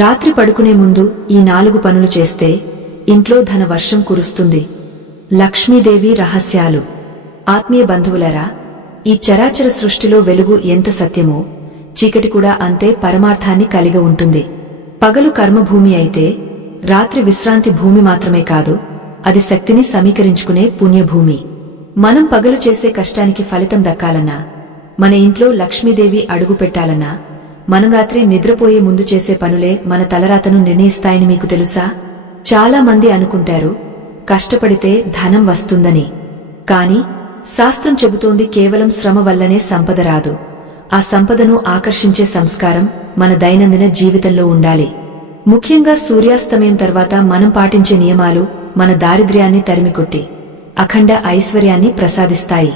రాత్రి పడుకునే ముందు ఈ 4 పనులు చేస్తే ఇంట్లో ధన వర్షం కురుస్తుంది. లక్ష్మీదేవి రహస్యాలు. ఆత్మీయ బంధువులరా, ఈ చరాచర సృష్టిలో వెలుగు ఎంత సత్యమో చీకటి కూడా అంతే పరమార్థాన్ని కలిగి ఉంటుంది. పగలు కర్మభూమి అయితే రాత్రి విశ్రాంతి భూమి మాత్రమే కాదు, అది శక్తిని సమీకరించుకునే పుణ్యభూమి. మనం పగలు చేసే కష్టానికి ఫలితం దక్కాలన్నా, మన ఇంట్లో లక్ష్మీదేవి అడుగు పెట్టాలన్నా, మనం రాత్రి నిద్రపోయే ముందు చేసే పనులే మన తలరాతను నిర్ణయిస్తాయని మీకు తెలుసా? చాలా మంది అనుకుంటారు కష్టపడితే ధనం వస్తుందని. కాని శాస్త్రం చెబుతోంది కేవలం శ్రమ వల్లనే సంపద రాదు. ఆ సంపదను ఆకర్షించే సంస్కారం మన దైనందిన జీవితంలో ఉండాలి. ముఖ్యంగా సూర్యాస్తమయం తర్వాత మనం పాటించే నియమాలు మన దారిద్ర్యాన్ని తరిమికొట్టి అఖండ ఐశ్వర్యాన్ని ప్రసాదిస్తాయి.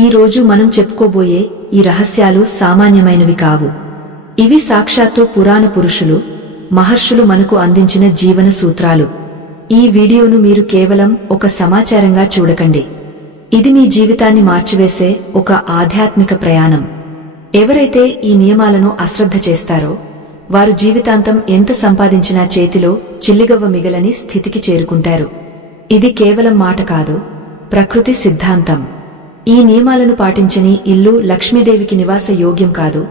ఈ రోజు మనం చెప్పుకోబోయే ఈ రహస్యాలు సామాన్యమైనవి కావు. ఇవి సాక్షాత్తు పురాణ పురుషులు, మహర్షులు మనకు అందించిన జీవన సూత్రాలు. ఈ వీడియోను మీరు కేవలం ఒక సమాచారంగా చూడకండి. ఇది మీ జీవితాన్ని మార్చివేసే ఒక ఆధ్యాత్మిక ప్రయాణం. ఎవరైతే ఈ నియమాలను అశ్రద్ధ చేస్తారో వారు జీవితాంతం ఎంత సంపాదించినా చేతిలో చిల్లిగవ్వ మిగలని స్థితికి చేరుకుంటారు. ఇది కేవలం మాట కాదు, ప్రకృతి సిద్ధాంతం. ఈ నియమాలను పాటించని ఇల్లు లక్ష్మీదేవికి నివాస యోగ్యం కాదు,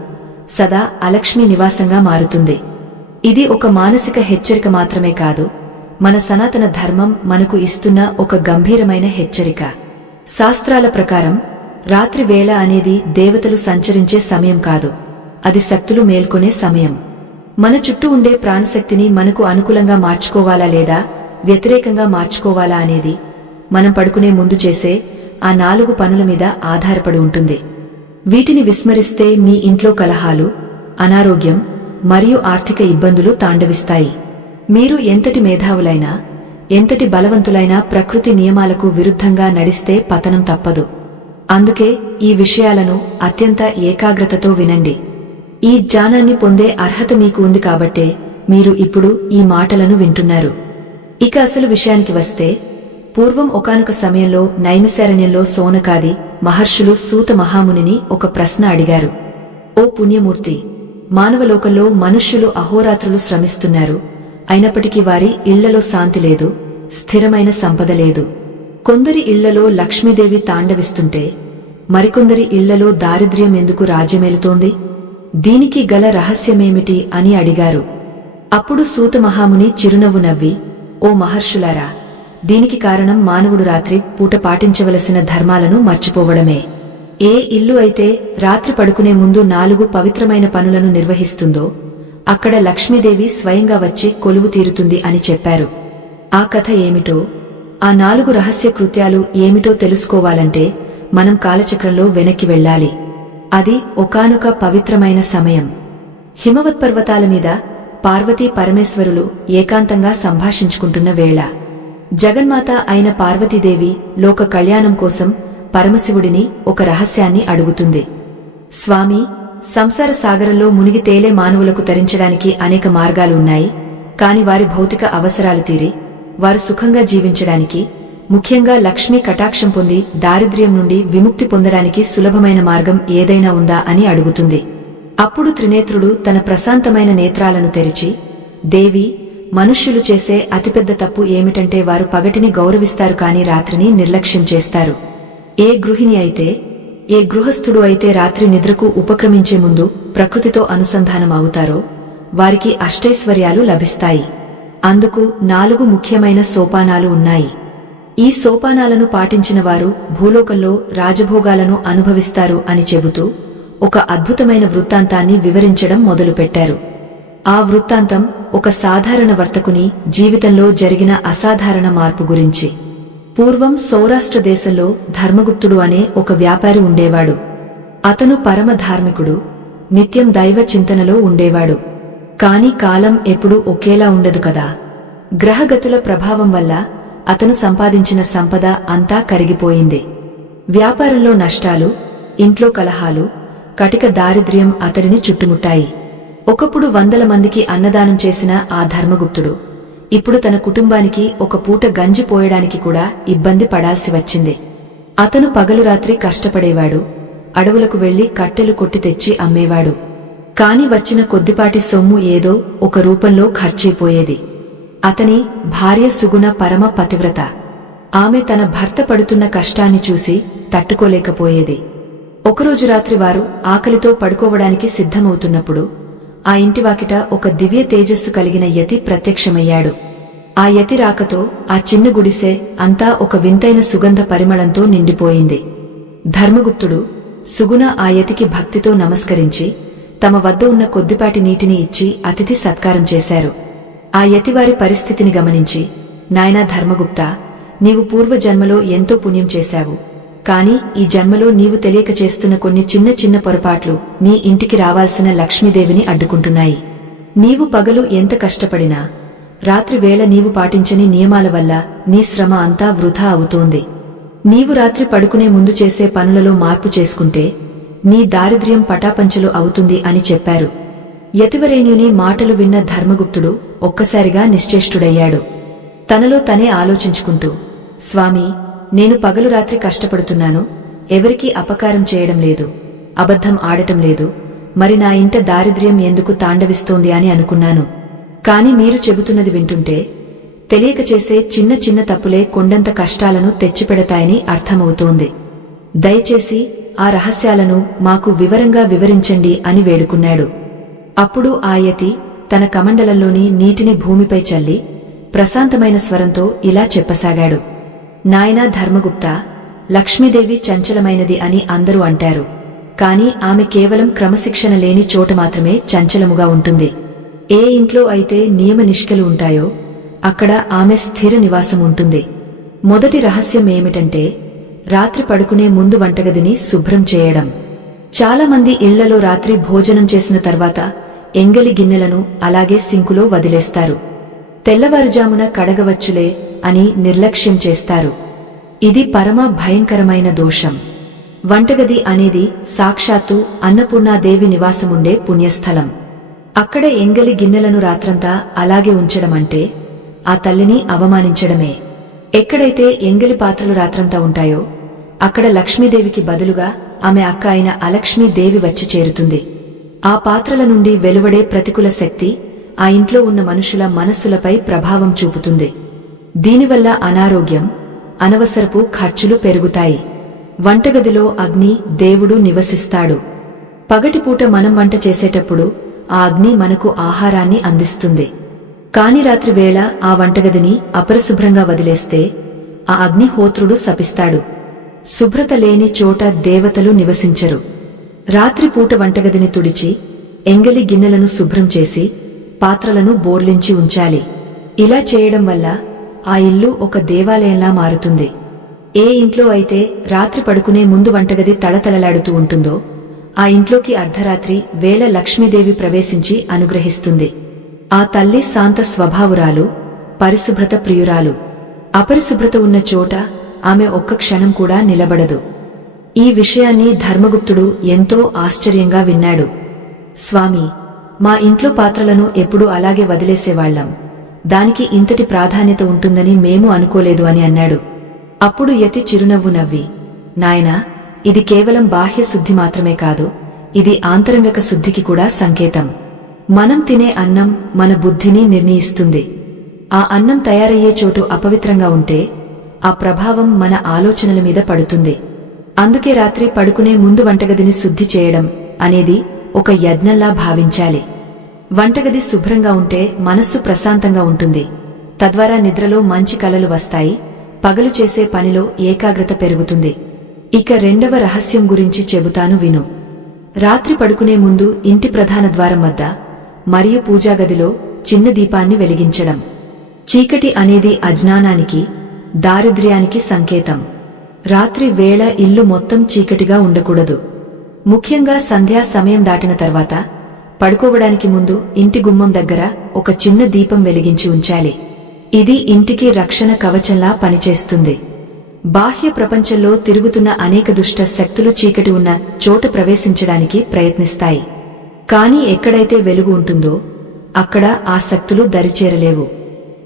సదా అలక్ష్మీ నివాసంగా మారుతుంది. ఇది ఒక మానసిక హెచ్చరిక మాత్రమే కాదు, మన సనాతన ధర్మం మనకు ఇస్తున్న ఒక గంభీరమైన హెచ్చరిక. శాస్త్రాల ప్రకారం రాత్రి వేళ అనేది దేవతలు సంచరించే సమయం కాదు, అది శక్తులు మేల్కొనే సమయం. మన చుట్టూ ఉండే ప్రాణశక్తిని మనకు అనుకూలంగా మార్చుకోవాలా లేదా వ్యతిరేకంగా మార్చుకోవాలా అనేది మనం పడుకునే ముందు చేసే ఆ 4 పనుల మీద ఆధారపడి ఉంటుంది. వీటిని విస్మరిస్తే మీ ఇంట్లో కలహాలు, అనారోగ్యం మరియు ఆర్థిక ఇబ్బందులు తాండవిస్తాయి. మీరు ఎంతటి మేధావులైనా, ఎంతటి బలవంతులైనా ప్రకృతి నియమాలకు విరుద్ధంగా నడిస్తే పతనం తప్పదు. అందుకే ఈ విషయాలను అత్యంత ఏకాగ్రతతో వినండి. ఈ జ్ఞానాన్ని పొందే అర్హత మీకు ఉంది కాబట్టే మీరు ఇప్పుడు ఈ మాటలను వింటున్నారు. ఇక అసలు విషయానికి వస్తే, పూర్వం ఒకానొక సమయంలో నైమిశారణ్యంలో సోనకాది మహర్షులు సూత మహామునిని ఒక ప్రశ్న అడిగారు. ఓ పుణ్యమూర్తి, మానవలోకంలో మనుష్యులు అహోరాత్రులు శ్రమిస్తున్నారు, అయినప్పటికీ వారి ఇళ్లలో శాంతి లేదు, స్థిరమైన సంపద లేదు. కొందరి ఇళ్లలో లక్ష్మీదేవి తాండవిస్తుంటే మరికొందరి ఇళ్లలో దారిద్ర్యం ఎందుకు రాజ్యమేలుతోంది? దీనికి గల రహస్యమేమిటి అని అడిగారు. అప్పుడు సూత మహాముని చిరునవ్వు నవ్వి, ఓ మహర్షులారా, దీనికి కారణం మానవుడు రాత్రి పూట పాటించవలసిన ధర్మాలను మర్చిపోవడమే. ఏ ఇల్లు అయితే రాత్రి పడుకునే ముందు 4 పవిత్రమైన పనులను నిర్వహిస్తుందో అక్కడ లక్ష్మీదేవి స్వయంగా వచ్చి కొలువు తీరుతుంది అని చెప్పారు. ఆ కథ ఏమిటో, ఆ 4 రహస్య కృత్యాలు ఏమిటో తెలుసుకోవాలంటే మనం కాలచక్రంలో వెనక్కి వెళ్లాలి. అది ఒకానొక పవిత్రమైన సమయం. హిమవత్పర్వతాల మీద పార్వతీ పరమేశ్వరులు ఏకాంతంగా సంభాషించుకుంటున్న వేళ. జగన్మాత అయిన పార్వతీదేవి లోక కళ్యాణం కోసం పరమశివుడిని ఒక రహస్యాన్ని అడుగుతుంది. స్వామి, సంసార సాగరంలో మునిగి తేలే మానవులకు తరించడానికి అనేక మార్గాలు ఉన్నాయి. కాని వారి భౌతిక అవసరాలు తీరి వారు సుఖంగా జీవించడానికి, ముఖ్యంగా లక్ష్మీ కటాక్షం పొంది దారిద్ర్యం నుండి విముక్తి పొందడానికి సులభమైన మార్గం ఏదైనా ఉందా అని అడుగుతుంది. అప్పుడు త్రినేత్రుడు తన ప్రశాంతమైన నేత్రాలను తెరిచి, దేవి, మనుష్యులు చేసే అతిపెద్ద తప్పు ఏమిటంటే వారు పగటిని గౌరవిస్తారు కాని రాత్రిని నిర్లక్ష్యం చేస్తారు. ఏ గృహిణి అయితే, ఏ గృహస్థుడు అయితే రాత్రి నిద్రకు ఉపక్రమించే ముందు ప్రకృతితో అనుసంధానం అవుతారో వారికి అష్టైశ్వర్యాలు లభిస్తాయి. అందుకు 4 ముఖ్యమైన సోపానాలు ఉన్నాయి. ఈ సోపానాలను పాటించిన వారు భూలోకంలో రాజభోగాలను అనుభవిస్తారు అని చెబుతూ ఒక అద్భుతమైన వృత్తాంతాన్ని వివరించడం మొదలుపెట్టారు. ఆ వృత్తాంతం ఒక సాధారణ వర్తకుని జీవితంలో జరిగిన అసాధారణ మార్పు గురించి. పూర్వం సౌరాష్ట్ర దేశంలో ధర్మగుప్తుడు అనే ఒక వ్యాపారి ఉండేవాడు. అతను పరమ ధార్మికుడు, నిత్యం దైవ చింతనలో ఉండేవాడు. కాని కాలం ఎప్పుడూ ఒకేలా ఉండదు కదా. గ్రహగతుల ప్రభావం వల్ల అతను సంపాదించిన సంపద అంతా కరిగిపోయింది. వ్యాపారంలో నష్టాలు, ఇంట్లో కలహాలు, కటిక దారిద్ర్యం అతడిని చుట్టుముట్టాయి. ఒకప్పుడు 100 మందికి అన్నదానం చేసిన ఆ ధర్మగుప్తుడు ఇప్పుడు తన కుటుంబానికి ఒక పూట గంజి పోయడానికి కూడా ఇబ్బంది పడాల్సి వచ్చింది. అతను పగలు రాత్రి కష్టపడేవాడు, అడవులకు వెళ్లి కట్టెలు కొట్టి తెచ్చి అమ్మేవాడు. కాని వచ్చిన కొద్దిపాటి సొమ్ము ఏదో ఒక రూపంలో ఖర్చయిపోయేది. అతని భార్య సుగుణ పరమ పతివ్రత. ఆమె తన భర్త పడుతున్న కష్టాన్ని చూసి తట్టుకోలేకపోయేది. ఒకరోజు రాత్రి వారు ఆకలితో పడుకోవడానికి సిద్ధమవుతున్నప్పుడు ఆ ఇంటివాకిట ఒక దివ్య తేజస్సు కలిగిన యతి ప్రత్యక్షమయ్యాడు. ఆ యతి రాకతో ఆ చిన్న గుడిసె అంతా ఒక వింతైన సుగంధ పరిమళంతో నిండిపోయింది. ధర్మగుప్తుడు, సుగుణ ఆ యతికి భక్తితో నమస్కరించి తమ వద్ద ఉన్న కొద్దిపాటి నీటిని ఇచ్చి అతిథి సత్కారం చేశారు. ఆ యతివారి పరిస్థితిని గమనించి, నాయనా ధర్మగుప్తా, నీవు పూర్వజన్మలో ఎంతో పుణ్యం చేశావు. కాని ఈ జన్మలో నీవు తెలియక చేస్తున్న కొన్ని చిన్న చిన్న పొరపాట్లు నీ ఇంటికి రావాల్సిన లక్ష్మీదేవిని అడ్డుకుంటున్నాయి. నీవు పగలు ఎంత కష్టపడినా రాత్రి వేళ నీవు పాటించని నియమాల వల్ల నీ శ్రమ అంతా వృథా అవుతోంది. నీవు రాత్రి పడుకునే ముందు చేసే పనులలో మార్పు చేసుకుంటే నీ దారిద్ర్యం పటాపంచలు అవుతుంది అని చెప్పారు. యతివరేణ్యుని మాటలు విన్న ధర్మగుప్తుడు ఒక్కసారిగా నిశ్చేష్టుడయ్యాడు. తనలో తనే ఆలోచించుకుంటూ, స్వామీ, నేను పగలు రాత్రి కష్టపడుతున్నాను, ఎవరికీ అపకారం చేయడం లేదు, అబద్ధం ఆడటం లేదు, మరి నా ఇంట దారిద్ర్యం ఎందుకు తాండవిస్తోంది అని అనుకున్నాను. కాని మీరు చెబుతున్నది వింటుంటే తెలియక చేసే చిన్న చిన్న తప్పులే కొండంత కష్టాలను తెచ్చిపెడతాయని అర్థమవుతోంది. దయచేసి ఆ రహస్యాలను మాకు వివరంగా వివరించండి అని వేడుకున్నాడు. అప్పుడు ఆ యతి తన కమండలంలోని నీటిని భూమిపై చల్లి ప్రశాంతమైన స్వరంతో ఇలా చెప్పసాగాడు. నాయనా ధర్మగుప్తా, లక్ష్మీదేవి చంచలమైనది అని అందరూ అంటారు. కాని ఆమె కేవలం క్రమశిక్షణ లేని చోట మాత్రమే చంచలముగా ఉంటుంది. ఏ ఇంట్లో అయితే నియమ నిష్ఠలు ఉంటాయో అక్కడ ఆమె స్థిర నివాసం ఉంటుంది. మొదటి రహస్యం ఏమిటంటే రాత్రి పడుకునే ముందు వంటగదిని శుభ్రం చేయడం. చాలామంది ఇళ్లలో రాత్రి భోజనం చేసిన తర్వాత ఎంగలి గిన్నెలను అలాగే సింకులో వదిలేస్తారు. తెల్లవారుజామున కడగవచ్చులే అని నిర్లక్ష్యం చేస్తారు. ఇది పరమ భయంకరమైన దోషం. వంటగది అనేది సాక్షాత్తు అన్నపూర్ణాదేవి నివాసముండే పుణ్యస్థలం. అక్కడ ఎంగలి గిన్నెలను రాత్రంతా అలాగే ఉంచడమంటే ఆ తల్లిని అవమానించడమే. ఎక్కడైతే ఎంగలి పాత్రలు రాత్రంతా ఉంటాయో అక్కడ లక్ష్మీదేవికి బదులుగా ఆమె అక్క అయిన అలక్ష్మీదేవి వచ్చి చేరుతుంది. ఆ పాత్రల నుండి వెలువడే ప్రతికూల శక్తి ఆ ఇంట్లో ఉన్న మనుషుల మనస్సులపై ప్రభావం చూపుతుంది. దీనివల్ల అనారోగ్యం, అనవసరపు ఖర్చులు పెరుగుతాయి. వంటగదిలో అగ్ని దేవుడు నివసిస్తాడు. పగటిపూట మనం వంట చేసేటప్పుడు ఆ అగ్ని మనకు ఆహారాన్ని అందిస్తుంది. కాని రాత్రి వేళ ఆ వంటగదిని అపరిశుభ్రంగా వదిలేస్తే ఆ అగ్నిహోత్రుడు శపిస్తాడు. శుభ్రత లేని చోట దేవతలు నివసించరు. రాత్రిపూట వంటగదిని తుడిచి ఎంగలి గిన్నెలను శుభ్రం చేసి పాత్రలను బోర్లించి ఉంచాలి. ఇలా చేయడం వల్ల ఆ ఇల్లు ఒక దేవాలయంలా మారుతుంది. ఏ ఇంట్లో అయితే రాత్రి పడుకునే ముందు వంటగది తళతళలాడుతూ ఉంటుందో ఆ ఇంట్లోకి అర్ధరాత్రి వేళ లక్ష్మీదేవి ప్రవేశించి అనుగ్రహిస్తుంది. ఆ తల్లి శాంత స్వభావురాలు, పరిశుభ్రత ప్రియురాలు. అపరిశుభ్రత ఉన్న చోట ఆమె ఒక్క క్షణం కూడా నిలబడదు. ఈ విషయాన్ని ధర్మగుప్తుడు ఎంతో ఆశ్చర్యంగా విన్నాడు. స్వామీ, మా ఇంట్లో పాత్రలను ఎప్పుడూ అలాగే వదిలేసేవాళ్లం. దానికి ఇంతటి ప్రాధాన్యత ఉంటుందని మేము అనుకోలేదు అని అన్నాడు. అప్పుడు యతి చిరునవ్వు నవ్వి, నాయనా, ఇది కేవలం బాహ్య శుద్ధి మాత్రమే కాదు, ఇది ఆంతరంగక శుద్ధికి కూడా సంకేతం. మనం తినే అన్నం మన బుద్ధిని నిర్ణయిస్తుంది. ఆ అన్నం తయారయ్యే చోటు అపవిత్రంగా ఉంటే ఆ ప్రభావం మన ఆలోచనల మీద పడుతుంది. అందుకే రాత్రి పడుకునే ముందు వంటగదిని శుద్ధి చేయడం అనేది ఒక యజ్ఞంలా భావించాలి. వంటగది శుభ్రంగా ఉంటే మనస్సు ప్రశాంతంగా ఉంటుంది. తద్వారా నిద్రలో మంచి కలలు వస్తాయి. పగలు చేసే పనిలో ఏకాగ్రత పెరుగుతుంది. ఇక రెండవ రహస్యం గురించి చెబుతాను విను. రాత్రి పడుకునే ముందు ఇంటి ప్రధాన ద్వారం వద్ద మరియు పూజాగదిలో చిన్న దీపాన్ని వెలిగించడం. చీకటి అనేది అజ్ఞానానికి, దారిద్ర్యానికి సంకేతం. రాత్రి వేళ ఇల్లు మొత్తం చీకటిగా ఉండకూడదు. ముఖ్యంగా సంధ్యా సమయం దాటిన తర్వాత పడుకోవడానికి ముందు ఇంటి గుమ్మం దగ్గర ఒక చిన్న దీపం వెలిగించి ఉంచాలి. ఇది ఇంటికి రక్షణ కవచంలా పనిచేస్తుంది. బాహ్య ప్రపంచంలో తిరుగుతున్న అనేక దుష్ట శక్తులు చీకటి ఉన్న చోట ప్రవేశించడానికి ప్రయత్నిస్తాయి. కాని ఎక్కడైతే వెలుగు ఉంటుందో అక్కడ ఆ శక్తులు దరిచేరలేవు.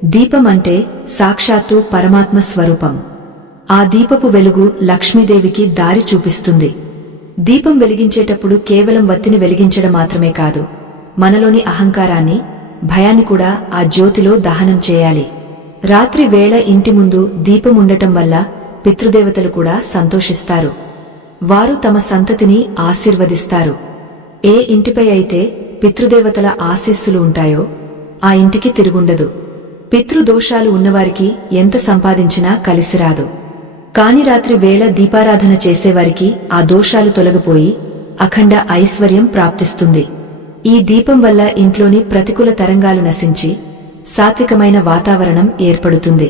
దీపం అంటే సాక్షాత్తు పరమాత్మ స్వరూపం. ఆ దీపపు వెలుగు లక్ష్మీదేవికి దారి చూపిస్తుంది. దీపం వెలిగించేటప్పుడు కేవలం వత్తిని వెలిగించడం మాత్రమే కాదు, మనలోని అహంకారాన్ని, భయాన్ని కూడా ఆ జ్యోతిలో దహనం చేయాలి. రాత్రి వేళ ఇంటి ముందు దీపం ఉండటం వల్ల పితృదేవతలు కూడా సంతోషిస్తారు. వారు తమ సంతతిని ఆశీర్వదిస్తారు. ఏ ఇంటిపై అయితే పితృదేవతల ఆశీస్సులు ఉంటాయో ఆ ఇంటికి తిరుగుండదు. పితృదోషాలు ఉన్నవారికి ఎంత సంపాదించినా కలిసిరాదు. కాని రాత్రి వేళ దీపారాధన చేసేవారికి ఆ దోషాలు తొలగిపోయి అఖండ ఐశ్వర్యం ప్రాప్తిస్తుంది. ఈ దీపం వల్ల ఇంట్లోని ప్రతికూల తరంగాలు నశించి సాత్వికమైన వాతావరణం ఏర్పడుతుంది.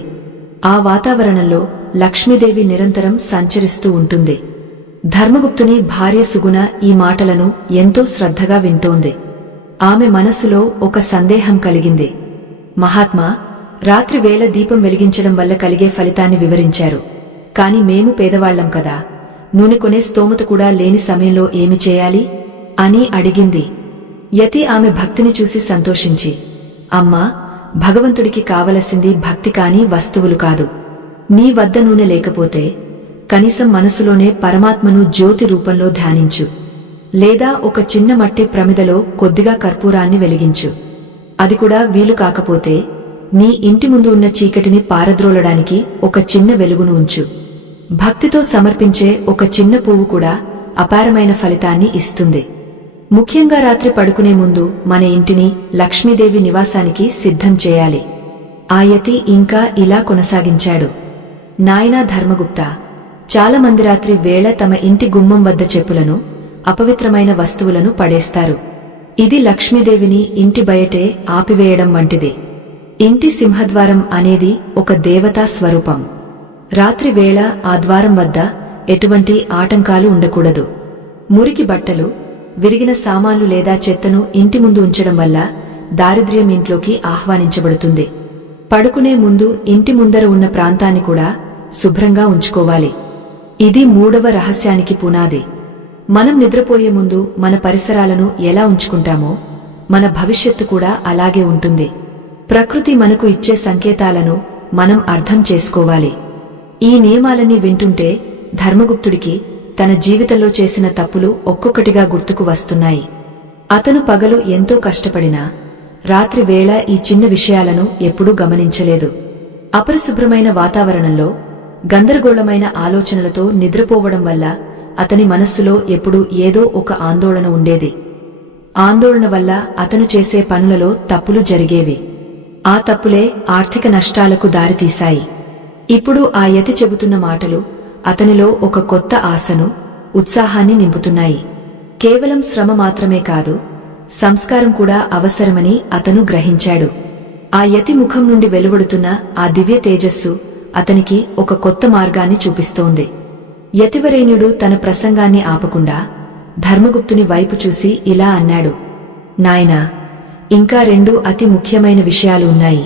ఆ వాతావరణంలో లక్ష్మీదేవి నిరంతరం సంచరిస్తూ ఉంటుంది. ధర్మగుప్తుని భార్య సుగుణ ఈ మాటలను ఎంతో శ్రద్ధగా వింటోంది. ఆమె మనసులో ఒక సందేహం కలిగింది. మహాత్మా, రాత్రి వేళ దీపం వెలిగించడం వల్ల కలిగే ఫలితాన్ని వివరించారు. కాని మేము పేదవాళ్లం కదా, నూనె కొనే స్తోమత కూడా లేని సమయంలో ఏమి చేయాలి అని అడిగింది. యతి ఆమె భక్తిని చూసి సంతోషించి, అమ్మా, భగవంతుడికి కావలసింది భక్తి కాని వస్తువులు కాదు. నీ వద్ద నూనె లేకపోతే కనీసం మనసులోనే పరమాత్మను జ్యోతి రూపంలో ధ్యానించు. లేదా ఒక చిన్న మట్టి ప్రమిదలో కొద్దిగా కర్పూరాన్ని వెలిగించు. అది కూడా వీలు కాకపోతే నీ ఇంటి ముందు ఉన్న చీకటిని పారద్రోలడానికి ఒక చిన్న వెలుగును ఉంచు. భక్తితో సమర్పించే ఒక చిన్న పువ్వు కూడా అపారమైన ఫలితాన్ని ఇస్తుంది. ముఖ్యంగా రాత్రి పడుకునే ముందు మన ఇంటిని లక్ష్మీదేవి నివాసానికి సిద్ధం చేయాలి. ఆ యతి ఇంకా ఇలా కొనసాగించాడు. నాయనా ధర్మగుప్తా, చాలా మంది రాత్రి వేళ తమ ఇంటి గుమ్మం వద్ద చెప్పులను, అపవిత్రమైన వస్తువులను పడేస్తారు. ఇది లక్ష్మీదేవిని ఇంటి బయటే ఆపివేయడం వంటిది. ఇంటి సింహద్వారం అనేది ఒక దేవతా స్వరూపం. రాత్రి వేళ ఆ ద్వారం వద్ద ఎటువంటి ఆటంకాలు ఉండకూడదు. మురికి బట్టలు, విరిగిన సామాన్లు లేదా చెత్తను ఇంటి ముందు ఉంచడం వల్ల దారిద్ర్యం ఇంట్లోకి ఆహ్వానించబడుతుంది. పడుకునే ముందు ఇంటి ముందర ఉన్న ప్రాంతాన్ని కూడా శుభ్రంగా ఉంచుకోవాలి. ఇది 3వ రహస్యానికి పునాది. మనం నిద్రపోయే ముందు మన పరిసరాలను ఎలా ఉంచుకుంటామో మన భవిష్యత్తు కూడా అలాగే ఉంటుంది. ప్రకృతి మనకు ఇచ్చే సంకేతాలను మనం అర్థం చేసుకోవాలి. ఈ నియమాలన్నీ వింటుంటే ధర్మగుప్తుడికి తన జీవితంలో చేసిన తప్పులు ఒక్కొక్కటిగా గుర్తుకు వస్తున్నాయి. అతను పగలు ఎంతో కష్టపడినా రాత్రి వేళ ఈ చిన్న విషయాలను ఎప్పుడూ గమనించలేదు. అపరిశుభ్రమైన వాతావరణంలో గందరగోళమైన ఆలోచనలతో నిద్రపోవడం వల్ల అతని మనస్సులో ఎప్పుడూ ఏదో ఒక ఆందోళన ఉండేది. ఆందోళన వల్ల అతను చేసే పనులలో తప్పులు జరిగేవి. ఆ తప్పులే ఆర్థిక నష్టాలకు దారితీశాయి. ఇప్పుడు ఆ యతి చెబుతున్న మాటలు అతనిలో ఒక కొత్త ఆశను, ఉత్సాహాన్ని నింపుతున్నాయి. కేవలం శ్రమ మాత్రమే కాదు, సంస్కారం కూడా అవసరమని అతను గ్రహించాడు. ఆ యతి ముఖం నుండి వెలువడుతున్న ఆ దివ్య తేజస్సు అతనికి ఒక కొత్త మార్గాన్ని చూపిస్తోంది. యతివరేణ్యుడు తన ప్రసంగాన్ని ఆపకుండా ధర్మగుప్తుని వైపు చూసి ఇలా అన్నాడు. నాయనా, ఇంకా 2 అతి ముఖ్యమైన విషయాలు ఉన్నాయి.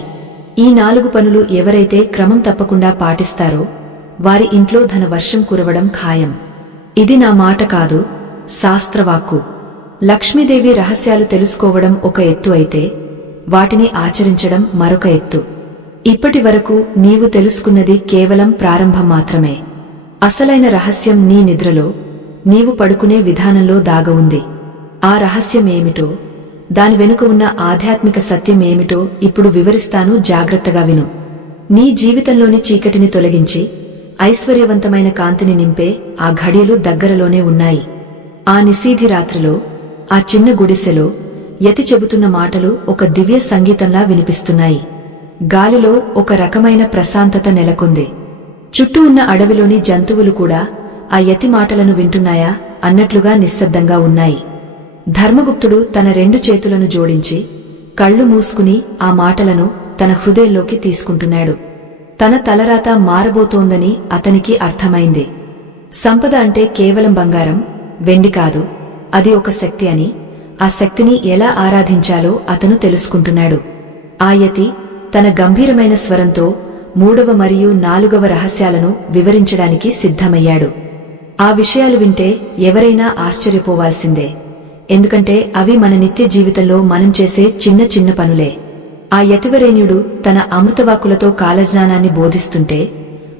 ఈ 4 పనులు ఎవరైతే క్రమం తప్పకుండా పాటిస్తారో వారి ఇంట్లో ధన వర్షం కురవడం ఖాయం. ఇది నా మాట కాదు, శాస్త్రవాక్కు. లక్ష్మీదేవి రహస్యాలు తెలుసుకోవడం ఒక ఎత్తు అయితే వాటిని ఆచరించడం మరొక ఎత్తు. ఇప్పటి వరకు నీవు తెలుసుకున్నది కేవలం ప్రారంభం మాత్రమే. అసలైన రహస్యం నీ నిద్రలో, నీవు పడుకునే విధానంలో దాగ ఉంది. ఆ రహస్యం ఏమిటో, దాని వెనుక ఉన్న ఆధ్యాత్మిక సత్యం ఏమిటో ఇప్పుడు వివరిస్తాను, జాగ్రత్తగా విను. నీ జీవితంలోని చీకటిని తొలగించి ఐశ్వర్యవంతమైన కాంతిని నింపే ఆ ఘడియలు దగ్గరలోనే ఉన్నాయి. ఆ నిశీధి రాత్రిలో, ఆ చిన్న గుడిసెలో యతి చెబుతున్న మాటలు ఒక దివ్య సంగీతంలా వినిపిస్తున్నాయి. గాలిలో ఒక రకమైన ప్రశాంతత నెలకొంది. చుట్టూ ఉన్న అడవిలోని జంతువులు కూడా ఆ యతి మాటలను వింటున్నాయా అన్నట్లుగా నిశ్శబ్దంగా ఉన్నాయి. ధర్మగుప్తుడు తన 2 చేతులను జోడించి కళ్ళు మూసుకుని ఆ మాటలను తన హృదయంలోకి తీసుకుంటున్నాడు. తన తలరాత మారబోతోందని అతనికి అర్థమైంది. సంపద అంటే కేవలం బంగారం, వెండి కాదు, అది ఒక శక్తి అని, ఆ శక్తిని ఎలా ఆరాధించాలో అతను తెలుసుకుంటున్నాడు. ఆ యతి తన గంభీరమైన స్వరంతో 3వ మరియు 4వ రహస్యాలను వివరించడానికి సిద్ధమయ్యాడు. ఆ విషయాలు వింటే ఎవరైనా ఆశ్చర్యపోవాల్సిందే. ఎందుకంటే అవి మన నిత్య జీవితంలో మనం చేసే చిన్న చిన్న పనులే. ఆ యతివరేణ్యుడు తన అమృతవాకులతో కాలజ్ఞానాన్ని బోధిస్తుంటే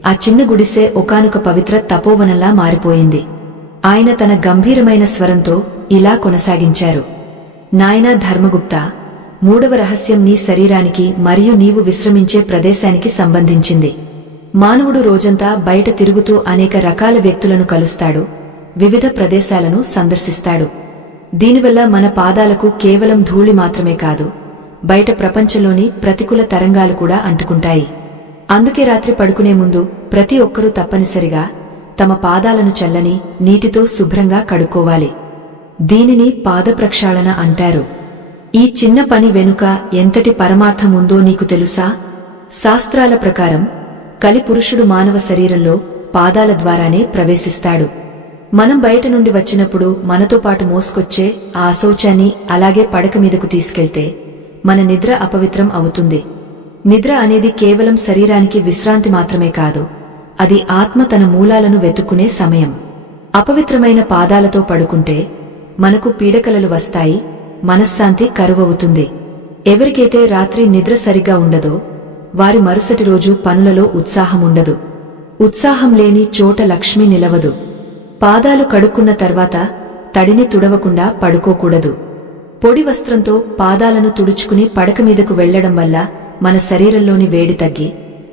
ఆ చిన్న గుడిసె ఒకానొక పవిత్ర తపోవనంలా మారిపోయింది. ఆయన తన గంభీరమైన స్వరంతో ఇలా కొనసాగించారు. నాయనా ధర్మగుప్త, మూడవ రహస్యం నీ శరీరానికి మరియు నీవు విశ్రమించే ప్రదేశానికి సంబంధించింది. మానవుడు రోజంతా బయట తిరుగుతూ అనేక రకాల వ్యక్తులను కలుస్తాడు, వివిధ ప్రదేశాలను సందర్శిస్తాడు. దీనివల్ల మన పాదాలకు కేవలం ధూళి మాత్రమే కాదు, బయట ప్రపంచంలోని ప్రతికూల తరంగాలు కూడా అంటుకుంటాయి. అందుకే రాత్రి పడుకునే ముందు ప్రతి ఒక్కరూ తప్పనిసరిగా తమ పాదాలను చల్లని నీటితో శుభ్రంగా కడుక్కోవాలి. దీనిని పాదప్రక్షాళన అంటారు. ఈ చిన్న పని వెనుక ఎంతటి పరమార్థముందో నీకు తెలుసా? శాస్త్రాల ప్రకారం కలిపురుషుడు మానవ శరీరంలో పాదాల ద్వారానే ప్రవేశిస్తాడు. మనం బయట నుండి వచ్చినప్పుడు మనతో పాటు మోసుకొచ్చే ఆ అశౌచాన్ని అలాగే పడక మీదకు తీసుకెళ్తే మన నిద్ర అపవిత్రం అవుతుంది. నిద్ర అనేది కేవలం శరీరానికి విశ్రాంతి మాత్రమే కాదు, అది ఆత్మ తన మూలాలను వెతుక్కునే సమయం. అపవిత్రమైన పాదాలతో పడుకుంటే మనకు పీడకలలు వస్తాయి, మనశ్శాంతి కరువవుతుంది. ఎవరికైతే రాత్రి నిద్ర సరిగా ఉండదో వారి మరుసటి రోజు పనులలో ఉత్సాహముండదు. ఉత్సాహం లేని చోట లక్ష్మి నిలవదు. పాదాలు కడుక్కున్న తర్వాత తడిని తుడవకుండా పడుకోకూడదు. పొడి వస్త్రంతో పాదాలను తుడుచుకుని పడక మీదకు వెళ్లడం వల్ల మన శరీరంలోని వేడి తగ్గి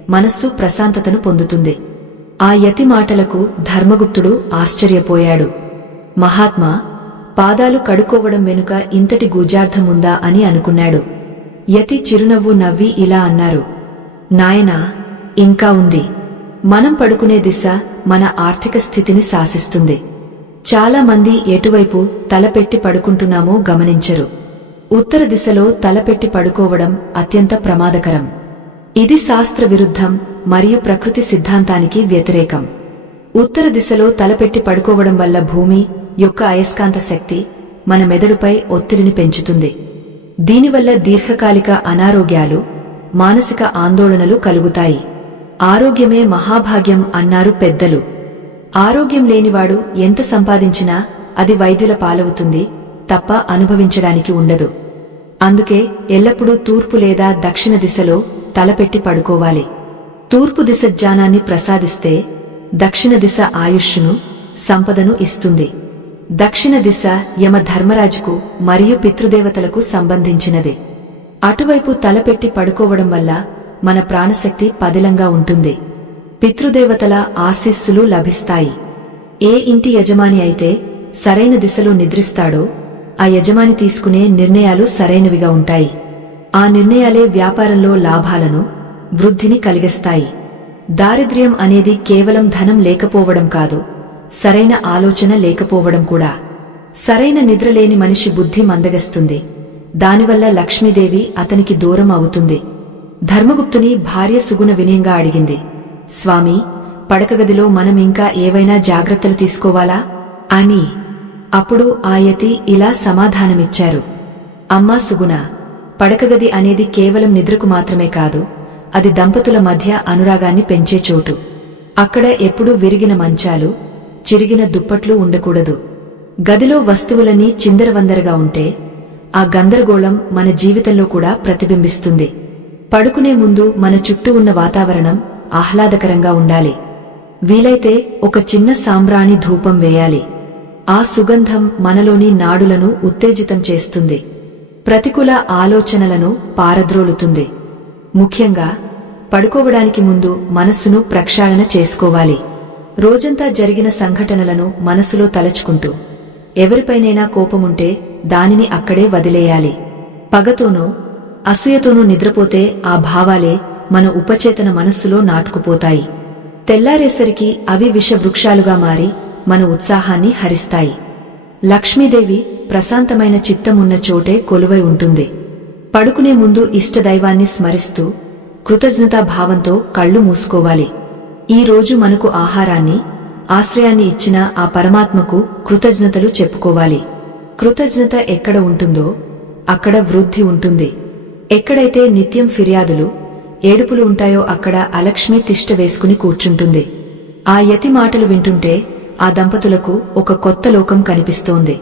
మనస్సు ప్రశాంతతను పొందుతుంది. ఆ యతి మాటలకు ధర్మగుప్తుడు ఆశ్చర్యపోయాడు. మహాత్మా, పాదాలు కడుక్కోవడం వెనుక ఇంతటి గూజార్థముందా అని అనుకున్నాడు. యతి చిరునవ్వు నవ్వి ఇలా అన్నారు. నాయనా, ఇంకా ఉంది. మనం పడుకునే దిశ మన ఆర్థిక స్థితిని శాసిస్తుంది. చాలా మంది ఎటువైపు తలపెట్టి పడుకుంటున్నామో గమనించరు. ఉత్తర దిశలో తలపెట్టి పడుకోవడం అత్యంత ప్రమాదకరం. ఇది శాస్త్ర విరుద్ధం మరియు ప్రకృతి సిద్ధాంతానికి వ్యతిరేకం. ఉత్తర దిశలో తలపెట్టి పడుకోవడం వల్ల భూమి యొక్క అయస్కాంత శక్తి మన మెదడుపై ఒత్తిడిని పెంచుతుంది. దీనివల్ల దీర్ఘకాలిక అనారోగ్యాలు, మానసిక ఆందోళనలు కలుగుతాయి. ఆరోగ్యమే మహాభాగ్యం అన్నారు పెద్దలు. ఆరోగ్యం లేనివాడు ఎంత సంపాదించినా అది వైద్యుల పాలవుతుంది తప్ప అనుభవించడానికి ఉండదు. అందుకే ఎల్లప్పుడూ తూర్పు లేదా దక్షిణ దిశలో తలపెట్టి పడుకోవాలి. తూర్పు దిశ జ్ఞానాన్ని ప్రసాదిస్తే దక్షిణ దిశ ఆయుష్ను, సంపదను ఇస్తుంది. దక్షిణ దిశ యమ ధర్మరాజుకు మరియు పితృదేవతలకు సంబంధించినది. అటువైపు తలపెట్టి పడుకోవడం వల్ల మన ప్రాణశక్తి పదిలంగా ఉంటుంది. పితృదేవతల ఆశీస్సులు లభిస్తాయి. ఏ ఇంటి యజమాని అయితే సరైన దిశలో నిద్రిస్తాడో ఆ యజమాని తీసుకునే నిర్ణయాలు సరైనవిగా ఉంటాయి. ఆ నిర్ణయాలే వ్యాపారంలో లాభాలను, వృద్ధిని కలిగిస్తాయి. దారిద్ర్యం అనేది కేవలం ధనం లేకపోవడం కాదు, సరైన ఆలోచన లేకపోవడం కూడా. సరైన నిద్రలేని మనిషి బుద్ధి మందగిస్తుంది. దానివల్ల లక్ష్మీదేవి అతనికి దూరం అవుతుంది. ధర్మగుప్తుని భార్య సుగుణ వినయంగా అడిగింది. స్వామీ, పడకగదిలో మనం ఇంకా ఏవైనా జాగ్రత్తలు తీసుకోవాలా అని. అప్పుడు ఆ యతి ఇలా సమాధానమిచ్చారు. అమ్మా సుగుణ, పడకగది అనేది కేవలం నిద్రకు మాత్రమే కాదు, అది దంపతుల మధ్య అనురాగాన్ని పెంచే చోటు. అక్కడ ఎప్పుడూ విరిగిన మంచాలు, చిరిగిన దుప్పట్లు ఉండకూడదు. గదిలో వస్తువులన్నీ చిందరవందరగా ఉంటే ఆ గందరగోళం మన జీవితంలో కూడా ప్రతిబింబిస్తుంది. పడుకునే ముందు మన చుట్టూ ఉన్న వాతావరణం ఆహ్లాదకరంగా ఉండాలి. వీలైతే ఒక చిన్న సాంబ్రాణి ధూపం వేయాలి. ఆ సుగంధం మనలోని నాడులను ఉత్తేజితం చేస్తుంది, ప్రతికూల ఆలోచనలను పారద్రోలుతుంది. ముఖ్యంగా పడుకోవడానికి ముందు మనస్సును ప్రక్షాళన చేసుకోవాలి. రోజంతా జరిగిన సంఘటనలను మనసులో తలచుకుంటూ ఎవరిపైనైనా కోపముంటే దానిని అక్కడే వదిలేయాలి. పగతోనో అసూయతోనూ నిద్రపోతే ఆ భావాలే మన ఉపచేతన మనస్సులో నాటుకుపోతాయి. తెల్లారేసరికి అవి విషవృక్షాలుగా మారి మన ఉత్సాహాన్ని హరిస్తాయి. లక్ష్మీదేవి ప్రశాంతమైన చిత్తమున్న చోటే కొలువై ఉంటుంది. పడుకునే ముందు ఇష్టదైవాన్ని స్మరిస్తూ కృతజ్ఞతాభావంతో కళ్ళు మూసుకోవాలి. ఈ రోజు మనకు ఆహారాన్ని, ఆశ్రయాన్ని ఇచ్చిన ఆ పరమాత్మకు కృతజ్ఞతలు చెప్పుకోవాలి. కృతజ్ఞత ఎక్కడ ఉంటుందో అక్కడ వృద్ధి ఉంటుంది. ఎక్కడైతే నిత్యం ఫిర్యాదులు, ఏడుపులు ఉంటాయో అక్కడ అలక్ష్మి తిష్ట వేసుకుని కూర్చుంటుంది. ఆ యతి మాటలు వింటుంటే ఆ దంపతులకు ఒక కొత్త లోకం కనిపిస్తోంది.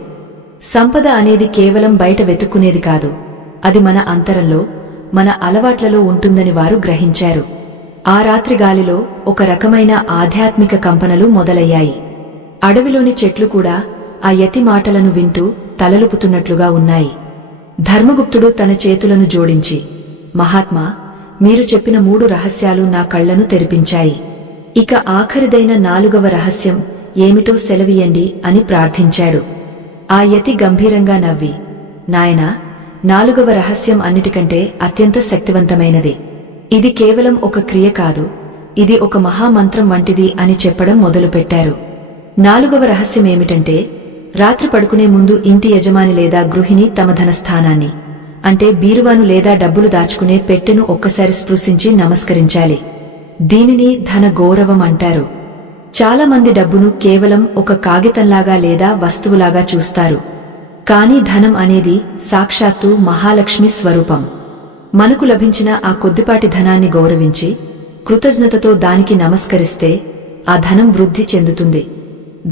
సంపద అనేది కేవలం బయట వెతుక్కునేది కాదు, అది మన అంతరంలో, మన అలవాట్లలో ఉంటుందని వారు గ్రహించారు. ఆ రాత్రి గాలిలో ఒక రకమైన ఆధ్యాత్మిక కంపనలు మొదలయ్యాయి. అడవిలోని చెట్లు కూడా ఆ యతి మాటలను వింటూ తలలుపుతున్నట్లుగా ఉన్నాయి. ధర్మగుప్తుడు తన చేతులను జోడించి, మహాత్మా, మీరు చెప్పిన 3 రహస్యాలు నా కళ్లను తెరిపించాయి. ఇక ఆఖరిదైన 4వ రహస్యం ఏమిటో సెలవియండి అని ప్రార్థించాడు. ఆ యతి గంభీరంగా నవ్వి, నాయనా, 4వ రహస్యం అన్నిటికంటే అత్యంత శక్తివంతమైనది. ఇది కేవలం ఒక క్రియ కాదు, ఇది ఒక మహామంత్రం వంటిది అని చెప్పడం మొదలుపెట్టారు. 4వ రహస్యమేమిటంటే, రాత్రి పడుకునే ముందు ఇంటి యజమాని లేదా గృహిణి తమ ధనస్థానాన్ని, అంటే బీరువాను లేదా డబ్బులు దాచుకునే పెట్టెను ఒక్కసారి స్పృశించి నమస్కరించాలి. దీనిని ధన గౌరవం అంటారు. చాలా మంది డబ్బును కేవలం ఒక కాగితంలాగా లేదా వస్తువులాగా చూస్తారు. కానీ ధనం అనేది సాక్షాత్తు మహాలక్ష్మి స్వరూపం. మనకు లభించిన ఆ కొద్దిపాటి ధనాన్ని గౌరవించి కృతజ్ఞతతో దానికి నమస్కరిస్తే ఆ ధనం వృద్ధి చెందుతుంది.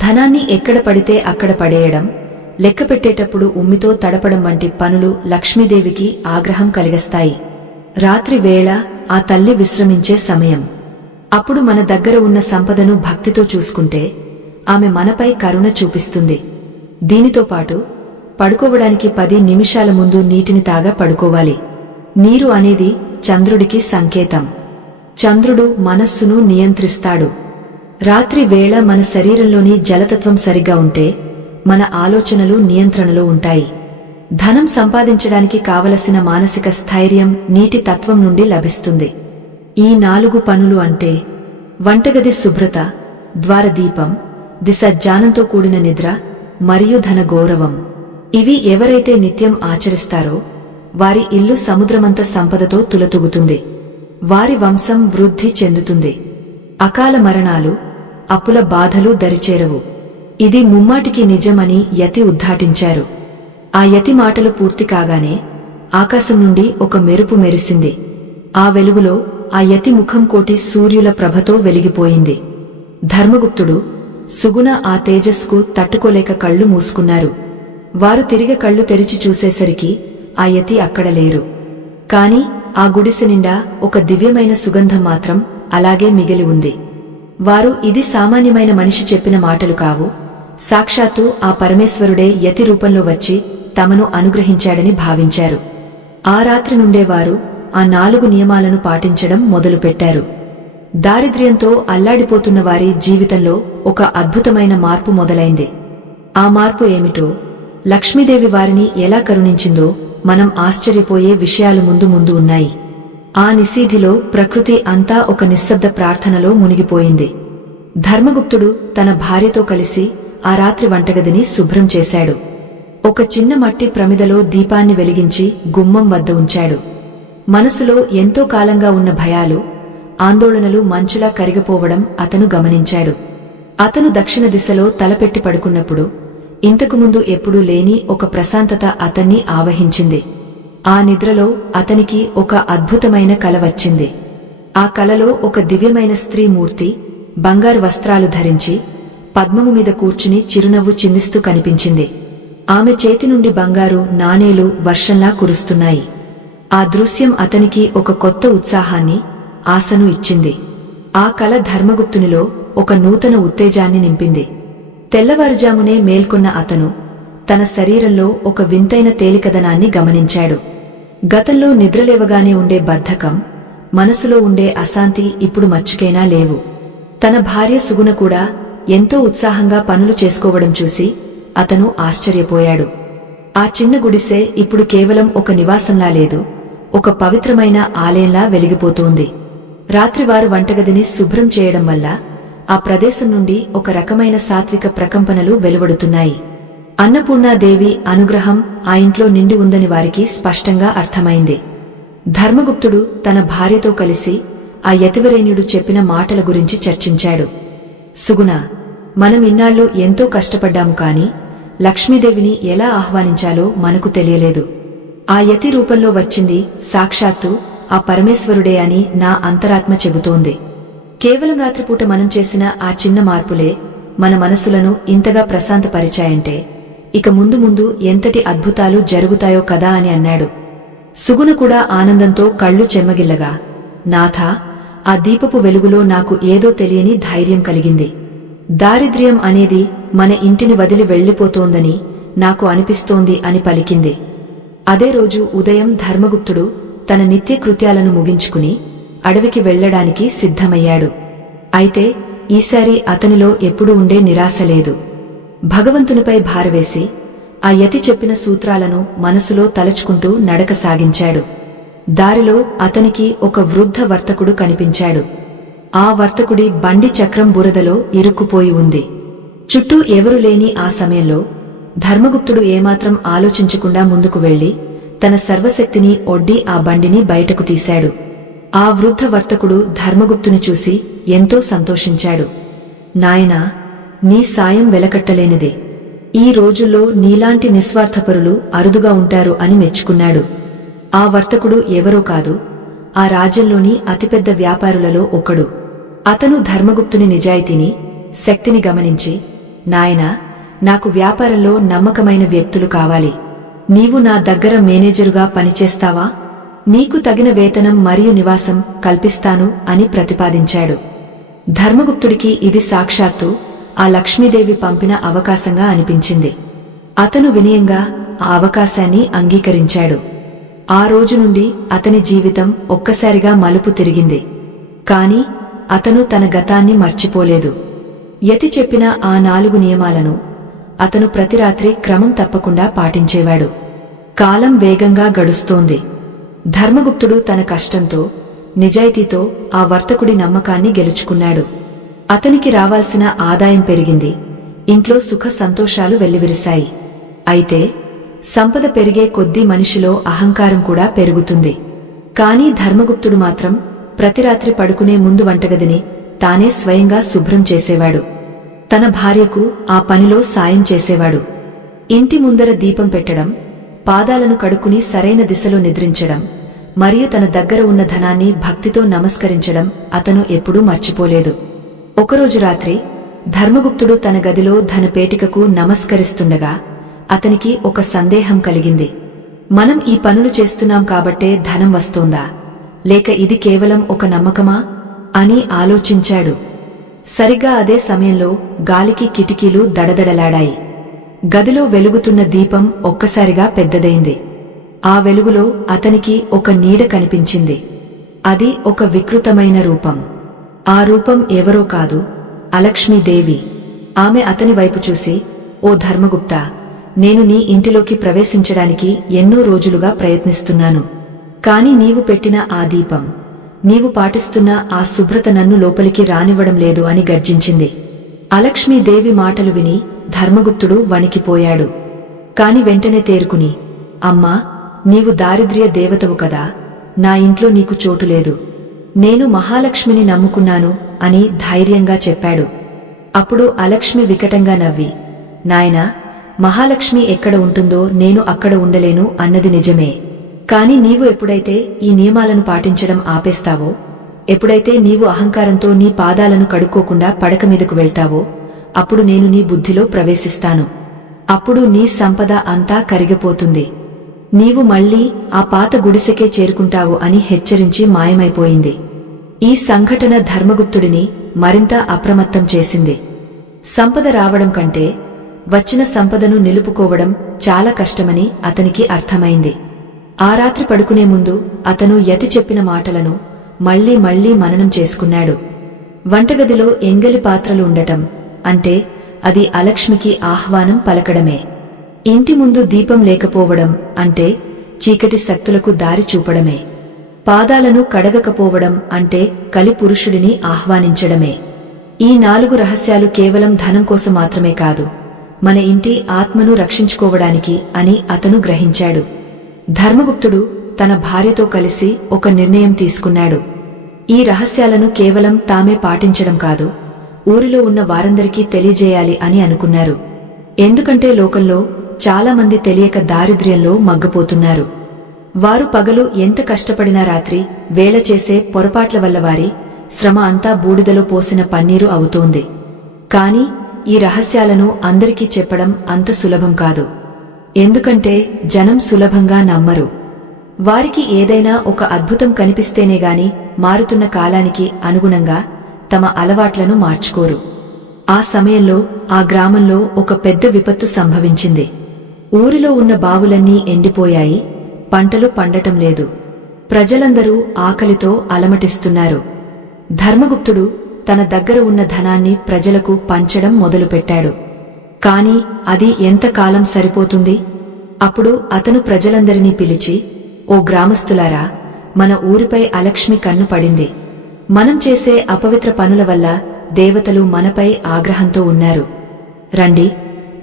ధనాన్ని ఎక్కడ పడితే అక్కడ పడేయడం, లెక్కపెట్టేటప్పుడు ఉమ్మితో తడపడం వంటి పనులు లక్ష్మీదేవికి ఆగ్రహం కలిగిస్తాయి. రాత్రి వేళ ఆ తల్లి విశ్రమించే సమయం. అప్పుడు మన దగ్గర ఉన్న సంపదను భక్తితో చూసుకుంటే ఆమె మనపై కరుణ చూపిస్తుంది. దీనితో పాటు పడుకోవడానికి 10 నిమిషాల ముందు నీటిని తాగా పడుకోవాలి. నీరు అనేది చంద్రుడికి సంకేతం. చంద్రుడు మనస్సును నియంత్రిస్తాడు. రాత్రి వేళ మన శరీరంలోని జలతత్వం సరిగా ఉంటే మన ఆలోచనలు నియంత్రణలో ఉంటాయి. ధనం సంపాదించడానికి కావలసిన మానసిక స్థైర్యం నీటి తత్వం నుండి లభిస్తుంది. ఈ 4 పనులు అంటే వంటగది శుభ్రత, ద్వారదీపం, దిశ జ్ఞానంతో కూడిన నిద్ర మరియు ధన గౌరవం. ఇవి ఎవరైతే నిత్యం ఆచరిస్తారో వారి ఇల్లు సముద్రమంత సంపదతో తులతూగుతుంది. వారి వంశం వృద్ధి చెందుతుంది. అకాల మరణాలు, అప్పుల బాధలు దరిచేరవు. ఇది ముమ్మాటికి నిజమని యతి ఉద్ఘాటించారు. ఆ యతి మాటలు పూర్తి కాగానే ఆకాశం నుండి ఒక మెరుపు మెరిసింది. ఆ వెలుగులో ఆ యతి ముఖం కోటి సూర్యుల ప్రభతో వెలిగిపోయింది. ధర్మగుప్తుడు, సుగుణ ఆ తేజస్కు తట్టుకోలేక కళ్ళు మూసుకున్నారు. వారు తిరిగి కళ్ళు తెరిచి చూసేసరికి ఆ యతి అక్కడ లేరు. కాని ఆ గుడిసె నిండా ఒక దివ్యమైన సుగంధం మాత్రం అలాగే మిగిలి ఉంది. వారు, ఇది సామాన్యమైన మనిషి చెప్పిన మాటలు కావు, సాక్షాత్తు ఆ పరమేశ్వరుడే యతి రూపంలో వచ్చి తమను అనుగ్రహించాడని భావించారు. ఆ రాత్రి నుండే వారు ఆ 4 నియమాలను పాటించడం మొదలుపెట్టారు. దారిద్ర్యంతో అల్లాడిపోతున్న వారి జీవితంలో ఒక అద్భుతమైన మార్పు మొదలైంది. ఆ మార్పు ఏమిటో, లక్ష్మీదేవి వారిని ఎలా కరుణించిందో మనం ఆశ్చర్యపోయే విషయాలు ముందు ముందు ఉన్నాయి. ఆ నిశీధిలో ప్రకృతి అంతా ఒక నిశ్శబ్ద ప్రార్థనలో మునిగిపోయింది. ధర్మగుప్తుడు తన భార్యతో కలిసి ఆ రాత్రి వంటగదిని శుభ్రం చేశాడు. ఒక చిన్న మట్టి ప్రమిదలో దీపాన్ని వెలిగించి గుమ్మం వద్ద ఉంచాడు. మనసులో ఎంతో కాలంగా ఉన్న భయాలు, ఆందోళనలు మంచులా కరిగిపోవడం అతను గమనించాడు. అతను దక్షిణ దిశలో తలపెట్టి పడుకున్నప్పుడు ఇంతకుముందు ఎప్పుడూ లేని ఒక ప్రశాంతత అతన్ని ఆవహించింది. ఆ నిద్రలో అతనికి ఒక అద్భుతమైన కల వచ్చింది. ఆ కలలో ఒక దివ్యమైన స్త్రీ మూర్తి బంగారు వస్త్రాలు ధరించి పద్మము మీద కూర్చుని చిరునవ్వు చిందిస్తూ కనిపించింది. ఆమె చేతి నుండి బంగారు నాణేలు వర్షంలా కురుస్తున్నాయి. ఆ దృశ్యం అతనికి ఒక కొత్త ఉత్సాహాన్ని, ఆశను ఇచ్చింది. ఆ కల ధర్మగుప్తునిలో ఒక నూతన ఉత్తేజాన్ని నింపింది. తెల్లవారుజామునే మేల్కొన్న అతను తన శరీరంలో ఒక వింతైన తేలికదనాన్ని గమనించాడు. గతంలో నిద్రలేవగానే ఉండే బద్ధకం, మనసులో ఉండే అశాంతి ఇప్పుడు మచ్చుకైనా లేవు. తన భార్య సుగుణ కూడా ఎంతో ఉత్సాహంగా పనులు చేసుకోవడం చూసి అతను ఆశ్చర్యపోయాడు. ఆ చిన్న గుడిసె ఇప్పుడు కేవలం ఒక నివాసంలా లేదు, ఒక పవిత్రమైన ఆలయంలా వెలిగిపోతోంది. రాత్రివారు వంటగదిని శుభ్రం చేయడం వల్ల ఆ ప్రదేశం నుండి ఒక రకమైన సాత్విక ప్రకంపనలు వెలువడుతున్నాయి. అన్నపూర్ణాదేవి అనుగ్రహం ఆ ఇంట్లో నిండి ఉందని వారికి స్పష్టంగా అర్థమైంది. ధర్మగుప్తుడు తన భార్యతో కలిసి ఆ యతివరేణ్యుడు చెప్పిన మాటల గురించి చర్చించాడు. సుగుణ, మనం ఇన్నాళ్లు ఎంతో కష్టపడ్డాము కాని లక్ష్మీదేవిని ఎలా ఆహ్వానించాలో మనకు తెలియలేదు. ఆ యతి రూపంలో వచ్చింది సాక్షాత్తు ఆ పరమేశ్వరుడే అని నా అంతరాత్మ చెబుతోంది. కేవలం రాత్రిపూట మనం చేసిన ఆ చిన్న మార్పులే మన మనసులను ఇంతగా ప్రశాంతపరిచాయంటే ఇక ముందు ముందు ఎంతటి అద్భుతాలు జరుగుతాయో కదా అని అన్నాడు. సుగుణ కూడా ఆనందంతో కళ్ళు చెమ్మగిల్లగా, నాథా, ఆ దీపపు వెలుగులో నాకు ఏదో తెలియని ధైర్యం కలిగింది. దారిద్ర్యం అనేది మన ఇంటిని వదిలి వెళ్లిపోతోందని నాకు అనిపిస్తోంది అని పలికింది. అదే రోజు ఉదయం ధర్మగుప్తుడు తన నిత్యకృత్యాలను ముగించుకుని అడవికి వెళ్లడానికి సిద్ధమయ్యాడు. అయితే ఈసారి అతనిలో ఎప్పుడూ ఉండే నిరాశ లేదు. భగవంతునిపై భారవేసి ఆ యతి చెప్పిన సూత్రాలను మనసులో తలచుకుంటూ నడక సాగించాడు. దారిలో అతనికి ఒక వృద్ధ వర్తకుడు కనిపించాడు. ఆ వర్తకుడి బండి చక్రం బురదలో ఇరుక్కుపోయి ఉంది. చుట్టూ ఎవరూ లేని ఆ సమయంలో ధర్మగుప్తుడు ఏమాత్రం ఆలోచించకుండా ముందుకు వెళ్లి తన సర్వశక్తిని ఒడ్డి ఆ బండిని బయటకు తీశాడు. ఆ వృద్ధ వర్తకుడు ధర్మగుప్తుని చూసి ఎంతో సంతోషించాడు. నాయనా, నీ సాయం వెలకట్టలేనిదే. ఈ రోజుల్లో నీలాంటి నిస్వార్థపరులు అరుదుగా ఉంటారు అని మెచ్చుకున్నాడు. ఆ వర్తకుడు ఎవరో కాదు, ఆ రాజ్యంలోని అతిపెద్ద వ్యాపారులలో ఒకడు. అతను ధర్మగుప్తుని నిజాయితీని, శక్తిని గమనించి, నాయనా, నాకు వ్యాపారంలో నమ్మకమైన వ్యక్తులు కావాలి. నీవు నా దగ్గర మేనేజరుగా పనిచేస్తావా? నీకు తగిన వేతనం మరియు నివాసం కల్పిస్తాను అని ప్రతిపాదించాడు. ధర్మగుప్తుడికి ఇది సాక్షాత్తు ఆ లక్ష్మీదేవి పంపిన అవకాశంగా అనిపించింది. అతను వినయంగా ఆ అవకాశాన్ని అంగీకరించాడు. ఆ రోజు నుండి అతని జీవితం ఒక్కసారిగా మలుపు తిరిగింది. కాని అతను తన గతాన్ని మర్చిపోలేదు. యతి చెప్పిన ఆ 4 నియమాలను అతను ప్రతి రాత్రి క్రమం తప్పకుండా పాటించేవాడు. కాలం వేగంగా గడుస్తోంది. ధర్మగుప్తుడు తన కష్టంతో, నిజాయితీతో ఆ వర్తకుడి నమ్మకాన్ని గెలుచుకున్నాడు. అతనికి రావాల్సిన ఆదాయం పెరిగింది. ఇంట్లో సుఖ సంతోషాలు వెల్లివిరిశాయి. అయితే సంపద పెరిగే కొద్దీ మనిషిలో అహంకారం కూడా పెరుగుతుంది. కాని ధర్మగుప్తుడు మాత్రం ప్రతి రాత్రి పడుకునే ముందు వంటగదిని తానే స్వయంగా శుభ్రం చేసేవాడు. తన భార్యకు ఆ పనిలో సాయం చేసేవాడు. ఇంటి ముందర దీపం పెట్టడం, పాదాలను కడుక్కుని సరైన దిశలో నిద్రించడం మరియు తన దగ్గర ఉన్న ధనాన్ని భక్తితో నమస్కరించడం అతను ఎప్పుడూ మర్చిపోలేదు. ఒకరోజు రాత్రి ధర్మగుప్తుడు తన గదిలో ధనపేటికకు నమస్కరిస్తుండగా అతనికి ఒక సందేహం కలిగింది. మనం ఈ పనులు చేస్తున్నాం కాబట్టే ధనం వస్తోందా, లేక ఇది కేవలం ఒక నమ్మకమా అని ఆలోచించాడు. సరిగ్గా అదే సమయంలో గాలికి కిటికీలు దడదడలాడాయి. గదిలో వెలుగుతున్న దీపం ఒక్కసారిగా పెద్దదైంది. ఆ వెలుగులో అతనికి ఒక నీడ కనిపించింది. అది ఒక వికృతమైన రూపం. ఆ రూపం ఎవరో కాదు, అలక్ష్మీదేవి. ఆమె అతని వైపు చూసి, ఓ ధర్మగుప్తా, నేను నీ ఇంటిలోకి ప్రవేశించడానికి ఎన్నో రోజులుగా ప్రయత్నిస్తున్నాను. కాని నీవు పెట్టిన ఆ దీపం, నీవు పాటిస్తున్న ఆ శుభ్రత నన్ను లోపలికి రానివ్వడం లేదు అని గర్జించింది. అలక్ష్మీదేవి మాటలు విని ధర్మగుప్తుడు వణికిపోయాడు. కాని వెంటనే తేరుకుని, అమ్మా, నీవు దారిద్ర్య దేవతవు కదా, నా ఇంట్లో నీకు చోటు లేదు. నేను మహాలక్ష్మిని నమ్ముకున్నాను అని ధైర్యంగా చెప్పాడు. అప్పుడు అలక్ష్మి వికటంగా నవ్వి, నాయనా, మహాలక్ష్మి ఎక్కడ ఉంటుందో నేను అక్కడ ఉండలేను అన్నది నిజమే. కాని నీవు ఎప్పుడైతే ఈ నియమాలను పాటించడం ఆపేస్తావో, ఎప్పుడైతే నీవు అహంకారంతో నీ పాదాలను కడుక్కోకుండా పడక మీదకు వెళ్తావో, అప్పుడు నేను నీ బుద్ధిలో ప్రవేశిస్తాను. అప్పుడు నీ సంపద అంతా కరిగిపోతుంది. నీవు మళ్లీ ఆ పాత గుడిసెకే చేరుకుంటావు అని హెచ్చరించి మాయమైపోయింది. ఈ సంఘటన ధర్మగుప్తుడిని మరింత అప్రమత్తం చేసింది. సంపద రావడం కంటే వచ్చిన సంపదను నిలుపుకోవడం చాలా కష్టమని అతనికి అర్థమైంది. ఆ రాత్రి పడుకునే ముందు అతను యతి చెప్పిన మాటలను మళ్లీ మళ్లీ మననం చేసుకున్నాడు. వంటగదిలో ఎంగలి పాత్రలు ఉండటం అంటే అది అలక్ష్మికి ఆహ్వానం పలకడమే. ఇంటి ముందు దీపం లేకపోవడం అంటే చీకటి శక్తులకు దారి చూపడమే. పాదాలను కడగకపోవడం అంటే కలిపురుషుడిని ఆహ్వానించడమే. ఈ 4 రహస్యాలు కేవలం ధనం కోసం మాత్రమే కాదు, మన ఇంటి ఆత్మను రక్షించుకోవడానికి అని అతను గ్రహించాడు. ధర్మగుప్తుడు తన భార్యతో కలిసి ఒక నిర్ణయం తీసుకున్నాడు. ఈ రహస్యాలను కేవలం తామే పాటించడం కాదు, ఊరిలో ఉన్న వారందరికీ తెలియజేయాలి అని అనుకున్నారు. ఎందుకంటే లోకంలో చాలా మంది తెలియక దారిద్ర్యంలో మగ్గపోతున్నారు. వారు పగలు ఎంత కష్టపడినా రాత్రి వేళ చేసే పొరపాట్ల వల్ల వారి శ్రమ అంతా బూడిదలో పోసిన పన్నీరు అవుతోంది. కాని ఈ రహస్యాలను అందరికీ చెప్పడం అంత సులభం కాదు. ఎందుకంటే జనం సులభంగా నమ్మరు. వారికి ఏదైనా ఒక అద్భుతం కనిపిస్తేనే గాని మారుతున్న కాలానికి అనుగుణంగా తమ అలవాట్లను మార్చుకోరు. ఆ సమయంలో ఆ గ్రామంలో ఒక పెద్ద విపత్తు సంభవించింది. ఊరిలో ఉన్న బావులన్నీ ఎండిపోయాయి, పంటలు పండటం లేదు. ప్రజలందరూ ఆకలితో అలమటిస్తున్నారు. ధర్మగుప్తుడు తన దగ్గర ఉన్న ధనాన్ని ప్రజలకు పంచడం మొదలుపెట్టాడు. కాని అది ఎంతకాలం సరిపోతుంది? అప్పుడు అతను ప్రజలందరినీ పిలిచి, ఓ గ్రామస్తులారా, మన ఊరిపై అలక్ష్మి కన్ను పడింది. మనం చేసే అపవిత్ర పనుల వల్ల దేవతలు మనపై ఆగ్రహంతో ఉన్నారు. రండి,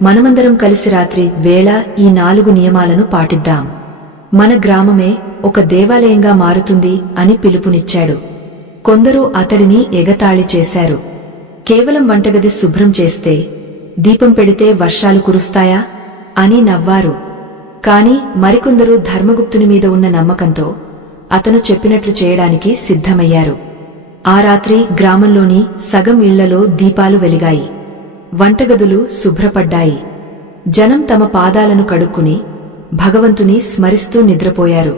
మనమందరం కలిసి రాత్రి వేళ ఈ 4 నియమాలను పాటిద్దాం. మన గ్రామమే ఒక దేవాలయంగా మారుతుంది అని పిలుపునిచ్చాడు. కొందరు అతడిని ఎగతాళి చేశారు. కేవలం వంటగది శుభ్రం చేస్తే, దీపం పెడితే వర్షాలు కురుస్తాయా అని నవ్వారు. కాని మరికొందరు ధర్మగుప్తుని మీద ఉన్న నమ్మకంతో అతను చెప్పినట్లు చేయడానికి సిద్ధమయ్యారు. ఆ రాత్రి గ్రామంలోని సగం ఇళ్లలో దీపాలు వెలిగాయి. వంటగదులు శుభ్రపడ్డాయి. జనం తమ పాదాలను కడుక్కుని భగవంతుని స్మరిస్తూ నిద్రపోయారు.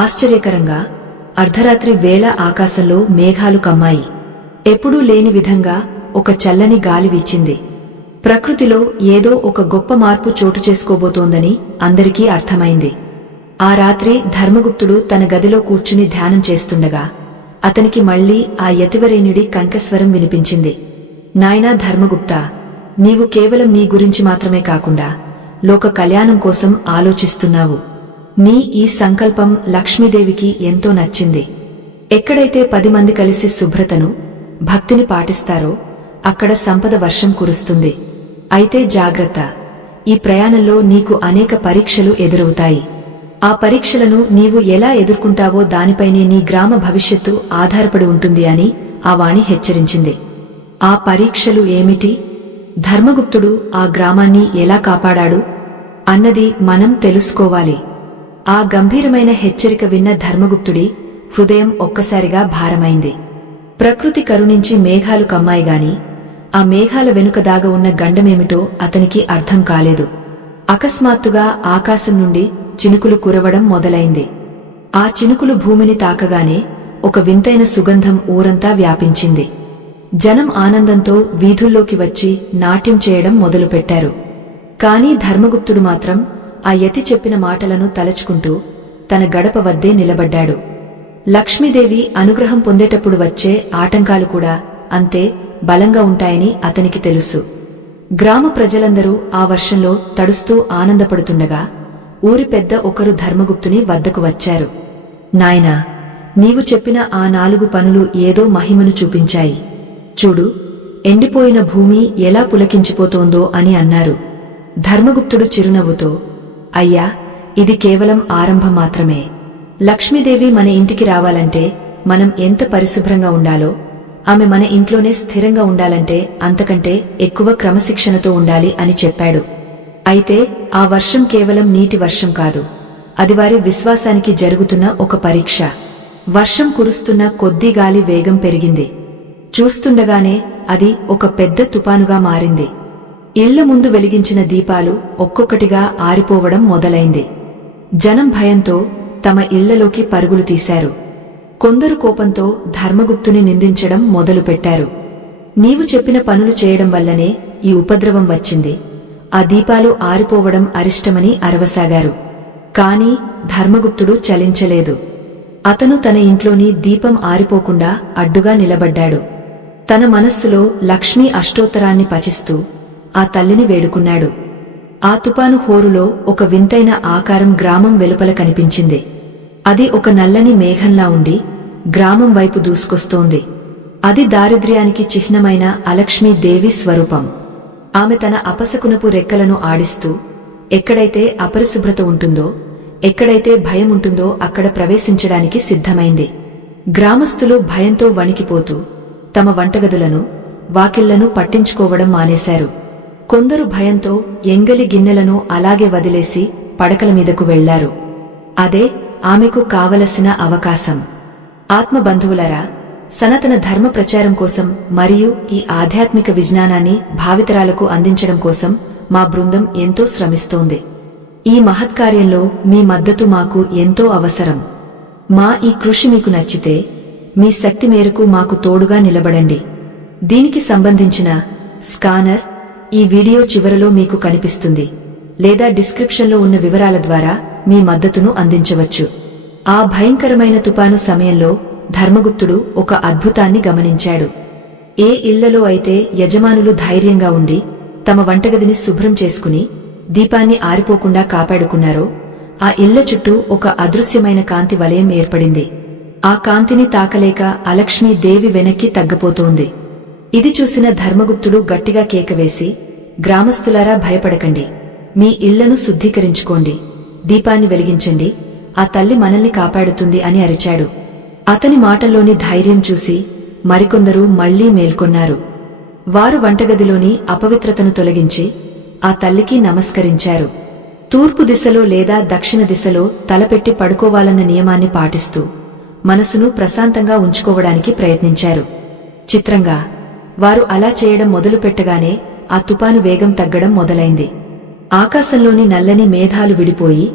ఆశ్చర్యకరంగా అర్ధరాత్రి వేళ ఆకాశంలో మేఘాలు కమ్మాయి. ఎప్పుడూ లేని విధంగా ఒక చల్లని గాలి వీచింది. ప్రకృతిలో ఏదో ఒక గొప్ప మార్పు చోటు చేసుకోబోతోందని అందరికీ అర్థమైంది. ఆ రాత్రి ధర్మగుప్తుడు తన గదిలో కూర్చుని ధ్యానం చేస్తుండగా అతనికి మళ్లీ ఆ యతివరేణ్యుడి కంఠస్వరం వినిపించింది. నాయనా ధర్మగుప్తా, నీవు కేవలం నీ గురించి మాత్రమే కాకుండా లోక కళ్యాణం కోసం ఆలోచిస్తున్నావు. నీ ఈ సంకల్పం లక్ష్మీదేవికి ఎంతో నచ్చింది. ఎక్కడైతే 10 మంది కలిసి శుభ్రతను, భక్తిని పాటిస్తారో అక్కడ సంపద వర్షం కురుస్తుంది. అయితే జాగ్రత్త, ఈ ప్రయాణంలో నీకు అనేక పరీక్షలు ఎదురవుతాయి. ఆ పరీక్షలను నీవు ఎలా ఎదుర్కొంటావో దానిపైనే నీ గ్రామ భవిష్యత్తు ఆధారపడి ఉంటుంది అని ఆ వాణి హెచ్చరించింది. ఆ పరీక్షలు ఏమిటి? ధర్మగుప్తుడు ఆ గ్రామాన్ని ఎలా కాపాడాడు అన్నది మనం తెలుసుకోవాలి. ఆ గంభీరమైన హెచ్చరిక విన్న ధర్మగుప్తుడి హృదయం ఒక్కసారిగా భారమైంది. ప్రకృతి కరుణించి మేఘాలు కమ్మాయిగాని ఆ మేఘాల వెనుక దాగ ఉన్న గండమేమిటో అతనికి అర్థం కాలేదు. అకస్మాత్తుగా ఆకాశం నుండి చినుకులు కురవడం మొదలైంది. ఆ చినుకులు భూమిని తాకగానే ఒక వింతైన సుగంధం ఊరంతా వ్యాపించింది. జనం ఆనందంతో వీధుల్లోకి వచ్చి నాట్యం చేయడం మొదలుపెట్టారు. కాని ధర్మగుప్తుడు మాత్రం ఆ యతి చెప్పిన మాటలను తలచుకుంటూ తన గడప వద్దే నిలబడ్డాడు. లక్ష్మీదేవి అనుగ్రహం పొందేటప్పుడు వచ్చే ఆటంకాలు కూడా అంతే బలంగా ఉంటాయని అతనికి తెలుసు. గ్రామ ప్రజలందరూ ఆ వర్షంలో తడుస్తూ ఆనందపడుతుండగా ఊరి పెద్ద ఒకరు ధర్మగుప్తుని వద్దకు వచ్చారు. నాయనా, నీవు చెప్పిన ఆ 4 పనులు ఏదో మహిమను చూపించాయి. చూడు, ఎండిపోయిన భూమి ఎలా పులకించిపోతోందో అని అన్నారు. ధర్మగుప్తుడు చిరునవ్వుతో, అయ్యా, ఇది కేవలం ఆరంభం మాత్రమే. లక్ష్మీదేవి మన ఇంటికి రావాలంటే మనం ఎంత పరిశుభ్రంగా ఉండాలో, ఆమె మన ఇంట్లోనే స్థిరంగా ఉండాలంటే అంతకంటే ఎక్కువ క్రమశిక్షణతో ఉండాలి అని చెప్పాడు. అయితే ఆ వర్షం కేవలం నీటి వర్షం కాదు, అది వారి విశ్వాసానికి జరుగుతున్న ఒక పరీక్ష. వర్షం కురుస్తున్న కొద్దీ గాలి వేగం పెరిగింది. చూస్తుండగానే అది ఒక పెద్ద తుపానుగా మారింది. ఇళ్ల ముందు వెలిగించిన దీపాలు ఒక్కొక్కటిగా ఆరిపోవడం మొదలైంది. జనం భయంతో తమ ఇళ్లలోకి పరుగులు తీశారు. కొందరు కోపంతో ధర్మగుప్తుని నిందించడం మొదలుపెట్టారు. నీవు చెప్పిన పనులు చేయడం వల్లనే ఈ ఉపద్రవం వచ్చింది, ఆ దీపాలు ఆరిపోవడం అరిష్టమని అరవసాగారు. కాని ధర్మగుప్తుడు చలించలేదు. అతను తన ఇంట్లోని దీపం ఆరిపోకుండా అడ్డుగా నిలబడ్డాడు. తన మనస్సులో లక్ష్మీ అష్టోత్తరాన్ని పఠిస్తూ ఆ తల్లిని వేడుకున్నాడు. ఆ తుపాను హోరులో ఒక వింతైన ఆకారం గ్రామం వెలుపల కనిపించింది. అది ఒక నల్లని మేఘంలా ఉండి గ్రామం వైపు దూసుకొస్తోంది. అది దారిద్ర్యానికి చిహ్నమైన అలక్ష్మీదేవి స్వరూపం. ఆమె తన అపశకునపు రెక్కలను ఆడిస్తూ ఎక్కడైతే అపరిశుభ్రత ఉంటుందో, ఎక్కడైతే భయం ఉంటుందో అక్కడ ప్రవేశించడానికి సిద్ధమైంది. గ్రామస్తులు భయంతో వణికిపోతూ తమ వంటగదులను, వాకిళ్లను పట్టించుకోవడం మానేశారు. కొందరు భయంతో ఎంగలి గిన్నెలను అలాగే వదిలేసి పడకల మీదకు వెళ్లారు. అదే ఆమెకు కావలసిన అవకాశం. ఆత్మబంధువులారా, సనాతన ధర్మ ప్రచారం కోసం మరియు ఈ ఆధ్యాత్మిక విజ్ఞానాన్ని భావితరాలకు అందించడం కోసం మా బృందం ఎంతో శ్రమిస్తోంది. ఈ మహత్కార్యంలో మీ మద్దతు మాకు ఎంతో అవసరం. మా ఈ కృషి మీకు నచ్చితే మీ శక్తి మేరకు మాకు తోడుగా నిలబడండి. దీనికి సంబంధించిన స్కానర్ ఈ వీడియో చివరలో మీకు కనిపిస్తుంది లేదా డిస్క్రిప్షన్లో ఉన్న వివరాల ద్వారా మీ మద్దతును అందించవచ్చు. ఆ భయంకరమైన తుపాను సమయంలో ధర్మగుప్తుడు ఒక అద్భుతాన్ని గమనించాడు. ఏ ఇళ్లలో అయితే యజమానులు ధైర్యంగా ఉండి తమ వంటగదిని శుభ్రం చేసుకుని దీపాన్ని ఆరిపోకుండా కాపాడుకున్నారో ఆ ఇళ్ల చుట్టూ ఒక అదృశ్యమైన కాంతి వలయం ఏర్పడింది. ఆ కాంతిని తాకలేక అలక్ష్మీదేవి వెనక్కి తగ్గపోతోంది. ఇది చూసిన ధర్మగుప్తుడు గట్టిగా కేకవేసి, గ్రామస్తులారా భయపడకండి, మీ ఇళ్లను శుద్ధీకరించుకోండి, దీపాన్ని వెలిగించండి, ఆ తల్లి మనల్ని కాపాడుతుంది అని అరిచాడు. అతని మాటల్లోని ధైర్యం చూసి మరికొందరు మళ్లీ మేల్కొన్నారు. వారు వంటగదిలోని అపవిత్రతను తొలగించి ఆ తల్లికి నమస్కరించారు. తూర్పు దిశలో లేదా దక్షిణ దిశలో తలపెట్టి పడుకోవాలన్న నియమాన్ని పాటిస్తూ మనసును ప్రశాంతంగా ఉంచుకోవడానికి ప్రయత్నించారు. చిత్రంగా వారు అలా చేయడం మొదలుపెట్టగానే ఆ తుపాను వేగం తగ్గడం మొదలైంది. ఆకాశంలోని నల్లని మేఘాలు విడిపోయి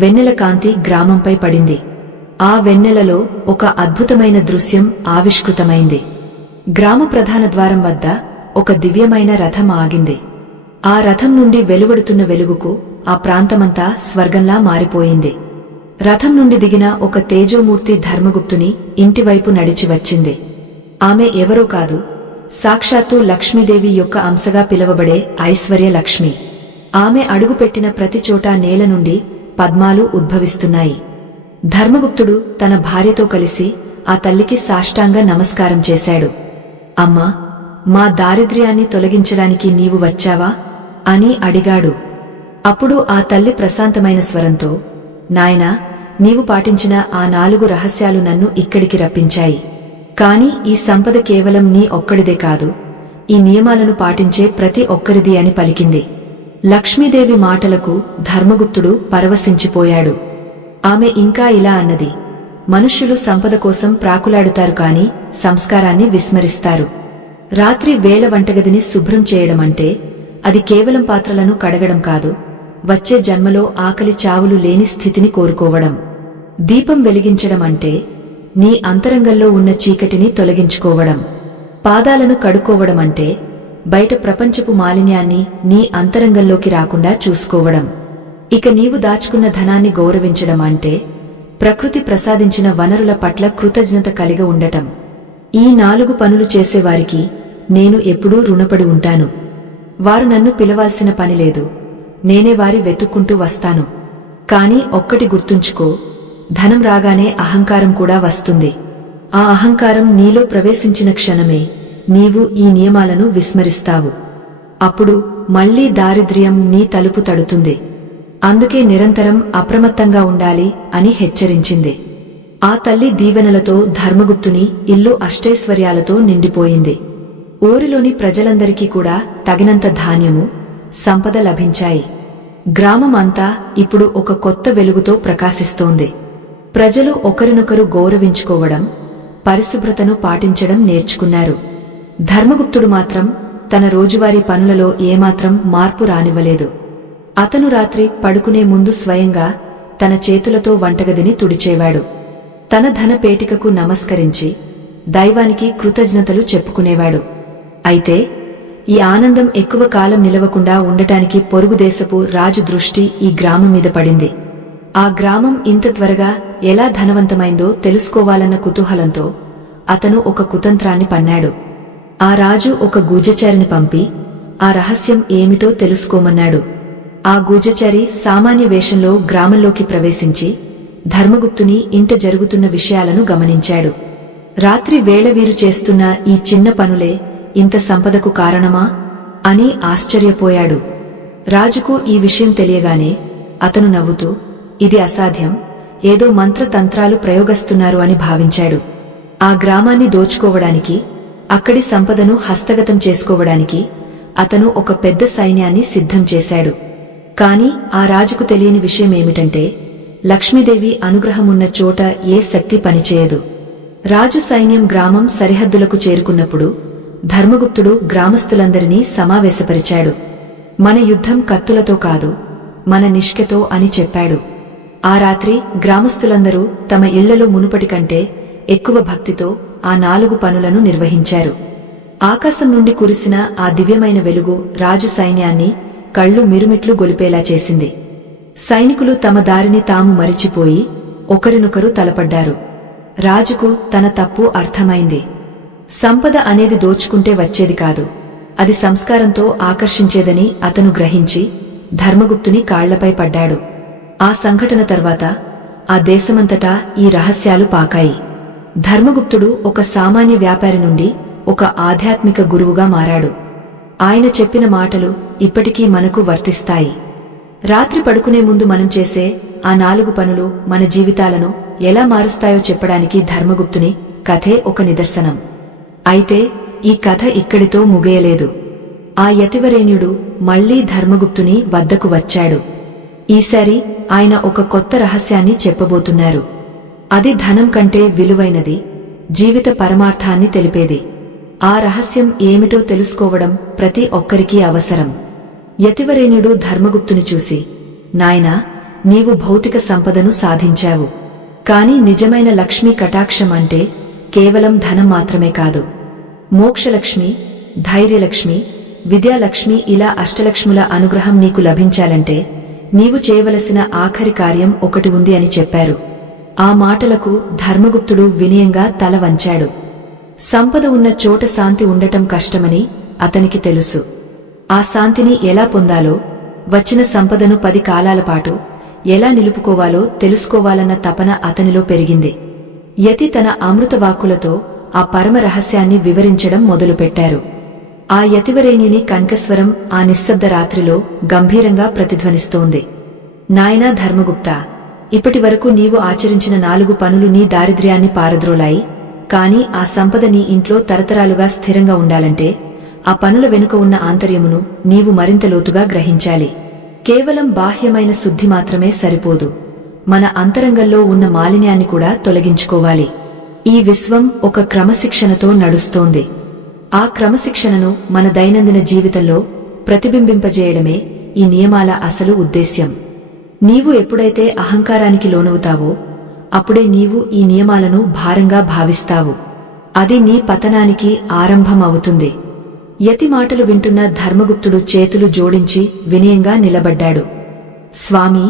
వెన్నెల కాంతి గ్రామంపై పడింది. ఆ వెన్నెలలో ఒక అద్భుతమైన దృశ్యం ఆవిష్కృతమైంది. గ్రామ ప్రధాన ద్వారం వద్ద ఒక దివ్యమైన రథం ఆగింది. ఆ రథం నుండి వెలువడుతున్న వెలుగుకు ఆ ప్రాంతమంతా స్వర్గంలా మారిపోయింది. రథం నుండి దిగిన ఒక తేజోమూర్తి ధర్మగుప్తుని ఇంటివైపు నడిచి వచ్చింది. ఆమె ఎవరో కాదు, సాక్షాత్తు లక్ష్మీదేవి యొక్క అంశగా పిలువబడే ఐశ్వర్య లక్ష్మి. ఆమె అడుగుపెట్టిన ప్రతి చోటా నేల నుండి పద్మాలు ఉద్భవిస్తున్నాయి. ధర్మగుప్తుడు తన భార్యతో కలిసి ఆ తల్లికి సాష్టాంగ నమస్కారం చేశాడు. అమ్మా, మా దారిద్ర్యాన్ని తొలగించడానికి నీవు వచ్చావా అని అడిగాడు. అప్పుడు ఆ తల్లి ప్రశాంతమైన స్వరంతో, నాయనా, నీవు పాటించిన ఆ 4 రహస్యాలు నన్ను ఇక్కడికి రప్పించాయి. కాని ఈ సంపద కేవలం నీ ఒక్కడిదే కాదు, ఈ నియమాలను పాటించే ప్రతి ఒక్కరిది అని పలికింది. లక్ష్మీదేవి మాటలకు ధర్మగుప్తుడు పరవశించిపోయాడు. ఆమె ఇంకా ఇలా అన్నది, మనుష్యులు సంపద కోసం ప్రాకులాడుతారు కాని సంస్కారాన్ని విస్మరిస్తారు. రాత్రి వేళ వంటగదిని శుభ్రం చేయడమంటే అది కేవలం పాత్రలను కడగడం కాదు, వచ్చే జన్మలో ఆకలి చావులు లేని స్థితిని కోరుకోవడం. దీపం వెలిగించడం అంటే నీ అంతరంగంలో ఉన్న చీకటిని తొలగించుకోవడం. పాదాలను కడుక్కోవడమంటే బయట ప్రపంచపు మాలిన్యాన్ని నీ అంతరంగంలోకి రాకుండా చూసుకోవడం. ఇక నీవు దాచుకున్న ధనాన్ని గౌరవించడం అంటే ప్రకృతి ప్రసాదించిన వనరుల పట్ల కృతజ్ఞత కలిగి ఉండటం. ఈ 4 పనులు చేసేవారికి నేను ఎప్పుడూ రుణపడి ఉంటాను. వారు నన్ను పిలవాల్సిన పనిలేదు, నేనే వారి వెతుక్కుంటూ వస్తాను. కాని ఒక్కటి గుర్తుంచుకో, ధనం రాగానే అహంకారం కూడా వస్తుంది. ఆ అహంకారం నీలో ప్రవేశించిన క్షణమే నీవు ఈ నియమాలను విస్మరిస్తావు. అప్పుడు మళ్లీ దారిద్ర్యం నీ తలుపు తడుతుంది. అందుకే నిరంతరం అప్రమత్తంగా ఉండాలి అని హెచ్చరించింది. ఆ తల్లి దీవెనలతో ధర్మగుప్తుని ఇల్లు అష్టైశ్వర్యాలతో నిండిపోయింది. ఊరిలోని ప్రజలందరికీ కూడా తగినంత ధాన్యము, సంపద లభించాయి. గ్రామం అంతా ఇప్పుడు ఒక కొత్త వెలుగుతో ప్రకాశిస్తోంది. ప్రజలు ఒకరినొకరు గౌరవించుకోవడం, పరిశుభ్రతను పాటించడం నేర్చుకున్నారు. ధర్మగుప్తుడు మాత్రం తన రోజువారీ పనులలో ఏమాత్రం మార్పు రానివ్వలేదు. అతను రాత్రి పడుకునే ముందు స్వయంగా తన చేతులతో వంటగదిని తుడిచేవాడు. తన ధన పేటికకు నమస్కరించి దైవానికి కృతజ్ఞతలు చెప్పుకునేవాడు. అయితే ఈ ఆనందం ఎక్కువ కాలం నిలవకుండా ఉండటానికి పొరుగుదేశపు రాజు దృష్టి ఈ గ్రామం మీద పడింది. ఆ గ్రామం ఇంత త్వరగా ఎలా ధనవంతమైందో తెలుసుకోవాలన్న కుతూహలంతో అతను ఒక కుతంత్రాన్ని పన్నాడు. ఆ రాజు ఒక గూఢచారిని పంపి ఆ రహస్యం ఏమిటో తెలుసుకోమన్నాడు. ఆ గూఢచారి సామాన్య వేషంలో గ్రామంలోకి ప్రవేశించి ధర్మగుప్తుని ఇంట జరుగుతున్న విషయాలను గమనించాడు. రాత్రి వేళ వీరు చేస్తున్న ఈ చిన్న పనులే ఇంత సంపదకు కారణమా అని ఆశ్చర్యపోయాడు. రాజుకు ఈ విషయం తెలియగానే అతను నవ్వుతూ, ఇది అసాధ్యం, ఏదో మంత్రతంత్రాలు ప్రయోగిస్తున్నారు అని భావించాడు. ఆ గ్రామాన్ని దోచుకోవడానికి, అక్కడి సంపదను హస్తగతం చేసుకోవడానికి అతను ఒక పెద్ద సైన్యాన్ని సిద్ధం చేశాడు. కాని ఆ రాజుకు తెలియని విషయమేమిటంటే లక్ష్మీదేవి అనుగ్రహమున్న చోట ఏ శక్తి పనిచేయదు. రాజు సైన్యం గ్రామం సరిహద్దులకు చేరుకున్నప్పుడు ధర్మగుప్తుడు గ్రామస్తులందరినీ సమావేశపరిచాడు. మన యుద్ధం కత్తులతో కాదు, మన నిష్ఠతో అని చెప్పాడు. ఆ రాత్రి గ్రామస్తులందరూ తమ ఇళ్లలో మునుపటి కంటే ఎక్కువ భక్తితో ఆ 4 పనులను నిర్వహించారు. ఆకాశం నుండి కురిసిన ఆ దివ్యమైన వెలుగు రాజు సైన్యాన్ని కళ్ళు మిరుమిట్లు గొలిపేలా చేసింది. సైనికులు తమ దారిని తాము మరిచిపోయి ఒకరినొకరు తలపడ్డారు. రాజుకు తన తప్పు అర్థమైంది. సంపద అనేది దోచుకుంటే వచ్చేది కాదు, అది సంస్కారంతో ఆకర్షించేదని అతను గ్రహించి ధర్మగుప్తుని కాళ్లపై పడ్డాడు. ఆ సంఘటన తర్వాత ఆ దేశమంతటా ఈ రహస్యాలు పాకాయి. ధర్మగుప్తుడు ఒక సామాన్య వ్యాపారి నుండి ఒక ఆధ్యాత్మిక గురువుగా మారాడు. ఆయన చెప్పిన మాటలు ఇప్పటికీ మనకు వర్తిస్తాయి. రాత్రి పడుకునే ముందు మనం చేసే ఆ 4 పనులు మన జీవితాలను ఎలా మారుస్తాయో చెప్పడానికి ధర్మగుప్తుని కథే ఒక నిదర్శనం. అయితే ఈ కథ ఇక్కడితో ముగియలేదు. ఆ యతివరేణ్యుడు మళ్లీ ధర్మగుప్తుని వద్దకు వచ్చాడు. ఈసారి ఆయన ఒక కొత్త రహస్యాన్ని చెప్పబోతున్నారు. అది ధనం కంటే విలువైనది, జీవిత పరమార్థాన్ని తెలిపేది. ఆ రహస్యం ఏమిటో తెలుసుకోవడం ప్రతి ఒక్కరికీ అవసరం. యతివరేణ్యుడు ధర్మగుప్తుని చూసి, నాయనా, నీవు భౌతిక సంపదను సాధించావు. కాని నిజమైన లక్ష్మీ కటాక్షం అంటే కేవలం ధనం మాత్రమే కాదు. మోక్షలక్ష్మి, ధైర్యలక్ష్మి, విద్యాలక్ష్మి, ఇలా అష్టలక్ష్ముల అనుగ్రహం నీకు లభించాలంటే నీవు చేయవలసిన ఆఖరి కార్యం ఒకటి ఉంది అని చెప్పారు. ఆ మాటలకు ధర్మగుప్తుడు వినయంగా తల వంచాడు. సంపద ఉన్న చోట శాంతి ఉండటం కష్టమని అతనికి తెలుసు. ఆ శాంతిని ఎలా పొందాలో, వచ్చిన సంపదను 10 కాలాల పాటు ఎలా నిలుపుకోవాలో తెలుసుకోవాలన్న తపన అతనిలో పెరిగింది. యతి తన అమృతవాక్కులతో ఆ పరమ రహస్యాన్ని వివరించడం మొదలుపెట్టారు. ఆ యతివరేణ్యుని కంఠస్వరం ఆ నిశ్శబ్ద రాత్రిలో గంభీరంగా ప్రతిధ్వనిస్తోంది. నాయనా ధర్మగుప్తా, ఇప్పటివరకు నీవు ఆచరించిన 4 పనులు నీ దారిద్ర్యాన్ని పారద్రోలాయి. కాని ఆ సంపద నీ ఇంట్లో తరతరాలుగా స్థిరంగా ఉండాలంటే ఆ పనుల వెనుక ఉన్న ఆంతర్యమును నీవు మరింత లోతుగా గ్రహించాలి. కేవలం బాహ్యమైన శుద్ధి మాత్రమే సరిపోదు, మన అంతరంగంలో ఉన్న మాలిన్యాన్ని కూడా తొలగించుకోవాలి. ఈ విశ్వం ఒక క్రమశిక్షణతో నడుస్తోంది. ఆ క్రమశిక్షణను మన దైనందిన జీవితంలో ప్రతిబింబింపజేయడమే ఈ నియమాల అసలు ఉద్దేశ్యం. నీవు ఎప్పుడైతే అహంకారానికి లోనవుతావో అప్పుడే నీవు ఈ నియమాలను భారంగా భావిస్తావు. అది నీ పతనానికి ఆరంభం అవుతుంది. యతి మాటలు వింటున్న ధర్మగుప్తుడు చేతులు జోడించి వినయంగా నిలబడ్డాడు. స్వామీ,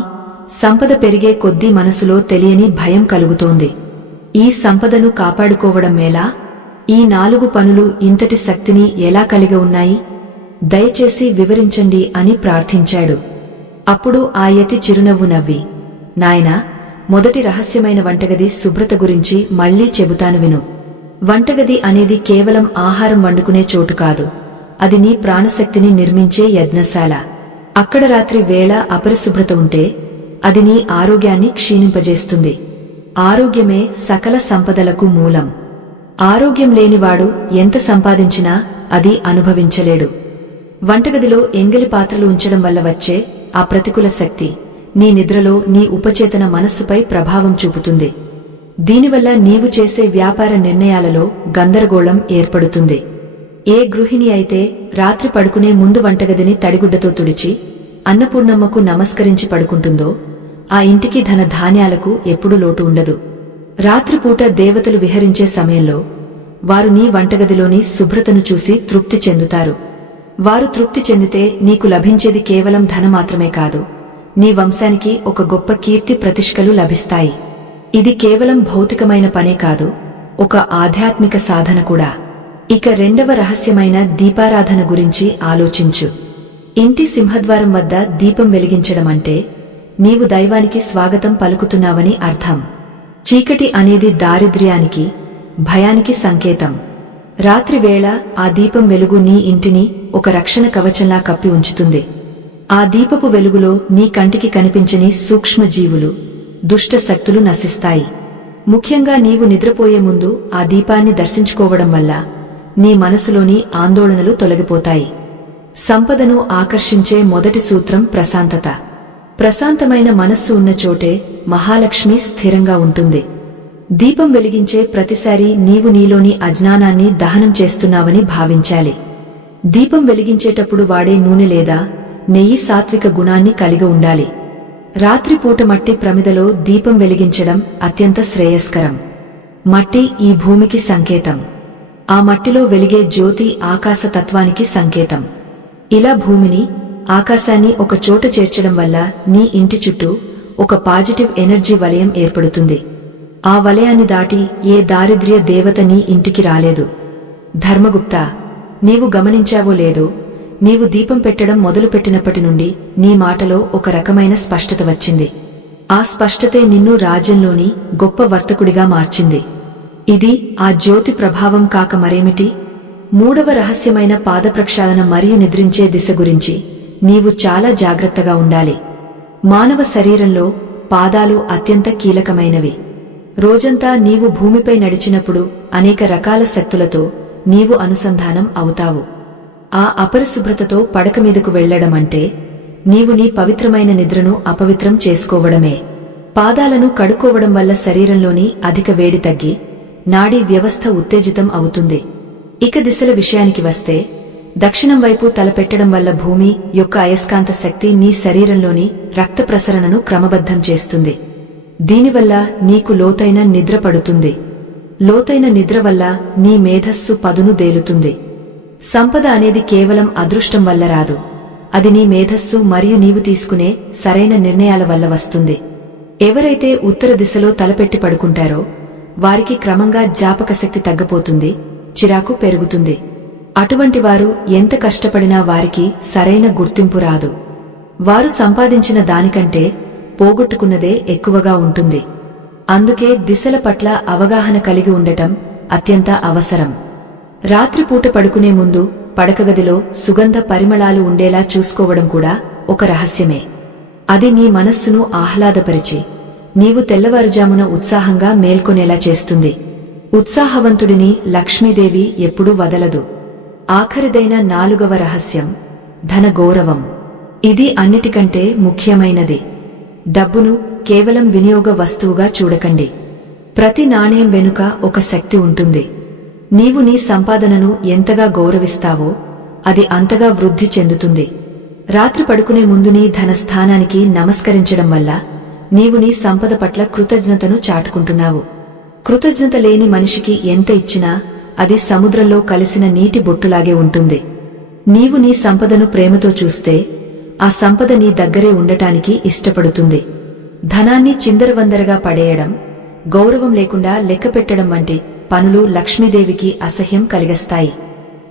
సంపద పెరిగే కొద్దీ మనసులో తెలియని భయం కలుగుతోంది. ఈ సంపదను కాపాడుకోవడం మేలా? ఈ 4 పనులు ఇంతటి శక్తిని ఎలా కలిగి ఉన్నాయి? దయచేసి వివరించండి అని ప్రార్థించాడు. అప్పుడు ఆ యతి చిరునవ్వు నవ్వి, నాయనా, మొదటి రహస్యమైన వంటగది శుభ్రత గురించి మళ్లీ చెబుతాను విను. వంటగది అనేది కేవలం ఆహారం వండుకునే చోటు కాదు, అది నీ ప్రాణశక్తిని నిర్మించే యజ్ఞశాల. అక్కడ రాత్రి వేళ అపరిశుభ్రత ఉంటే అది నీ ఆరోగ్యాన్ని క్షీణింపజేస్తుంది. ఆరోగ్యమే సకల సంపదలకు మూలం. ఆరోగ్యం లేనివాడు ఎంత సంపాదించినా అది అనుభవించలేడు. వంటగదిలో ఎంగిలి పాత్రలు ఉంచడం వల్ల వచ్చే ఆ ప్రతికూల శక్తి నీ నిద్రలో నీ ఉపచేతన మనస్సుపై ప్రభావం చూపుతుంది. దీనివల్ల నీవు చేసే వ్యాపార నిర్ణయాలలో గందరగోళం ఏర్పడుతుంది. ఏ గృహిణి అయితే రాత్రి పడుకునే ముందు వంటగదిని తడిగుడ్డతో తుడిచి అన్నపూర్ణమ్మకు నమస్కరించి పడుకుంటుందో ఆ ఇంటికి ధన ధాన్యాలకు ఎప్పుడూ లోటు ఉండదు. రాత్రిపూట దేవతలు విహరించే సమయంలో వారు నీ వంటగదిలోని శుభ్రతను చూసి తృప్తి చెందుతారు. వారు తృప్తి చెందితే నీకు లభించేది కేవలం ధనం మాత్రమే కాదు, నీ వంశానికి ఒక గొప్ప కీర్తి ప్రతిష్ఠలు లభిస్తాయి. ఇది కేవలం భౌతికమైన పనే కాదు, ఒక ఆధ్యాత్మిక సాధన కూడా. ఇక రెండవ రహస్యమైన దీపారాధన గురించి ఆలోచించు. ఇంటి సింహద్వారం వద్ద దీపం వెలిగించడం అంటే నీవు దైవానికి స్వాగతం పలుకుతున్నావని అర్థం. చీకటి అనేది దారిద్ర్యానికి, భయానికి సంకేతం. రాత్రివేళ ఆ దీపం వెలుగు నీ ఇంటిని ఒక రక్షణ కవచంలా కప్పి ఉంచుతుంది. ఆ దీపపు వెలుగులో నీ కంటికి కనిపించని సూక్ష్మజీవులు, దుష్ట శక్తులు నశిస్తాయి. ముఖ్యంగా నీవు నిద్రపోయే ముందు ఆ దీపాన్ని దర్శించుకోవడం వల్ల నీ మనసులోని ఆందోళనలు తొలగిపోతాయి. సంపదను ఆకర్షించే మొదటి సూత్రం ప్రశాంతత. ప్రశాంతమైన మనస్సు ఉన్న చోటే మహాలక్ష్మి స్థిరంగా ఉంటుంది. దీపం వెలిగించే ప్రతిసారి నీవు నీలోని అజ్ఞానాన్ని దహనం చేస్తున్నావని భావించాలి. దీపం వెలిగించేటప్పుడు వాడే నూనె లేదా నెయ్యి సాత్విక గుణాన్ని కలిగి ఉండాలి. రాత్రిపూట మట్టి ప్రమిదలో దీపం వెలిగించడం అత్యంత శ్రేయస్కరం. మట్టి ఈ భూమికి సంకేతం. ఆ మట్టిలో వెలిగే జ్యోతి ఆకాశతత్వానికి సంకేతం. ఇలా భూమిని, ఆకాశాన్ని ఒక చోట చేర్చడం వల్ల నీ ఇంటి చుట్టూ ఒక పాజిటివ్ ఎనర్జీ వలయం ఏర్పడుతుంది. ఆ వలయాన్ని దాటి ఏ దారిద్ర్య దేవత నీ ఇంటికి రాలేదు. ధర్మగుప్త, నీవు గమనించావో లేదో, నీవు దీపం పెట్టడం మొదలుపెట్టినప్పటి నుండి నీ మాటలో ఒక రకమైన స్పష్టత వచ్చింది. ఆ స్పష్టతే నిన్ను రాజ్యంలోని గొప్ప వర్తకుడిగా మార్చింది. ఇది ఆ జ్యోతి ప్రభావం కాక మరేమిటి? మూడవ రహస్యమైన పాదప్రక్షాళన మరియు నిద్రించే దిశ గురించి నీవు చాలా జాగ్రత్తగా ఉండాలి. మానవ శరీరంలో పాదాలు అత్యంత కీలకమైనవి. రోజంతా నీవు భూమిపై నడిచినప్పుడు అనేక రకాల శక్తులతో నీవు అనుసంధానం అవుతావు. ఆ అపరిశుభ్రతతో పడకమీదకు వెళ్లడమంటే నీవు నీ పవిత్రమైన నిద్రను అపవిత్రం చేసుకోవడమే. పాదాలను కడుక్కోవడం వల్ల శరీరంలోని అధిక వేడి తగ్గి నాడీ వ్యవస్థ ఉత్తేజితం అవుతుంది. ఇక దిశల విషయానికి వస్తే, దక్షిణం వైపు తలపెట్టడం వల్ల భూమి యొక్క అయస్కాంత శక్తి నీ శరీరంలోని రక్త ప్రసరణను క్రమబద్ధం చేస్తుంది. దీనివల్ల నీకు లోతైన నిద్ర పడుతుంది. లోతైన నిద్ర వల్ల నీ మేధస్సు పదును దేలుతుంది. సంపద అనేది కేవలం అదృష్టం వల్ల రాదు. అది నీ మేధస్సు మరియు నీవు తీసుకునే సరైన నిర్ణయాల వల్ల వస్తుంది. ఎవరైతే ఉత్తర దిశలో తలపెట్టి పడుకుంటారో వారికి క్రమంగా జ్ఞాపకశక్తి తగ్గపోతుంది, చిరాకు పెరుగుతుంది. అటువంటి వారు ఎంత కష్టపడినా వారికి సరైన గుర్తింపు రాదు. వారు సంపాదించిన దానికంటే పోగొట్టుకున్నదే ఎక్కువగా ఉంటుంది. అందుకే దిశల పట్ల అవగాహన కలిగి ఉండటం అత్యంత అవసరం. రాత్రిపూట పడుకునే ముందు పడకగదిలో సుగంధ పరిమళాలు ఉండేలా చూసుకోవడం కూడా ఒక రహస్యమే. అది నీ మనస్సును ఆహ్లాదపరిచి నీవు తెల్లవారుజామున ఉత్సాహంగా మేల్కొనేలా చేస్తుంది. ఉత్సాహవంతుడిని లక్ష్మీదేవి ఎప్పుడూ వదలదు. ఆఖరిదైన నాలుగవ రహస్యం ధన గౌరవం. ఇది అన్నిటికంటే ముఖ్యమైనది. డబ్బును కేవలం వినియోగ వస్తువుగా చూడకండి. ప్రతి నాణ్యం వెనుక ఒక శక్తి ఉంటుంది. నీవు నీ సంపాదనను ఎంతగా గౌరవిస్తావో అది అంతగా వృద్ధి చెందుతుంది. రాత్రి పడుకునే ముందు నీ ధనస్థానానికి నమస్కరించడం వల్ల నీవు నీ సంపద పట్ల కృతజ్ఞతను చాటుకుంటున్నావు. కృతజ్ఞత లేని మనిషికి ఎంత ఇచ్చినా అది సముద్రంలో కలిసిన నీటి బొట్టులాగే ఉంటుంది. నీవు నీ సంపదను ప్రేమతో చూస్తే ఆ సంపద నీ దగ్గరే ఉండటానికి ఇష్టపడుతుంది. ధనాన్ని చిందరవందరగా పడేయడం, గౌరవం లేకుండా లెక్కపెట్టడం వంటి పనులు లక్ష్మీదేవికి అసహ్యం కలిగిస్తాయి.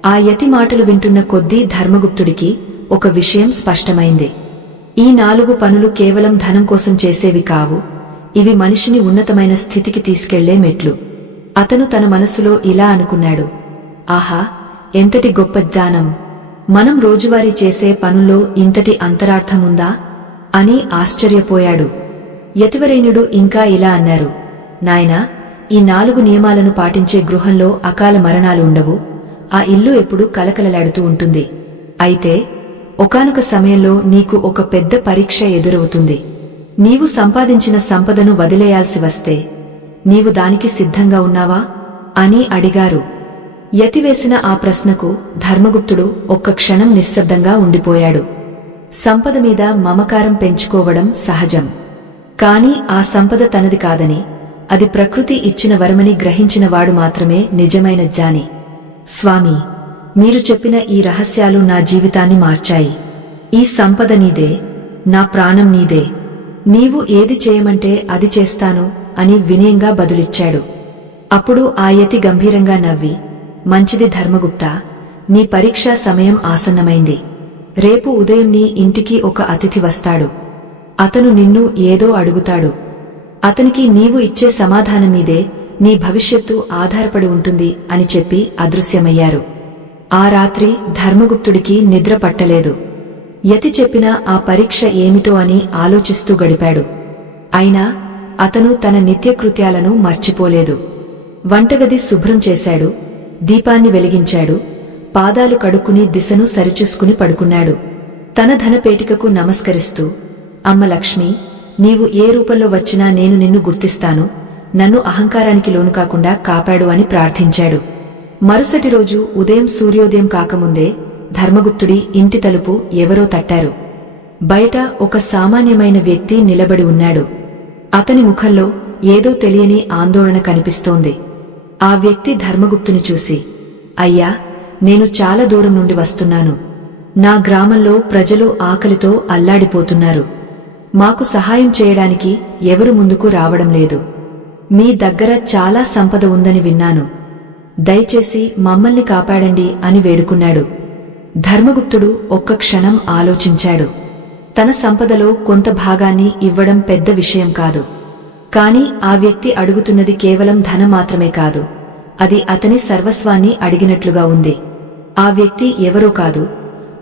ఆ యతి మాటలు వింటున్న కొద్దీ ధర్మగుప్తుడికి ఒక విషయం స్పష్టమైంది. ఈ 4 పనులు కేవలం ధనం కోసం చేసేవి కావు. ఇవి మనిషిని ఉన్నతమైన స్థితికి తీసుకెళ్లే మెట్లు. అతను తన మనసులో ఇలా అనుకున్నాడు, ఆహా, ఎంతటి గొప్ప జ్ఞానం! మనం రోజువారీ చేసే పనుల్లో ఇంతటి అంతరార్థముందా అని ఆశ్చర్యపోయాడు. యతివరేణ్యుడు ఇంకా ఇలా అన్నారు, నాయనా, ఈ 4 నియమాలను పాటించే గృహంలో అకాల మరణాలు ఉండవు. ఆ ఇల్లు ఎప్పుడూ కలకలలాడుతూ ఉంటుంది. అయితే ఒకానొక సమయంలో నీకు ఒక పెద్ద పరీక్ష ఎదురవుతుంది. నీవు సంపాదించిన సంపదను వదిలేయాల్సి వస్తే నీవు దానికి సిద్ధంగా ఉన్నావా అని అడిగారు. యతివేసిన ఆ ప్రశ్నకు ధర్మగుప్తుడు ఒక్క క్షణం నిశ్శబ్దంగా ఉండిపోయాడు. సంపద మీద మమకారం పెంచుకోవడం సహజం. కాని ఆ సంపద తనది కాదని, అది ప్రకృతి ఇచ్చిన వరమని గ్రహించినవాడు మాత్రమే నిజమైన జ్ఞాని. స్వామి, మీరు చెప్పిన ఈ రహస్యాలు నా జీవితాన్ని మార్చాయి. ఈ సంపద నీదే, నా ప్రాణం నీదే. నీవు ఏది చేయమంటే అది చేస్తాను అని వినయంగా బదులిచ్చాడు. అప్పుడు ఆ యతి గంభీరంగా నవ్వి, మంచిది ధర్మగుప్తా, నీ పరీక్షా సమయం ఆసన్నమైంది. రేపు ఉదయం నీ ఇంటికి ఒక అతిథి వస్తాడు. అతను నిన్ను ఏదో అడుగుతాడు. అతనికి నీవు ఇచ్చే సమాధానం మీదే నీ భవిష్యత్తు ఆధారపడి ఉంటుంది అని చెప్పి అదృశ్యమయ్యారు. ఆ రాత్రి ధర్మగుప్తుడికి నిద్ర పట్టలేదు. యతి చెప్పిన ఆ పరీక్ష ఏమిటో అని ఆలోచిస్తూ గడిపాడు. అయినా అతను తన నిత్యకృత్యాలను మర్చిపోలేదు. వంటగది శుభ్రం చేశాడు, దీపాన్ని వెలిగించాడు, పాదాలు కడుక్కుని దిశను సరిచూసుకుని పడుకున్నాడు. తన ధనపేటికకు నమస్కరిస్తూ, అమ్మ లక్ష్మి, నీవు ఏ రూపంలో వచ్చినా నేను నిన్ను గుర్తిస్తాను. నన్ను అహంకారానికి లోను కాకుండా కాపాడు అని ప్రార్థించాడు. మరుసటి రోజు ఉదయం సూర్యోదయం కాకముందే ధర్మగుప్తుడి ఇంటి తలుపు ఎవరో తట్టారు. బయట ఒక సామాన్యమైన వ్యక్తి నిలబడి ఉన్నాడు. అతని ముఖంలో ఏదో తెలియని ఆందోళన కనిపిస్తోంది. ఆ వ్యక్తి ధర్మగుప్తుని చూసి, అయ్యా, నేను చాలా దూరం నుండి వస్తున్నాను. నా గ్రామంలో ప్రజలు ఆకలితో అల్లాడిపోతున్నారు. మాకు సహాయం చేయడానికి ఎవరు ముందుకు రావడం లేదు. మీ దగ్గర చాలా సంపద ఉందని విన్నాను. దయచేసి మమ్మల్ని కాపాడండి అని వేడుకున్నాడు. ధర్మగుప్తుడు ఒక్క క్షణం ఆలోచించాడు. తన సంపదలో కొంత భాగాన్ని ఇవ్వడం పెద్ద విషయం కాదు. కాని ఆ వ్యక్తి అడుగుతున్నది కేవలం ధనం మాత్రమే కాదు, అది అతని సర్వస్వాన్ని అడిగినట్లుగా ఉంది. ఆ వ్యక్తి ఎవరో కాదు,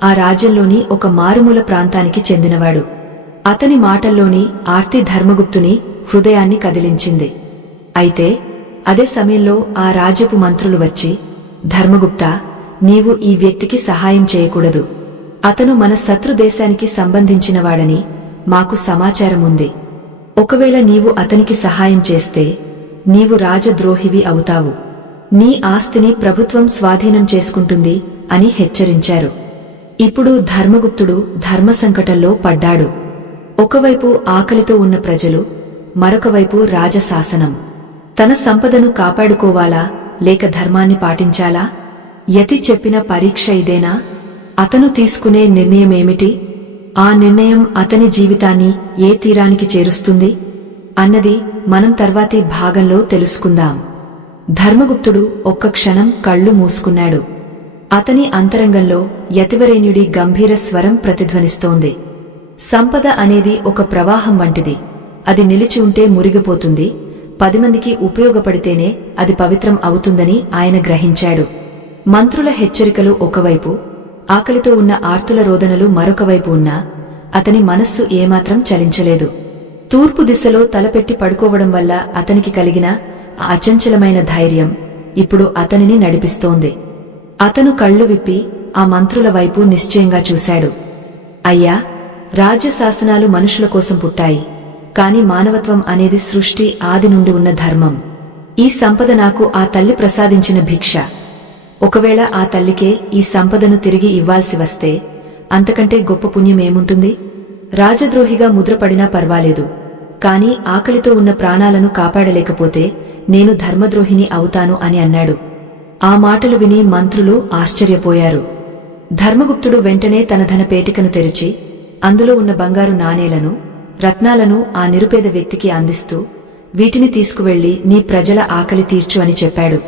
ఆ రాజ్యంలోని ఒక మారుమూల ప్రాంతానికి చెందినవాడు. అతని మాటల్లోని ఆర్తి ధర్మగుప్తుని హృదయాన్ని కదిలించింది. అయితే అదే సమయంలో ఆ రాజ్యపు మంత్రులు వచ్చి, ధర్మగుప్తా, నీవు ఈ వ్యక్తికి సహాయం చేయకూడదు. అతను మన శత్రు దేశానికి సంబంధించినవాడని మాకు సమాచారం ఉంది. ఒకవేళ నీవు అతనికి సహాయం చేస్తే నీవు రాజద్రోహివి అవుతావు. నీ ఆస్తిని ప్రభుత్వం స్వాధీనం చేసుకుంటుంది అని హెచ్చరించారు. ఇప్పుడు ధర్మగుప్తుడు ధర్మసంకటంలో పడ్డాడు. ఒకవైపు ఆకలితో ఉన్న ప్రజలు, మరొకవైపు రాజశాసనం. తన సంపదను కాపాడుకోవాలా లేక ధర్మాన్ని పాటించాలా? యతి చెప్పిన పరీక్ష ఇదేనా? అతను తీసుకునే నిర్ణయమేమిటి? ఆ నిర్ణయం అతని జీవితాన్ని ఏ తీరానికి చేరుస్తుంది అన్నది మనం తర్వాతి భాగంలో తెలుసుకుందాం. ధర్మగుప్తుడు ఒక్క క్షణం కళ్ళు మూసుకున్నాడు. అతని అంతరంగంలో యతివరేణ్యుడి గంభీర స్వరం ప్రతిధ్వనిస్తోంది. సంపద అనేది ఒక ప్రవాహం వంటిది. అది నిలిచి ఉంటే మురిగిపోతుంది, 10 మందికి ఉపయోగపడితేనే అది పవిత్రం అవుతుందని ఆయన గ్రహించాడు. మంత్రుల హెచ్చరికలు ఒకవైపు, ఆకలితో ఉన్న ఆర్తుల రోదనలు మరొకవైపు ఉన్నా అతని మనస్సు ఏమాత్రం చలించలేదు. తూర్పు దిశలో తలపెట్టి పడుకోవడం వల్ల అతనికి కలిగిన ఆ అచంచలమైన ధైర్యం ఇప్పుడు అతనిని నడిపిస్తోంది. అతను కళ్ళు విప్పి ఆ మంత్రుల వైపు నిశ్చయంగా చూశాడు. అయ్యా, రాజ్యశాసనాలు మనుషుల కోసం పుట్టాయి, కాని మానవత్వం అనేది సృష్టి ఆది నుండి ఉన్న ధర్మం. ఈ సంపద నాకు ఆ తల్లి ప్రసాదించిన భిక్ష. ఒకవేళ ఆ తల్లికే ఈ సంపదను తిరిగి ఇవ్వాల్సి వస్తే అంతకంటే గొప్ప పుణ్యమేముంటుంది? రాజద్రోహిగా ముద్రపడినా పర్వాలేదు, కాని ఆకలితో ఉన్న ప్రాణాలను కాపాడలేకపోతే నేను ధర్మద్రోహిని అవుతాను అని అన్నాడు. ఆ మాటలు విని మంత్రులు ఆశ్చర్యపోయారు. ధర్మగుప్తుడు వెంటనే తన ధనపేటికను తెరిచి అందులో ఉన్న బంగారు నాణేలను, రత్నాలను ఆ నిరుపేద వ్యక్తికి అందిస్తూ, వీటిని తీసుకువెళ్లి నీ ప్రజల ఆకలి తీర్చు అని చెప్పాడు.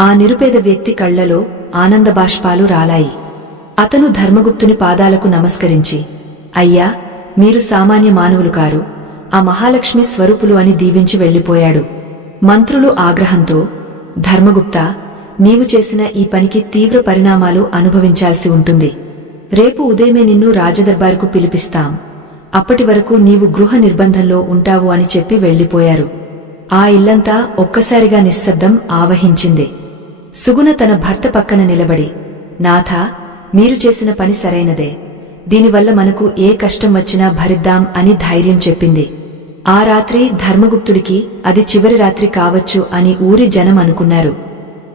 ఆ నిరుపేద వ్యక్తి కళ్లలో ఆనందబాష్పాలు రాలాయి. అతను ధర్మగుప్తుని పాదాలకు నమస్కరించి, అయ్యా, మీరు సామాన్య మానవులు కారు, ఆ మహాలక్ష్మి స్వరూపులు అని దీవించి వెళ్లిపోయాడు. మంత్రులు ఆగ్రహంతో, ధర్మగుప్తా, నీవు చేసిన ఈ పనికి తీవ్ర పరిణామాలు అనుభవించాల్సి ఉంటుంది. రేపు ఉదయమే నిన్ను రాజదర్బారుకు పిలిపిస్తాం. అప్పటి వరకు నీవు గృహ నిర్బంధంలో ఉంటావు అని చెప్పి వెళ్లిపోయారు. ఆ ఇల్లంతా ఒక్కసారిగా నిశ్శబ్దం ఆవహించింది. సుగుణ తన భర్త పక్కన నిలబడి, నాథా, మీరు చేసిన పని సరైనదే. దీనివల్ల మనకు ఏ కష్టం వచ్చినా భరిద్దాం అని ధైర్యం చెప్పింది. ఆ రాత్రి ధర్మగుప్తుడికి అది చివరి రాత్రి కావచ్చు అని ఊరి జనం అనుకున్నారు.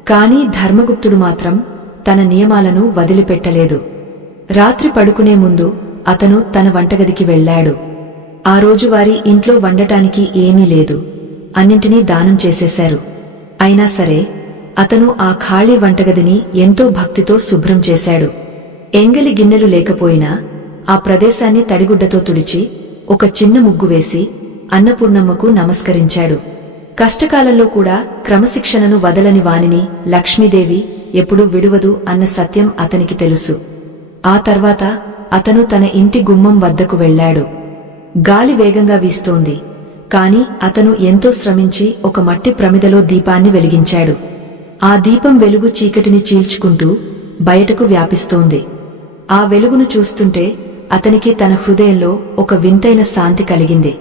కాని ధర్మగుప్తుడు మాత్రం తన నియమాలను వదిలిపెట్టలేదు. రాత్రి పడుకునే ముందు అతను తన వంటగదికి వెళ్లాడు. ఆ రోజు వారి ఇంట్లో వండటానికి ఏమీ లేదు, అన్నింటినీ దానం చేసేశారు. అయినా సరే అతను ఆ ఖాళీ వంటగదిని ఎంతో భక్తితో శుభ్రం చేశాడు. ఎంగలి గిన్నెలు లేకపోయినా ఆ ప్రదేశాన్ని తడిగుడ్డతో తుడిచి ఒక చిన్న ముగ్గు వేసి అన్నపూర్ణమ్మకు నమస్కరించాడు. కష్టకాలంలో కూడా క్రమశిక్షణను వదలని వానిని లక్ష్మీదేవి ఎప్పుడూ విడువదు అన్న సత్యం అతనికి తెలుసు. ఆ తర్వాత అతను తన ఇంటి గుమ్మం వద్దకు వెళ్లాడు. గాలి వేగంగా వీస్తోంది, కాని అతను ఎంతో శ్రమించి ఒక మట్టి ప్రమిదలో దీపాన్ని వెలిగించాడు. ఆ దీపం వెలుగు చీకటిని చీల్చుకుంటూ బయటకు వ్యాపిస్తోంది. ఆ వెలుగును చూస్తుంటే అతనికి తన హృదయంలో ఒక వింతైన శాంతి కలిగింది.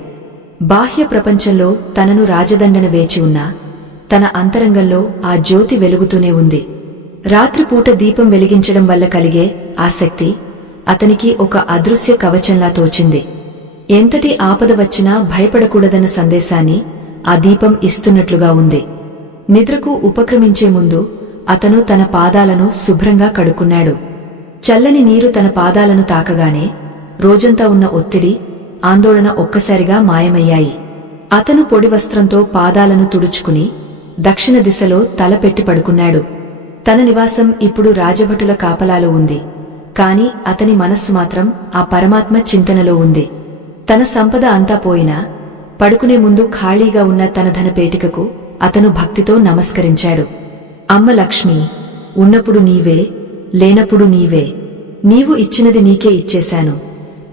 బాహ్య ప్రపంచంలో తనను రాజదండన వేచి ఉన్నా తన అంతరంగంలో ఆ జ్యోతి వెలుగుతూనే ఉంది. రాత్రిపూట దీపం వెలిగించడం వల్ల కలిగే ఆసక్తి అతనికి ఒక అదృశ్య కవచంలా తోచింది. ఎంతటి ఆపద వచ్చినా భయపడకూడదన్న సందేశాన్ని ఆ దీపం ఇస్తున్నట్లుగా ఉంది. నిద్రకు ఉపక్రమించే ముందు అతను తన పాదాలను శుభ్రంగా కడుక్కున్నాడు. చల్లని నీరు తన పాదాలను తాకగానే రోజంతా ఉన్న ఒత్తిడి, ఆందోళన ఒక్కసారిగా మాయమయ్యాయి. అతను పొడి వస్త్రంతో పాదాలను తుడుచుకుని దక్షిణ దిశలో తల పెట్టి పడుకున్నాడు. తన నివాసం ఇప్పుడు రాజభటుల కాపలాలో ఉంది. కాని అతని మనస్సు మాత్రం ఆ పరమాత్మ చింతనలో ఉంది. తన సంపద అంతా పోయినా పడుకునే ముందు ఖాళీగా ఉన్న తన ధనపేటికకు అతను భక్తితో నమస్కరించాడు. అమ్మ లక్ష్మి, ఉన్నప్పుడు నీవే, లేనప్పుడు నీవే. నీవు ఇచ్చినది నీకే ఇచ్చేశాను.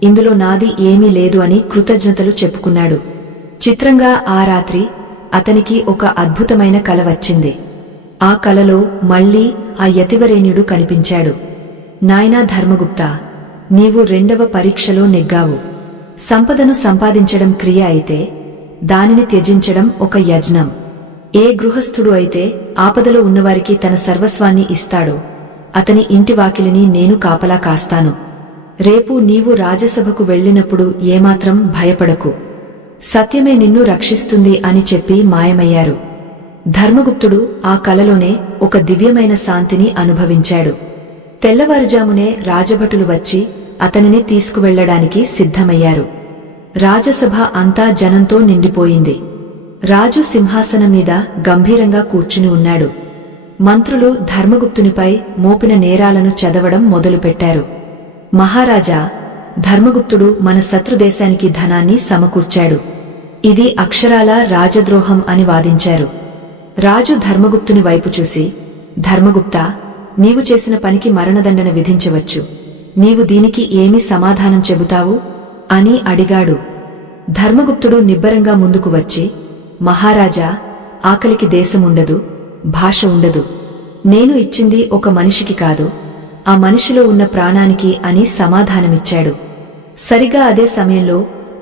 ఇందులో నాది ఏమీ లేదు అని కృతజ్ఞతలు చెప్పుకున్నాడు. చిత్రంగా ఆ రాత్రి అతనికి ఒక అద్భుతమైన కల వచ్చింది. ఆ కలలో మళ్లీ ఆ యతివరేణ్యుడు కనిపించాడు. నాయనా ధర్మగుప్తా, నీవు 2వ పరీక్షలో నెగ్గావు. సంపదను సంపాదించడం క్రియ అయితే దానిని త్యజించడం ఒక యజ్ఞం. ఏ గృహస్థుడు అయితే ఆపదలో ఉన్నవారికి తన సర్వస్వాన్ని ఇస్తాడో అతని ఇంటి వాకిలిని నేను కాపలా కాస్తాను. రేపు నీవు రాజసభకు వెళ్లినప్పుడు ఏమాత్రం భయపడకు. సత్యమే నిన్ను రక్షిస్తుంది అని చెప్పి మాయమయ్యారు. ధర్మగుప్తుడు ఆ కలలోనే ఒక దివ్యమైన శాంతిని అనుభవించాడు. తెల్లవారుజామునే రాజభటులు వచ్చి అతనిని తీసుకువెళ్లడానికి సిద్ధమయ్యారు. రాజసభ అంతా జనంతో నిండిపోయింది. రాజు సింహాసనం మీద గంభీరంగా కూర్చుని ఉన్నాడు. మంత్రులు ధర్మగుప్తునిపై మోపిన నేరాలను చదవడం మొదలుపెట్టారు. మహారాజా, ధర్మగుప్తుడు మన శత్రుదేశానికి ధనాన్ని సమకూర్చాడు. ఇది అక్షరాల రాజద్రోహం అని వాదించారు. రాజు ధర్మగుప్తుని వైపు చూసి, ధర్మగుప్తా, నీవు చేసిన పనికి మరణదండన విధించవచ్చు. నీవు దీనికి ఏమి సమాధానం చెబుతావు అని అడిగాడు. ధర్మగుప్తుడు నిబ్బరంగా ముందుకు వచ్చి, మహారాజా, ఆకలికి దేశముండదు, భాష ఉండదు. నేను ఇచ్చింది ఒక మనిషికి కాదు, ఆ మనిషిలో ఉన్న ప్రాణానికి అని సమాధానమిచ్చాడు. సరిగా అదే సమయంలో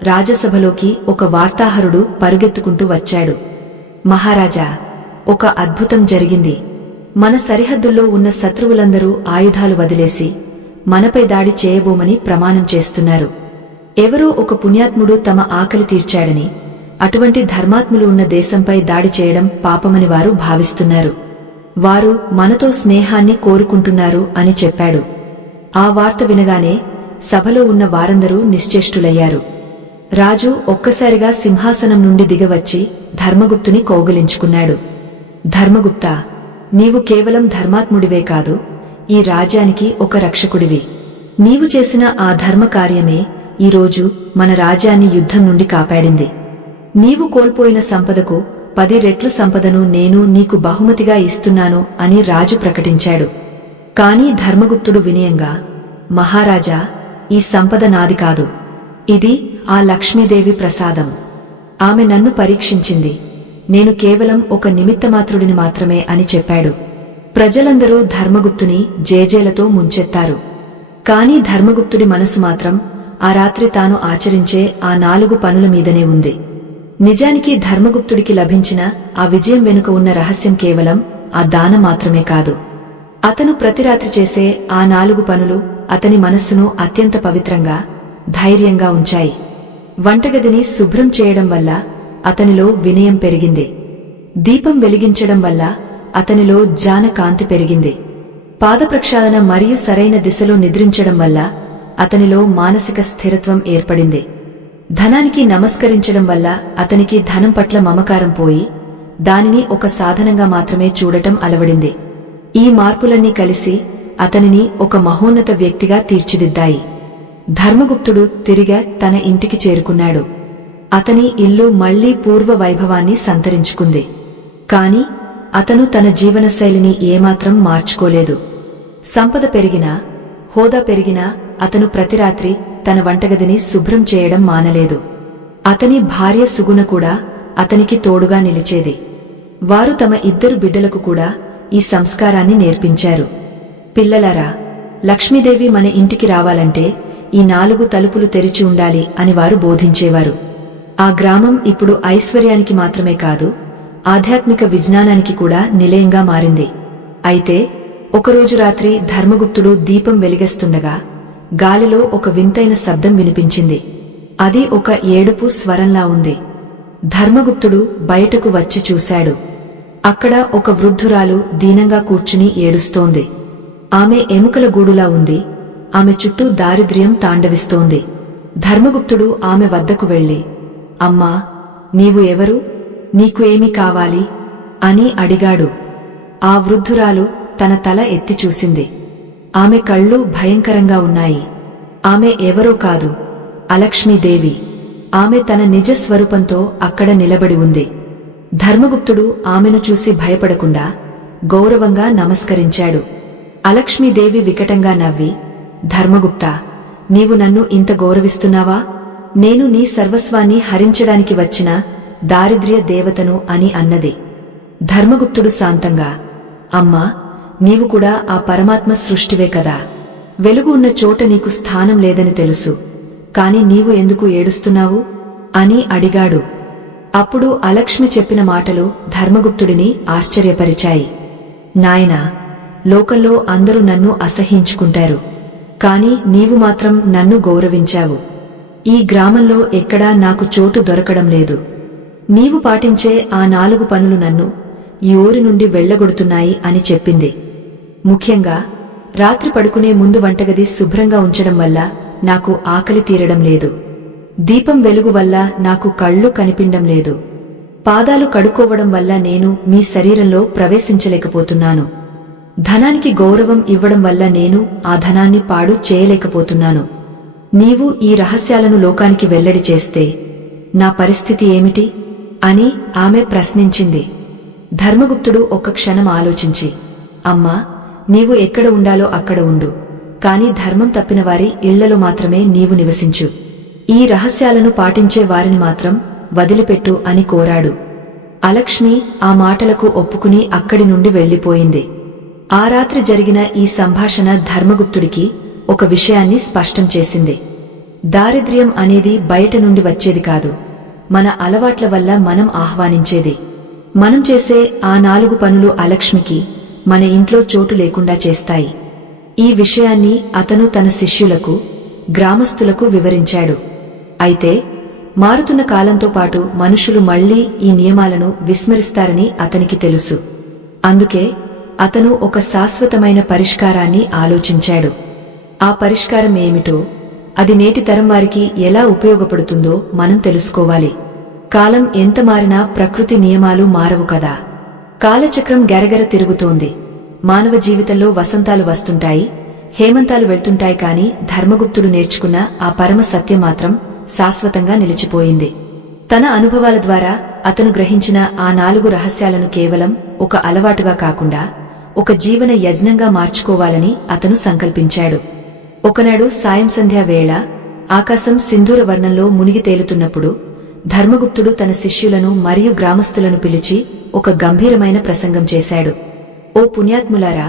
రాజసభలోకి ఒక వార్తాహరుడు పరుగెత్తుకుంటూ వచ్చాడు. మహారాజా, ఒక అద్భుతం జరిగింది. మన సరిహద్దుల్లో ఉన్న శత్రువులందరూ ఆయుధాలు వదిలేసి మనపై దాడి చేయబోమని ప్రమాణం చేస్తున్నారు. ఎవరో ఒక పుణ్యాత్ముడు తమ ఆకలి తీర్చాడని, అటువంటి ధర్మాత్ములు ఉన్న దేశంపై దాడి చేయడం పాపమని వారు భావిస్తున్నారు. వారు మనతో స్నేహాన్ని కోరుకుంటున్నారు అని చెప్పాడు. ఆ వార్త వినగానే సభలో ఉన్న వారందరూ నిశ్చేష్టులయ్యారు. రాజు ఒక్కసారిగా సింహాసనం నుండి దిగవచ్చి ధర్మగుప్తుని కౌగిలించుకున్నాడు. ధర్మగుప్తా, నీవు కేవలం ధర్మాత్ముడివే కాదు, ఈ రాజ్యానికి ఒక రక్షకుడివి. నీవు చేసిన ఆ ధర్మకార్యమే ఈరోజు మన రాజ్యాన్ని యుద్ధం నుండి కాపాడింది. నీవు కోల్పోయిన సంపదకు 10 రెట్లు సంపదను నేను నీకు బహుమతిగా ఇస్తున్నాను అని రాజు ప్రకటించాడు. కాని ధర్మగుప్తుడు వినయంగా, మహారాజా, ఈ సంపద నాది కాదు. ఇది ఆ లక్ష్మీదేవి ప్రసాదం. ఆమె నన్ను పరీక్షించింది. నేను కేవలం ఒక నిమిత్తమాత్రుడిని మాత్రమే అని చెప్పాడు. ప్రజలందరూ ధర్మగుప్తుని జేజేలతో ముంచెత్తారు. కాని ధర్మగుప్తుడి మనసు మాత్రం ఆ రాత్రి తాను ఆచరించే ఆ 4 పనుల మీదనే ఉంది. నిజానికి ధర్మగుప్తుడికి లభించిన ఆ విజయం వెనుక ఉన్న రహస్యం కేవలం ఆ దానం మాత్రమే కాదు. అతను ప్రతి రాత్రి చేసే ఆ 4 పనులు అతని మనస్సును అత్యంత పవిత్రంగా, ధైర్యంగా ఉంచాయి. వంటగదిని శుభ్రం చేయడం వల్ల అతనిలో వినయం పెరిగింది. దీపం వెలిగించడం వల్ల అతనిలో జ్ఞాన కాంతి పెరిగింది. పాదప్రక్షాళన మరియు సరైన దిశలో నిద్రించడం వల్ల అతనిలో మానసిక స్థిరత్వం ఏర్పడింది. ధనానికి నమస్కరించడం వల్ల అతనికి ధనం పట్ల మమకారం పోయి దానిని ఒక సాధనంగా మాత్రమే చూడటం అలవడింది. ఈ మార్పులన్నీ కలిసి అతనిని ఒక మహోన్నత వ్యక్తిగా తీర్చిదిద్దాయి. ధర్మగుప్తుడు తిరిగా తన ఇంటికి చేరుకున్నాడు. అతని ఇల్లు మళ్లీ పూర్వ వైభవాన్ని సంతరించుకుంది. కాని అతను తన జీవనశైలిని ఏమాత్రం మార్చుకోలేదు. సంపద పెరిగినా, హోదా పెరిగినా అతను ప్రతి రాత్రి తన వంటగదిని శుభ్రం చేయడం మానలేదు. అతని భార్య సుగుణ కూడా అతనికి తోడుగా నిలిచేది. వారు తమ 2 బిడ్డలకు కూడా ఈ సంస్కారాన్ని నేర్పించారు. పిల్లలారా, లక్ష్మీదేవి మన ఇంటికి రావాలంటే ఈ 4 తలుపులు తెరిచి ఉండాలి అని వారు బోధించేవారు. ఆ గ్రామం ఇప్పుడు ఐశ్వర్యానికి మాత్రమే కాదు, ఆధ్యాత్మిక విజ్ఞానానికి కూడా నిలయంగా మారింది. అయితే ఒకరోజు రాత్రి ధర్మగుప్తుడు దీపం వెలిగిస్తుండగా గాలిలో ఒక వింతైన శబ్దం వినిపించింది. అది ఒక ఏడుపు స్వరంలా ఉంది. ధర్మగుప్తుడు బయటకు వచ్చి చూశాడు. అక్కడ ఒక వృద్ధురాలు దీనంగా కూర్చుని ఏడుస్తోంది. ఆమె ఎముకల గూడులా ఉంది. ఆమె చుట్టూ దారిద్ర్యం తాండవిస్తోంది. ధర్మగుప్తుడు ఆమె వద్దకు వెళ్లి, అమ్మా, నీవు ఎవరు? నీకు ఏమి కావాలి అని అడిగాడు. ఆ వృద్ధురాలు తన తల ఎత్తి చూసింది. ఆమె కళ్ళు భయంకరంగా ఉన్నాయి. ఆమె ఎవరో కాదు, అలక్ష్మీదేవి. ఆమె తన నిజ స్వరూపంతో అక్కడ నిలబడి ఉంది. ధర్మగుప్తుడు ఆమెను చూసి భయపడకుండా గౌరవంగా నమస్కరించాడు. అలక్ష్మీదేవి వికటంగా నవ్వి, ధర్మగుప్తా, నీవు నన్ను ఇంత గౌరవిస్తున్నావా? నేను నీ సర్వస్వాన్ని హరించడానికి వచ్చిన దారిద్ర్య దేవతను అని అన్నది. ధర్మగుప్తుడు శాంతంగా, అమ్మా, నీవు కూడా ఆ పరమాత్మ సృష్టివే కదా. వెలుగు ఉన్న చోట నీకు స్థానం లేదని తెలుసు, కాని నీవు ఎందుకు ఏడుస్తున్నావు అని అడిగాడు. అప్పుడు అలక్ష్మి చెప్పిన మాటలు ధర్మగుప్తుడిని ఆశ్చర్యపరిచాయి. నాయనా, లోకంలో అందరూ నన్ను అసహ్యించుకుంటారు, కాని నీవు మాత్రం నన్ను గౌరవించావు. ఈ గ్రామంలో ఎక్కడా నాకు చోటు దొరకడం లేదు. నీవు పాటించే ఆ 4 పనులు నన్ను ఈ ఊరి నుండి వెళ్లగొడుతున్నాయి అని చెప్పింది. ముఖ్యంగా రాత్రి పడుకునే ముందు వంటగది శుభ్రంగా ఉంచడం వల్ల నాకు ఆకలి తీరడం లేదు. దీపం వెలుగు వల్ల నాకు కళ్ళు కనిపించడం లేదు. పాదాలు కడుక్కోవడం వల్ల నేను మీ శరీరంలో ప్రవేశించలేకపోతున్నాను. ధనానికి గౌరవం ఇవ్వడం వల్ల నేను ఆ ధనాన్ని పాడు చేయలేకపోతున్నాను. నీవు ఈ రహస్యాలను లోకానికి వెల్లడి చేస్తే నా పరిస్థితి ఏమిటి అని ఆమె ప్రశ్నించింది. ధర్మగుప్తుడు ఒక్క క్షణం ఆలోచించి, అమ్మా, నీవు ఎక్కడ ఉండాలో అక్కడ ఉండు, కాని ధర్మం తప్పిన వారి ఇళ్లలో మాత్రమే నీవు నివసించు. ఈ రహస్యాలను పాటించే వారిని మాత్రం వదిలిపెట్టు అని కోరాడు. అలక్ష్మి ఆ మాటలకు ఒప్పుకుని అక్కడి నుండి వెళ్లిపోయింది. ఆ రాత్రి జరిగిన ఈ సంభాషణ ధర్మగుప్తుడికి ఒక విషయాన్ని స్పష్టం చేసింది. దారిద్ర్యం అనేది బయట నుండి వచ్చేది కాదు, మన అలవాట్ల వల్ల మనం ఆహ్వానించేది. మనం చేసే ఆ 4 పనులు అలక్ష్మికి మన ఇంట్లో చోటు లేకుండా చేస్తాయి. ఈ విషయాన్ని అతను తన శిష్యులకు, గ్రామస్తులకు వివరించాడు. అయితే మారుతున్న కాలంతో పాటు మనుషులు మళ్లీ ఈ నియమాలను విస్మరిస్తారని అతనికి తెలుసు. అందుకే అతను ఒక శాశ్వతమైన పరిష్కారాన్ని ఆలోచించాడు. ఆ పరిష్కారం ఏమిటో, అది నేటి తరం వారికి ఎలా ఉపయోగపడుతుందో మనం తెలుసుకోవాలి. కాలం ఎంత మారినా ప్రకృతి నియమాలు మారవు కదా. కాలచక్రం గెరగెర తిరుగుతోంది. మానవ జీవితంలో వసంతాలు వస్తుంటాయి, హేమంతాలు వెళ్తుంటాయి, కాని ధర్మగుప్తుడు నేర్చుకున్న ఆ పరమ సత్యం మాత్రం శాశ్వతంగా నిలిచిపోయింది. తన అనుభవాల ద్వారా అతను గ్రహించిన ఆ 4 రహస్యాలను కేవలం ఒక అలవాటుగా కాకుండా ఒక జీవన యజ్ఞంగా మార్చుకోవాలని అతను సంకల్పించాడు. ఒకనాడు సాయం సంధ్యా వేళ ఆకాశం సింధూర వర్ణంలో మునిగి తేలుతున్నప్పుడు ధర్మగుప్తుడు తన శిష్యులను మరియు గ్రామస్తులను పిలిచి ఒక గంభీరమైన ప్రసంగం చేశాడు. ఓ పుణ్యాత్ములారా,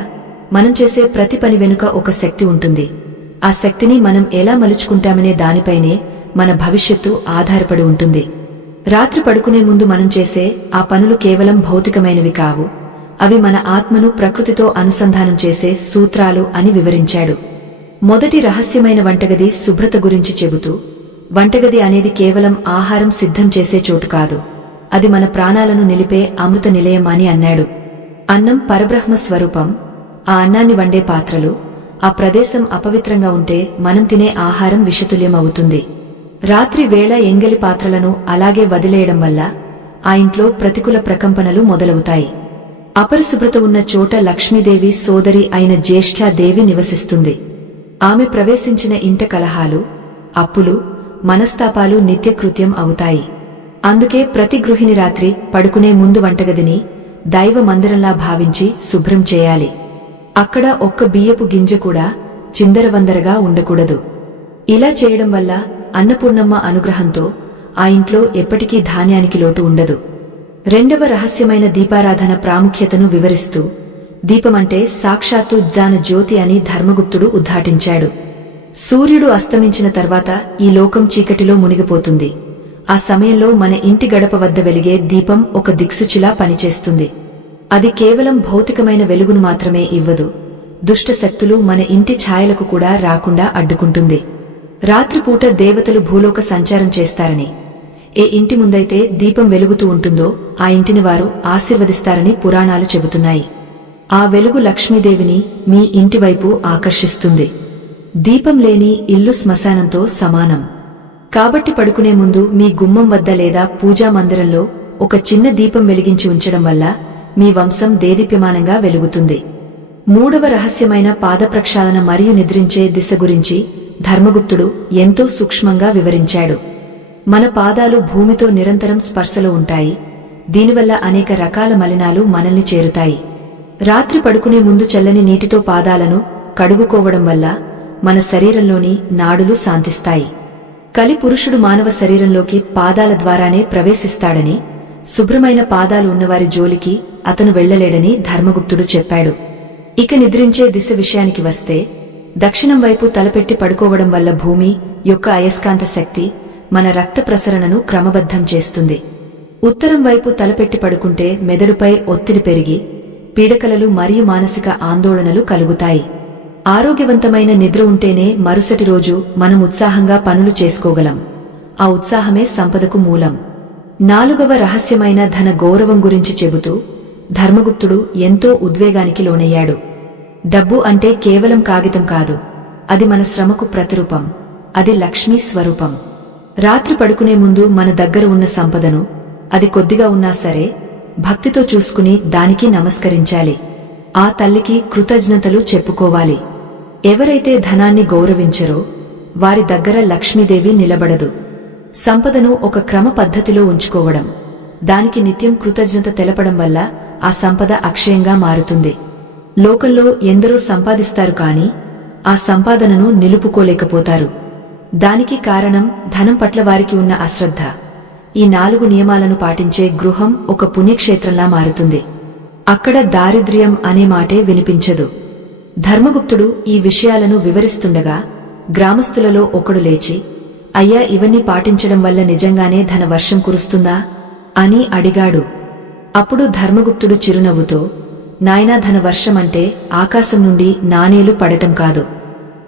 మనం చేసే ప్రతి పని వెనుక ఒక శక్తి ఉంటుంది. ఆ శక్తిని మనం ఎలా మలుచుకుంటామనే దానిపైనే మన భవిష్యత్తు ఆధారపడి ఉంటుంది. రాత్రి పడుకునే ముందు మనం చేసే ఆ పనులు కేవలం భౌతికమైనవి కావు, అవి మన ఆత్మను ప్రకృతితో అనుసంధానం చేసే సూత్రాలు అని వివరించాడు. మొదటి రహస్యమైన వంటగది శుభ్రత గురించి చెబుతూ, వంటగది అనేది కేవలం ఆహారం సిద్ధం చేసే చోటు కాదు, అది మన ప్రాణాలను నిలిపే అమృత నిలయం అని అన్నాడు. అన్నం పరబ్రహ్మ స్వరూపం. ఆ అన్నాన్ని వండే పాత్రలు, ఆ ప్రదేశం అపవిత్రంగా ఉంటే మనం తినే ఆహారం విషతుల్యం అవుతుంది. రాత్రి వేళ ఎంగలి పాత్రలను అలాగే వదిలేయడం వల్ల ఆ ఇంట్లో ప్రతికూల ప్రకంపనలు మొదలవుతాయి. అపరిశుభ్రత ఉన్న చోట లక్ష్మీదేవి సోదరి అయిన జ్యేష్ఠాదేవి నివసిస్తుంది. ఆమె ప్రవేశించిన ఇంట కలహాలు, అప్పులు, మనస్తాపాలు నిత్యకృత్యం అవుతాయి. అందుకే ప్రతి గృహిణి రాత్రి పడుకునే ముందు వంటగదిని దైవ మందిరంలా భావించి శుభ్రం చేయాలి. అక్కడ ఒక్క బియ్యపు గింజ కూడా చిందరవందరగా ఉండకూడదు. ఇలా చేయడం వల్ల అన్నపూర్ణమ్మ అనుగ్రహంతో ఆ ఇంట్లో ఎప్పటికీ ధాన్యానికి లోటు ఉండదు. రెండవ రహస్యమైన దీపారాధన ప్రాముఖ్యతను వివరిస్తూ, దీపమంటే సాక్షాత్తు జ్ఞాన జ్యోతి అని ధర్మగుప్తుడు ఉద్ఘాటించాడు. సూర్యుడు అస్తమించిన తర్వాత ఈ లోకం చీకటిలో మునిగిపోతుంది. ఆ సమయంలో మన ఇంటి గడప వద్ద వెలిగే దీపం ఒక దిక్సూచిలా పనిచేస్తుంది. అది కేవలం భౌతికమైన వెలుగును మాత్రమే ఇవ్వదు, దుష్ట శక్తులు మన ఇంటి ఛాయలకు కూడా రాకుండా అడ్డుకుంటుంది. రాత్రిపూట దేవతలు భూలోక సంచారం చేస్తారని, ఏ ఇంటి ముందైతే దీపం వెలుగుతూ ఉంటుందో ఆ ఇంటిని వారు ఆశీర్వదిస్తారని పురాణాలు చెబుతున్నాయి. ఆ వెలుగు లక్ష్మీదేవిని మీ ఇంటివైపు ఆకర్షిస్తుంది. దీపం లేని ఇల్లు శ్మశానంతో సమానం. కాబట్టి పడుకునే ముందు మీ గుమ్మం వద్ద లేదా పూజా మందిరంలో ఒక చిన్న దీపం వెలిగించి ఉంచడం వల్ల మీ వంశం దేదీప్యమానంగా వెలుగుతుంది. మూడవ రహస్యమైన పాదప్రక్షాళన మరియు నిద్రించే దిశ గురించి ధర్మగుప్తుడు ఎంతో సూక్ష్మంగా వివరించాడు. మన పాదాలు భూమితో నిరంతరం స్పర్శలో ఉంటాయి. దీనివల్ల అనేక రకాల మలినాలు మనల్ని చేరుతాయి. రాత్రి పడుకునే ముందు చల్లని నీటితో పాదాలను కడుగుకోవడం వల్ల మన శరీరంలోని నాడులు శాంతిస్తాయి. కలి పురుషుడు మానవ శరీరంలోకి పాదాల ద్వారానే ప్రవేశిస్తాడని, శుభ్రమైన పాదాలు ఉన్నవారి జోలికి అతను వెళ్లలేడని ధర్మగుప్తుడు చెప్పాడు. ఇక నిద్రించే దిశ విషయానికి వస్తే, దక్షిణం వైపు తలపెట్టి పడుకోవడం వల్ల భూమి యొక్క అయస్కాంత శక్తి మన రక్త ప్రసరణను క్రమబద్ధం చేస్తుంది. ఉత్తరం వైపు తలపెట్టి పడుకుంటే మెదడుపై ఒత్తిడి పెరిగి పీడకలలు మరియు మానసిక ఆందోళనలు కలుగుతాయి. ఆరోగ్యవంతమైన నిద్ర ఉంటేనే మరుసటి రోజు మనం ఉత్సాహంగా పనులు చేసుకోగలం. ఆ ఉత్సాహమే సంపదకు మూలం. నాలుగవ రహస్యమైన ధన గౌరవం గురించి చెబుతూ ధర్మగుప్తుడు ఎంతో ఉద్వేగానికి లోనయ్యాడు. డబ్బు అంటే కేవలం కాగితం కాదు, అది మన శ్రమకు ప్రతిరూపం. అది లక్ష్మీ స్వరూపం. రాత్రి పడుకునే ముందు మన దగ్గర ఉన్న సంపదను, అది కొద్దిగా ఉన్నా సరే, భక్తితో చూసుకుని దానికి నమస్కరించాలి. ఆ తల్లికి కృతజ్ఞతలు చెప్పుకోవాలి. ఎవరైతే ధనాన్ని గౌరవించరో వారి దగ్గర లక్ష్మీదేవి నిలబడదు. సంపదను ఒక క్రమ పద్ధతిలో ఉంచుకోవడం, దానికి నిత్యం కృతజ్ఞత తెలపడం వల్ల ఆ సంపద అక్షయంగా మారుతుంది. లోకంలో ఎందరో సంపాదిస్తారు కాని ఆ సంపాదనను నిలుపుకోలేకపోతారు. దానికి కారణం ధనం పట్ల వారికి ఉన్న అశ్రద్ధ. ఈ 4 నియమాలను పాటించే గృహం ఒక పుణ్యక్షేత్రంలా మారుతుంది. అక్కడ దారిద్ర్యం అనే మాటే వినిపించదు. ధర్మగుప్తుడు ఈ విషయాలను వివరిస్తుండగా గ్రామస్తులలో ఒకడు లేచి, అయ్యా, ఇవన్నీ పాటించడం వల్ల నిజంగానే ధన వర్షం కురుస్తుందా అని అడిగాడు. అప్పుడు ధర్మగుప్తుడు చిరునవ్వుతో, నాయనా, ధన వర్షమంటే ఆకాశం నుండి నాణేలు పడటం కాదు.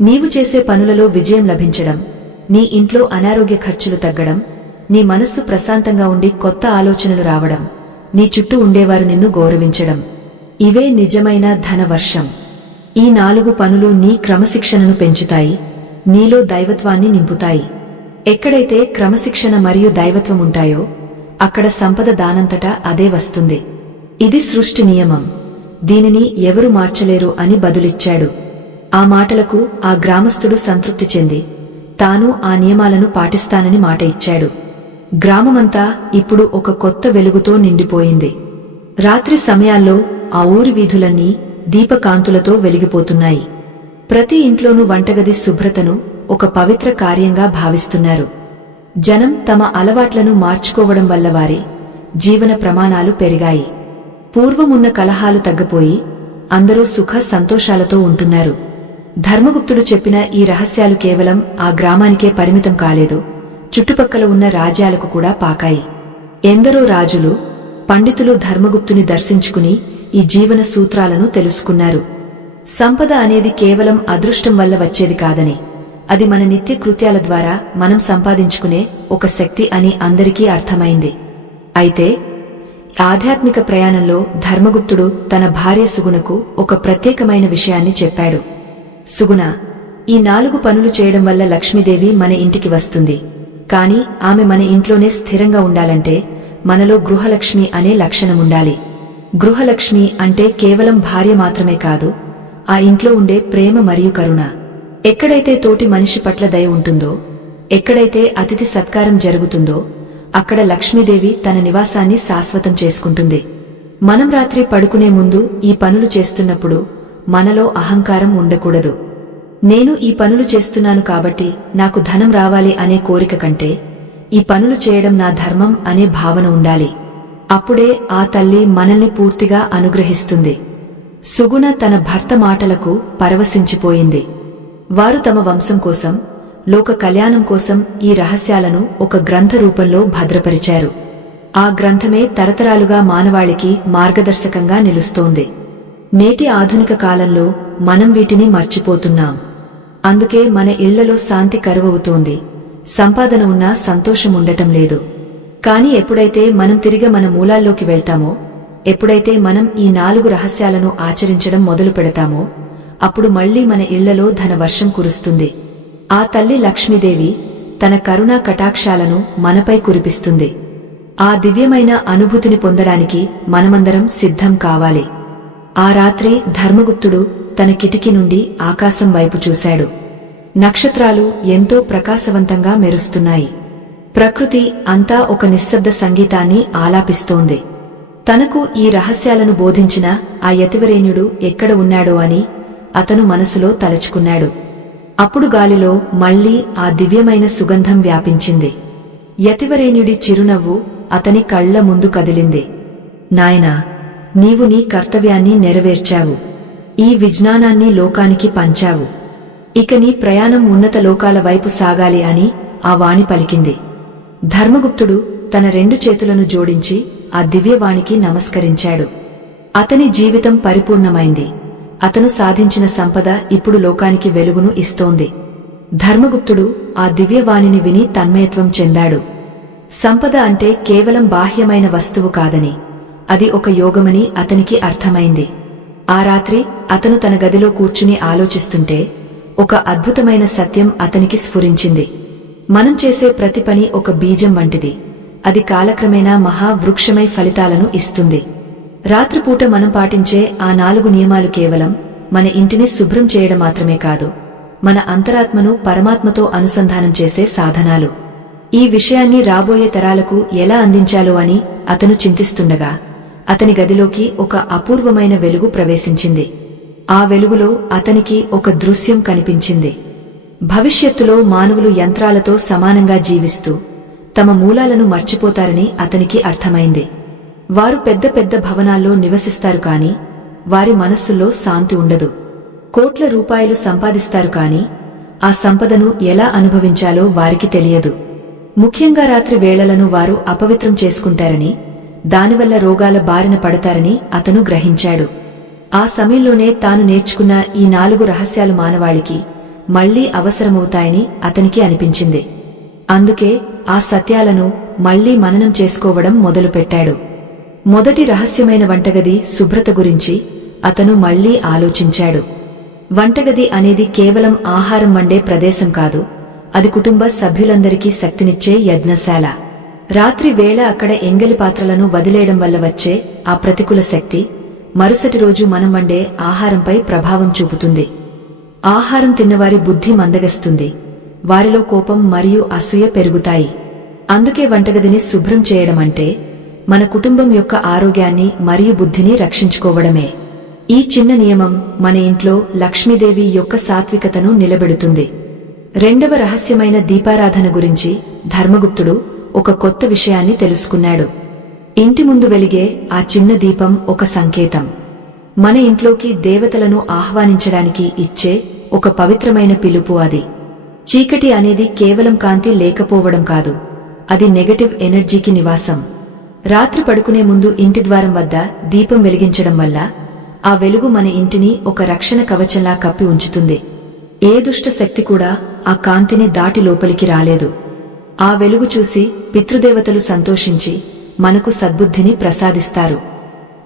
నీవు చేసే పనులలో విజయం లభించడం, నీ ఇంట్లో అనారోగ్య ఖర్చులు తగ్గడం, నీ మనస్సు ప్రశాంతంగా ఉండి కొత్త ఆలోచనలు రావడం, నీ చుట్టూ ఉండేవారు నిన్ను గౌరవించడం, ఇవే నిజమైన ధన వర్షం. ఈ 4 పనులు నీ క్రమశిక్షణను పెంచుతాయి, నీలో దైవత్వాన్ని నింపుతాయి. ఎక్కడైతే క్రమశిక్షణ మరియు దైవత్వం ఉంటాయో అక్కడ సంపద దానంతటా అదే వస్తుంది. ఇది సృష్టి నియమం, దీనిని ఎవరు మార్చలేరు అని బదులిచ్చాడు. ఆ మాటలకు ఆ గ్రామస్థుడు సంతృప్తి చెంది తాను ఆ నియమాలను పాటిస్తానని మాట ఇచ్చాడు. గ్రామమంతా ఇప్పుడు ఒక కొత్త వెలుగుతో నిండిపోయింది. రాత్రి సమయాల్లో ఆ ఊరి వీధులన్నీ దీపకాంతులతో వెలిగిపోతున్నాయి. ప్రతి ఇంట్లోనూ వంటగది శుభ్రతను ఒక పవిత్ర కార్యంగా భావిస్తున్నారు. జనం తమ అలవాట్లను మార్చుకోవడం వల్ల వారి జీవన ప్రమాణాలు పెరిగాయి. పూర్వమున్న కలహాలు తగ్గిపోయి అందరూ సుఖ సంతోషాలతో ఉంటున్నారు. ధర్మగుప్తుడు చెప్పిన ఈ రహస్యాలు కేవలం ఆ గ్రామానికే పరిమితం కాలేదు, చుట్టుపక్కల ఉన్న రాజ్యాలకు కూడా పాకాయి. ఎందరో రాజులు, పండితులు ధర్మగుప్తుని దర్శించుకుని ఈ జీవన సూత్రాలను తెలుసుకున్నారు. సంపద అనేది కేవలం అదృష్టం వల్ల వచ్చేది కాదని, అది మన నిత్య కృత్యాల ద్వారా మనం సంపాదించుకునే ఒక శక్తి అని అందరికీ అర్థమైంది. అయితే ఆధ్యాత్మిక ప్రయాణంలో ధర్మగుప్తుడు తన భార్య సుగుణకు ఒక ప్రత్యేకమైన విషయాన్ని చెప్పాడు. సుగుణ, ఈ 4 పనులు చేయడం వల్ల లక్ష్మీదేవి మన ఇంటికి వస్తుంది. కాని ఆమె మన ఇంట్లోనే స్థిరంగా ఉండాలంటే మనలో గృహలక్ష్మి అనే లక్షణముండాలి. గృహలక్ష్మి అంటే కేవలం భార్య మాత్రమే కాదు, ఆ ఇంట్లో ఉండే ప్రేమ మరియు కరుణ. ఎక్కడైతే తోటి మనిషి పట్ల దయ ఉంటుందో, ఎక్కడైతే అతిథి సత్కారం జరుగుతుందో అక్కడ లక్ష్మీదేవి తన నివాసాన్ని శాశ్వతం చేసుకుంటుంది. మనం రాత్రి పడుకునే ముందు ఈ పనులు చేస్తున్నప్పుడు మనలో అహంకారం ఉండకూడదు. నేను ఈ పనులు చేస్తున్నాను కాబట్టి నాకు ధనం రావాలి అనే కోరిక కంటే ఈ పనులు చేయడం నా ధర్మం అనే భావన ఉండాలి. అప్పుడే ఆ తల్లి మనల్ని పూర్తిగా అనుగ్రహిస్తుంది. సుగుణ తన భర్త మాటలకు పరవశించిపోయింది. వారు తమ వంశం కోసం, లోక కళ్యాణం కోసం ఈ రహస్యాలను ఒక గ్రంథ రూపంలో భద్రపరిచారు. ఆ గ్రంథమే తరతరాలుగా మానవాళికి మార్గదర్శకంగా నిలుస్తోంది. నేటి ఆధునిక కాలంలో మనం వీటిని మర్చిపోతున్నాం. అందుకే మన ఇళ్లలో శాంతి కరువవుతోంది, సంపాదన ఉన్నా సంతోషముండటం లేదు. కాని ఎప్పుడైతే మనం తిరిగి మన మూలాల్లోకి వెళ్తామో, ఎప్పుడైతే మనం ఈ 4 రహస్యాలను ఆచరించడం మొదలు పెడతామో అప్పుడు మళ్లీ మన ఇళ్లలో ధన వర్షం కురుస్తుంది. ఆ తల్లి లక్ష్మీదేవి తన కరుణా కటాక్షాలను మనపై కురిపిస్తుంది. ఆ దివ్యమైన అనుభూతిని పొందడానికి మనమందరం సిద్ధం కావాలి. ఆ రాత్రి ధర్మగుప్తుడు తన కిటికీ నుండి ఆకాశం వైపు చూశాడు. నక్షత్రాలు ఎంతో ప్రకాశవంతంగా మెరుస్తున్నాయి. ప్రకృతి అంతా ఒక నిశ్శబ్ద సంగీతాన్ని ఆలాపిస్తోంది. తనకు ఈ రహస్యాలను బోధించిన ఆ యతివరేణ్యుడు ఎక్కడ ఉన్నాడో అని అతను మనసులో తలచుకున్నాడు. అప్పుడు గాలిలో మళ్లీ ఆ దివ్యమైన సుగంధం వ్యాపించింది. యతివరేణ్యుడి చిరునవ్వు అతని కళ్ల ముందు కదిలింది. నాయనా, నీవు నీ కర్తవ్యాన్ని నెరవేర్చావు. ఈ విజ్ఞానాన్ని లోకానికి పంచావు. ఇక నీ ప్రయాణం ఉన్నత లోకాల వైపు సాగాలి అని ఆ వాణి పలికింది. ధర్మగుప్తుడు తన 2 చేతులను జోడించి ఆ దివ్యవాణికి నమస్కరించాడు. అతని జీవితం పరిపూర్ణమైంది. అతను సాధించిన సంపద ఇప్పుడు లోకానికి వెలుగును ఇస్తోంది. ధర్మగుప్తుడు ఆ దివ్యవాణిని విని తన్మయత్వం చెందాడు. సంపద అంటే కేవలం బాహ్యమైన వస్తువు కాదని, అది ఒక యోగమని అతనికి అర్థమైంది. ఆ రాత్రి అతను తన గదిలో కూర్చుని ఆలోచిస్తుంటే ఒక అద్భుతమైన సత్యం అతనికి స్ఫురించింది. మనం చేసే ప్రతి పని ఒక బీజం వంటిది. అది కాలక్రమేణా మహావృక్షమై ఫలితాలను ఇస్తుంది. రాత్రిపూట మనం పాటించే ఆ 4 నియమాలు కేవలం మన ఇంటిని శుభ్రం చేయడం మాత్రమే కాదు, మన అంతరాత్మను పరమాత్మతో అనుసంధానం చేసే సాధనాలు. ఈ విషయాన్ని రాబోయే తరాలకు ఎలా అందించాలో అని అతను చింతిస్తుండగా అతని గదిలోకి ఒక అపూర్వమైన వెలుగు ప్రవేశించింది. ఆ వెలుగులో అతనికి ఒక దృశ్యం కనిపించింది. భవిష్యత్తులో మానవులు యంత్రాలతో సమానంగా జీవిస్తూ తమ మూలాలను మర్చిపోతారని అతనికి అర్థమైంది. వారు పెద్ద పెద్ద భవనాల్లో నివసిస్తారు కాని వారి మనస్సుల్లో శాంతి ఉండదు. కోట్ల రూపాయలు సంపాదిస్తారు కాని ఆ సంపదను ఎలా అనుభవించాలో వారికి తెలియదు. ముఖ్యంగా రాత్రి వేళలను వారు అపవిత్రం చేసుకుంటారని, దానివల్ల రోగాల బారిన పడతారని అతను గ్రహించాడు. ఆ సమయంలోనే తాను నేర్చుకున్న ఈ 4 రహస్యాలు మానవాళికి మళ్లీ అవసరమవుతాయని అతనికి అనిపించింది. అందుకే ఆ సత్యాలను మళ్లీ మననం చేసుకోవడం మొదలుపెట్టాడు. మొదటి రహస్యమైన వంటగది శుభ్రత గురించి అతను మళ్లీ ఆలోచించాడు. వంటగది అనేది కేవలం ఆహారం వండే ప్రదేశం కాదు, అది కుటుంబ సభ్యులందరికీ శక్తినిచ్చే యజ్ఞశాల. రాత్రి వేళ అక్కడ ఎంగలి పాత్రలను వదిలేయడం వల్ల వచ్చే ఆ ప్రతికూల శక్తి మరుసటి రోజు మనం వండే ఆహారంపై ప్రభావం చూపుతుంది. ఆహారం తిన్నవారి బుద్ధి మందగిస్తుంది, వారిలో కోపం మరియు అసూయ పెరుగుతాయి. అందుకే వంటగదిని శుభ్రం చేయడమంటే మన కుటుంబం యొక్క ఆరోగ్యాన్ని మరియు బుద్ధిని రక్షించుకోవడమే. ఈ చిన్న నియమం మన ఇంట్లో లక్ష్మీదేవి యొక్క సాత్వికతను నిలబెడుతుంది. 2వ రహస్యమైన దీపారాధన గురించి ధర్మగుప్తుడు ఒక కొత్త విషయాన్ని తెలుసుకున్నాడు. ఇంటి ముందు వెలిగే ఆ చిన్న దీపం ఒక సంకేతం. మన ఇంట్లోకి దేవతలను ఆహ్వానించడానికి ఇచ్చే ఒక పవిత్రమైన పిలుపు అది. చీకటి అనేది కేవలం కాంతి లేకపోవడం కాదు, అది నెగటివ్ ఎనర్జీకి నివాసం. రాత్రి పడుకునే ముందు ఇంటి ద్వారం వద్ద దీపం వెలిగించడం వల్ల ఆ వెలుగు మన ఇంటిని ఒక రక్షణ కవచంలా కప్పి ఉంచుతుంది. ఏ దుష్ట శక్తి కూడా ఆ కాంతిని దాటి లోపలికి రాలేదు. ఆ వెలుగు చూసి పితృదేవతలు సంతోషించి మనకు సద్బుద్ధిని ప్రసాదిస్తారు.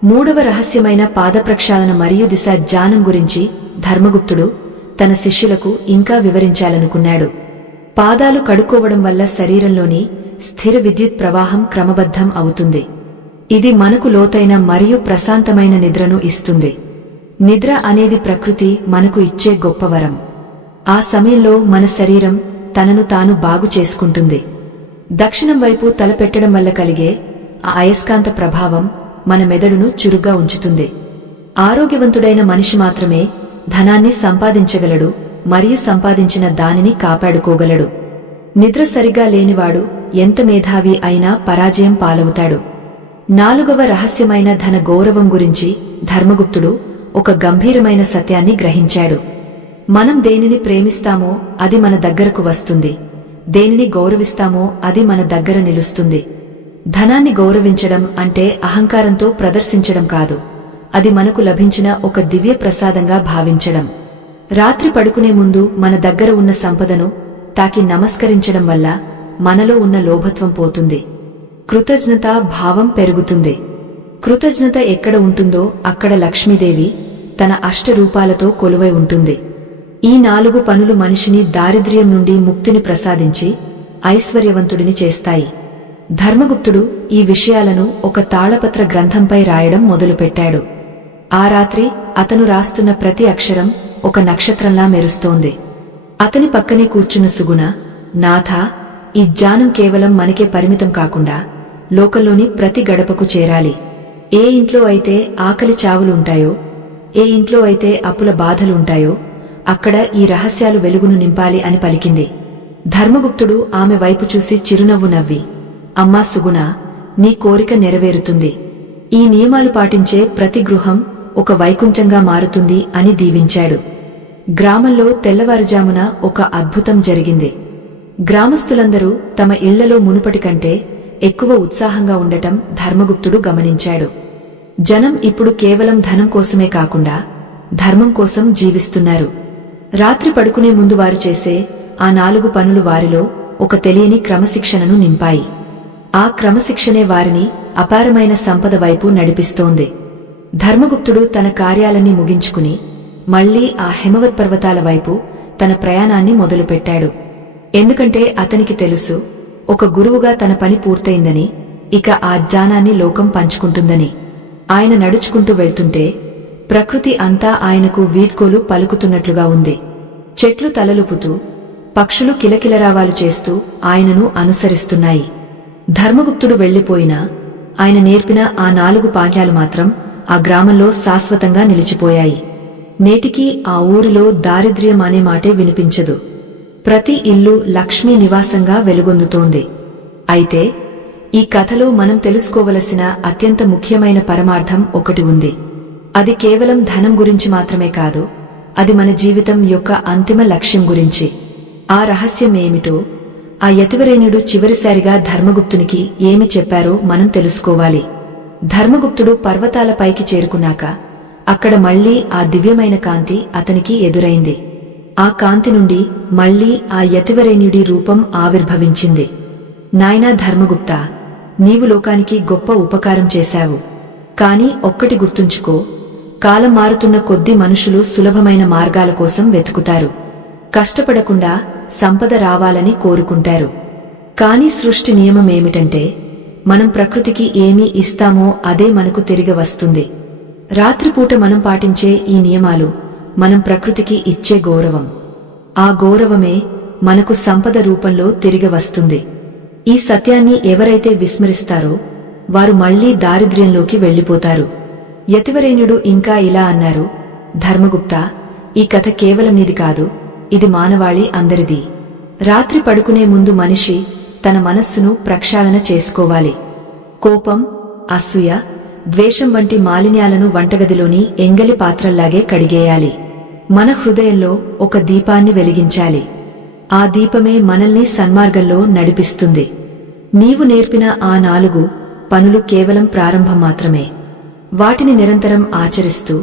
3వ రహస్యమైన పాదప్రక్షాళన మరియు దిశ జ్ఞానం గురించి ధర్మగుప్తుడు తన శిష్యులకు ఇంకా వివరించాలనుకున్నాడు. పాదాలు కడుక్కోవడం వల్ల శరీరంలోని స్థిర విద్యుత్ ప్రవాహం క్రమబద్ధం అవుతుంది. ఇది మనకు లోతైన మరియు ప్రశాంతమైన నిద్రను ఇస్తుంది. నిద్ర అనేది ప్రకృతి మనకు ఇచ్చే గొప్ప వరం. ఆ సమయంలో మన శరీరం తనను తాను బాగు చేసుకుంటుంది. దక్షిణం వైపు తల పెట్టడం వల్ల కలిగే ఆ అయస్కాంత ప్రభావం మన మెదడును చురుగ్గా ఉంచుతుంది. ఆరోగ్యవంతుడైన మనిషి మాత్రమే ధనాన్ని సంపాదించగలడు మరియు సంపాదించిన దానిని కాపాడుకోగలడు. నిద్ర సరిగా లేనివాడు ఎంత మేధావి అయినా పరాజయం పాలవుతాడు. 4వ రహస్యమైన ధన గౌరవం గురించి ధర్మగుప్తుడు ఒక గంభీరమైన సత్యాన్ని గ్రహించాడు. మనం దేనిని ప్రేమిస్తామో అది మన దగ్గరకు వస్తుంది, దేనిని గౌరవిస్తామో అది మన దగ్గర నిలుస్తుంది. ధనాన్ని గౌరవించడం అంటే అహంకారంతో ప్రదర్శించడం కాదు, అది మనకు లభించిన ఒక దివ్య ప్రసాదంగా భావించడం. రాత్రి పడుకునే ముందు మన దగ్గర ఉన్న సంపదను తాకి నమస్కరించడం వల్ల మనలో ఉన్న లోభత్వం పోతుంది, కృతజ్ఞత భావం పెరుగుతుంది. కృతజ్ఞత ఎక్కడ ఉంటుందో అక్కడ లక్ష్మీదేవి తన అష్టరూపాలతో కొలువై ఉంటుంది. ఈ 4 పనులు మనిషిని దారిద్ర్యం నుండి ముక్తిని ప్రసాదించి ఐశ్వర్యవంతుడిని చేస్తాయి. ధర్మగుప్తుడు ఈ విషయాలను ఒక తాళపత్ర గ్రంథంపై రాయడం మొదలుపెట్టాడు. ఆ రాత్రి అతను రాస్తున్న ప్రతి అక్షరం ఒక నక్షత్రంలా మెరుస్తోంది. అతని పక్కనే కూర్చున్న సుగుణ, నాథా, ఈ జ్ఞానం కేవలం మనకే పరిమితం కాకుండా లోకంలోని ప్రతి గడపకు చేరాలి. ఏ ఇంట్లో అయితే ఆకలి చావులుంటాయో, ఏ ఇంట్లో అయితే అప్పుల బాధలుంటాయో అక్కడ ఈ రహస్యాలు వెలుగును నింపాలి అని పలికింది. ధర్మగుప్తుడు ఆమె వైపు చూసి చిరునవ్వు నవ్వి, అమ్మా సుగుణ, నీ కోరిక నెరవేరుతుంది. ఈ నియమాలు పాటించే ప్రతి గృహం ఒక వైకుంఠంగా మారుతుంది అని దీవించాడు. గ్రామంలో తెల్లవారుజామున ఒక అద్భుతం జరిగింది. గ్రామస్తులందరూ తమ ఇళ్లలో మునుపటి కంటే ఎక్కువ ఉత్సాహంగా ఉండటం ధర్మగుప్తుడు గమనించాడు. జనం ఇప్పుడు కేవలం ధనం కోసమే కాకుండా ధర్మం కోసం జీవిస్తున్నారు. రాత్రి పడుకునే ముందు వారు చేసే ఆ 4 పనులు వారిలో ఒక తెలియని క్రమశిక్షణను నింపాయి. ఆ క్రమశిక్షణే వారిని అపారమైన సంపద వైపు నడిపిస్తోంది. ధర్మగుప్తుడు తన కార్యాలన్నీ ముగించుకుని మళ్లీ ఆ హిమవత్ పర్వతాల వైపు తన ప్రయాణాన్ని మొదలుపెట్టాడు. ఎందుకంటే అతనికి తెలుసు, ఒక గురువుగా తన పని పూర్తయిందని, ఇక ఆ జ్ఞానాన్ని లోకం పంచుకుంటుందని. ఆయన నడుచుకుంటూ వెళ్తుంటే ప్రకృతి అంతా ఆయనకు వీడ్కోలు పలుకుతున్నట్లుగా ఉంది. చెట్లు తలలుపుతూ, పక్షులు కిలకిలరావాలు చేస్తూ ఆయనను అనుసరిస్తున్నాయి. ధర్మగుప్తుడు వెళ్లిపోయినా ఆయన నేర్పిన ఆ 4 పాఠ్యాలు మాత్రం ఆ గ్రామంలో శాశ్వతంగా నిలిచిపోయాయి. నేటికీ ఆ ఊరిలో దారిద్ర్యం అనే మాటే వినిపించదు. ప్రతి ఇల్లు లక్ష్మీ నివాసంగా వెలుగొందుతోంది. అయితే ఈ కథలో మనం తెలుసుకోవలసిన అత్యంత ముఖ్యమైన పరమార్థం ఒకటి ఉంది. అది కేవలం ధనం గురించి మాత్రమే కాదు, అది మన జీవితం యొక్క అంతిమ లక్ష్యం గురించి. ఆ రహస్యం ఏమిటో, ఆ యతివరేణ్యుడు చివరిసారిగా ధర్మగుప్తునికి ఏమి చెప్పారో మనం తెలుసుకోవాలి. ధర్మగుప్తుడు పర్వతాల పైకి చేరుకున్నాక అక్కడ మళ్లీ ఆ దివ్యమైన కాంతి అతనికి ఎదురైంది. ఆ కాంతి నుండి మళ్లీ ఆ యతివరేణ్యుడి రూపం ఆవిర్భవించింది. నాయనా ధర్మగుప్తా, నీవు లోకానికి గొప్ప ఉపకారం చేశావు. కాని ఒక్కటి గుర్తుంచుకో, కాలం మారుతున్న కొద్దీ మనుషులు సులభమైన మార్గాల కోసం వెతుకుతారు. కష్టపడకుండా సంపద రావాలని కోరుకుంటారు. కాని సృష్టి నియమమేమిటంటే, మనం ప్రకృతికి ఏమి ఇస్తామో అదే మనకు తిరిగి వస్తుంది. రాత్రిపూట మనం పాటించే ఈ నియమాలు మనం ప్రకృతికి ఇచ్చే గౌరవం. ఆ గౌరవమే మనకు సంపద రూపంలో తిరిగి వస్తుంది. ఈ సత్యాన్ని ఎవరైతే విస్మరిస్తారో వారు మళ్లీ దారిద్ర్యంలోకి వెళ్లిపోతారు. యతివరేణ్యుడు ఇంకా ఇలా అన్నారు, ధర్మగుప్తా, ఈ కథ కేవలం నీది కాదు, ఇది మానవాళి అందరిది. రాత్రి పడుకునే ముందు మనిషి తన మనస్సును ప్రక్షాళన చేసుకోవాలి. కోపం, అసూయ, ద్వేషం వంటి మాలిన్యాలను వంటగదిలోని ఎంగలి పాత్రల్లాగే కడిగేయాలి. మన హృదయంలో ఒక దీపాన్ని వెలిగించాలి. ఆ దీపమే మనల్ని సన్మార్గంలో నడిపిస్తుంది. నీవు నేర్పిన ఆ 4 పనులు కేవలం ప్రారంభం మాత్రమే. వాటిని నిరంతరం ఆచరిస్తూ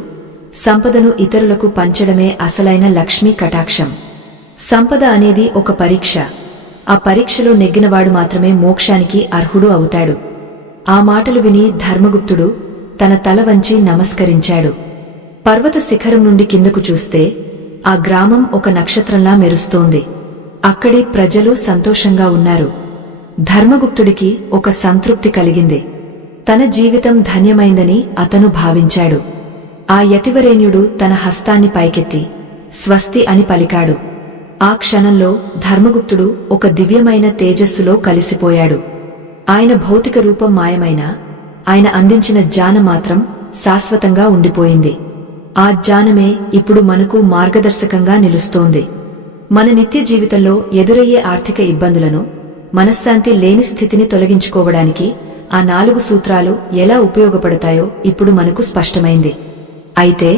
సంపదను ఇతరులకు పంచడమే అసలైన లక్ష్మీ కటాక్షం. సంపద అనేది ఒక పరీక్ష. ఆ పరీక్షలో నెగ్గినవాడు మాత్రమే మోక్షానికి అర్హుడు అవుతాడు. ఆ మాటలు విని ధర్మగుప్తుడు తన తల వంచి నమస్కరించాడు. పర్వత శిఖరం నుండి కిందకు చూస్తే ఆ గ్రామం ఒక నక్షత్రంలా మెరుస్తోంది. అక్కడి ప్రజలు సంతోషంగా ఉన్నారు. ధర్మగుప్తుడికి ఒక సంతృప్తి కలిగింది. తన జీవితం ధన్యమైందని అతను భావించాడు. ఆ యతివరేణ్యుడు తన హస్తాన్ని పైకెత్తి స్వస్తి అని పలికాడు. ఆ క్షణంలో ధర్మగుప్తుడు ఒక దివ్యమైన తేజస్సులో కలిసిపోయాడు. ఆయన భౌతిక రూపం మాయమైనా ఆయన అందించిన జ్ఞానం మాత్రం శాశ్వతంగా ఉండిపోయింది. ఆ జ్ఞానమే ఇప్పుడు మనకు మార్గదర్శకంగా నిలుస్తోంది. మన నిత్య జీవితంలో ఎదురయ్యే ఆర్థిక ఇబ్బందులను, మనశ్శాంతి లేని స్థితిని తొలగించుకోవడానికి ఆ 4 సూత్రాలు ఎలా ఉపయోగపడతాయో ఇప్పుడు మనకు స్పష్టమైంది. అయితే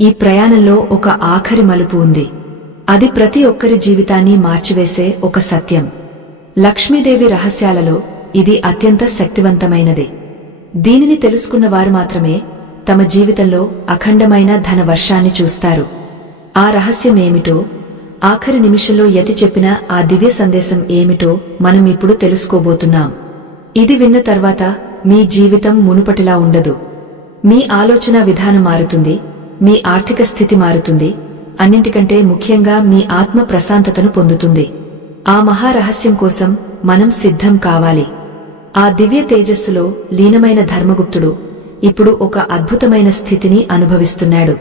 ఈ ప్రయాణంలో ఒక ఆఖరి మలుపు ఉంది. అది ప్రతి ఒక్కరి జీవితాన్ని మార్చివేసే ఒక సత్యం. లక్ష్మీదేవి రహస్యాలలో ఇది అత్యంత శక్తివంతమైనది. దీనిని తెలుసుకున్న వారు మాత్రమే తమ జీవితంలో అఖండమైన ధన వర్షాన్ని చూస్తారు. ఆ రహస్యం ఏమిటో, ఆఖరి నిమిషంలో యతి చెప్పిన ఆ దివ్య సందేశం ఏమిటో మనం ఇప్పుడు తెలుసుకోబోతున్నాం. ఇది విన్న తర్వాత మీ జీవితం మునుపటిలా ఉండదు. మీ ఆలోచన విధానం మారుతుంది, మీ ఆర్థిక స్థితి మారుతుంది, అన్నింటికంటే ముఖ్యంగా మీ ఆత్మ ప్రశాంతతను పొందుతుంది. ఆ మహారహస్యం కోసం మనం సిద్ధం కావాలి. ఆ దివ్య తేజస్సులో లీనమైన ధర్మగుప్తుడు ఇప్పుడు ఒక అద్భుతమైన స్థితిని అనుభవిస్తున్నాడు.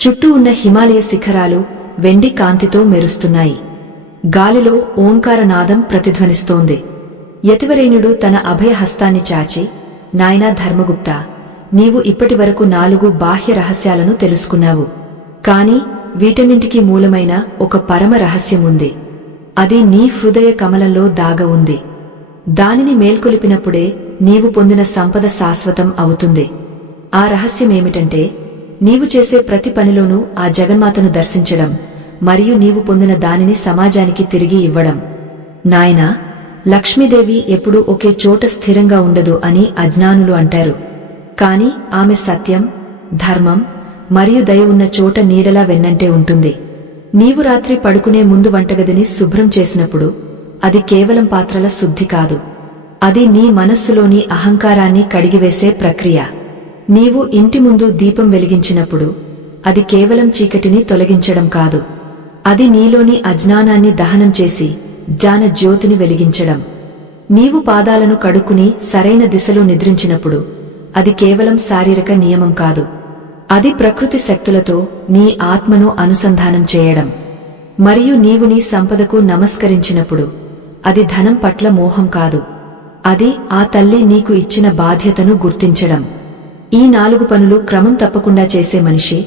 చుట్టూ ఉన్న హిమాలయ శిఖరాలు వెండి కాంతితో మెరుస్తున్నాయి. గాలిలో ఓంకారనాదం ప్రతిధ్వనిస్తోంది. యతివరేణ్యుడు తన అభయహస్తాన్ని చాచి, నాయనా ధర్మగుప్తా, నీవు ఇప్పటివరకు 4 బాహ్య రహస్యాలను తెలుసుకున్నావు. కాని వీటన్నింటికీ మూలమైన ఒక పరమ రహస్యముంది. అది నీ హృదయ కమలంలో దాగ ఉంది. దానిని మేల్కొలిపినప్పుడే నీవు పొందిన సంపద శాశ్వతం అవుతుంది. ఆ రహస్యమేమిటంటే, నీవు చేసే ప్రతి పనిలోనూ ఆ జగన్మాతను దర్శించడం మరియు నీవు పొందిన దానిని సమాజానికి తిరిగి ఇవ్వడం. నాయనా, లక్ష్మీదేవి ఎప్పుడూ ఒకే చోట స్థిరంగా ఉండదు అని అజ్ఞానులు అంటారు. కాని ఆమె సత్యం, ధర్మం మరియు దయ ఉన్న చోట నీడలా వెన్నంటే ఉంటుంది. నీవు రాత్రి పడుకునే ముందు వంటగదిని శుభ్రం చేసినప్పుడు అది కేవలం పాత్రల శుద్ధి కాదు. అది నీ మనస్సులోని అహంకారాన్ని కడిగివేసే ప్రక్రియ. నీవు ఇంటి ముందు దీపం వెలిగించినప్పుడు అది కేవలం చీకటిని తొలగించడం కాదు. అది నీలోని అజ్ఞానాన్ని దహనం చేసి జ్ఞాన జ్యోతిని వెలిగించడం. నీవు పాదాలను కడుక్కుని సరైన దిశలో నిద్రించినప్పుడు అది కేవలం శారీరక నియమం కాదు. అది ప్రకృతి శక్తులతో నీ ఆత్మను అనుసంధానం చేయడం. మరియు నీవు నీ సంపదకు నమస్కరించినప్పుడు అది ధనం పట్ల మోహం కాదు. అది ఆ తల్లి నీకు ఇచ్చిన బాధ్యతను గుర్తించడం. ఈ 4 పనులు క్రమం తప్పకుండా చేసే మనిషి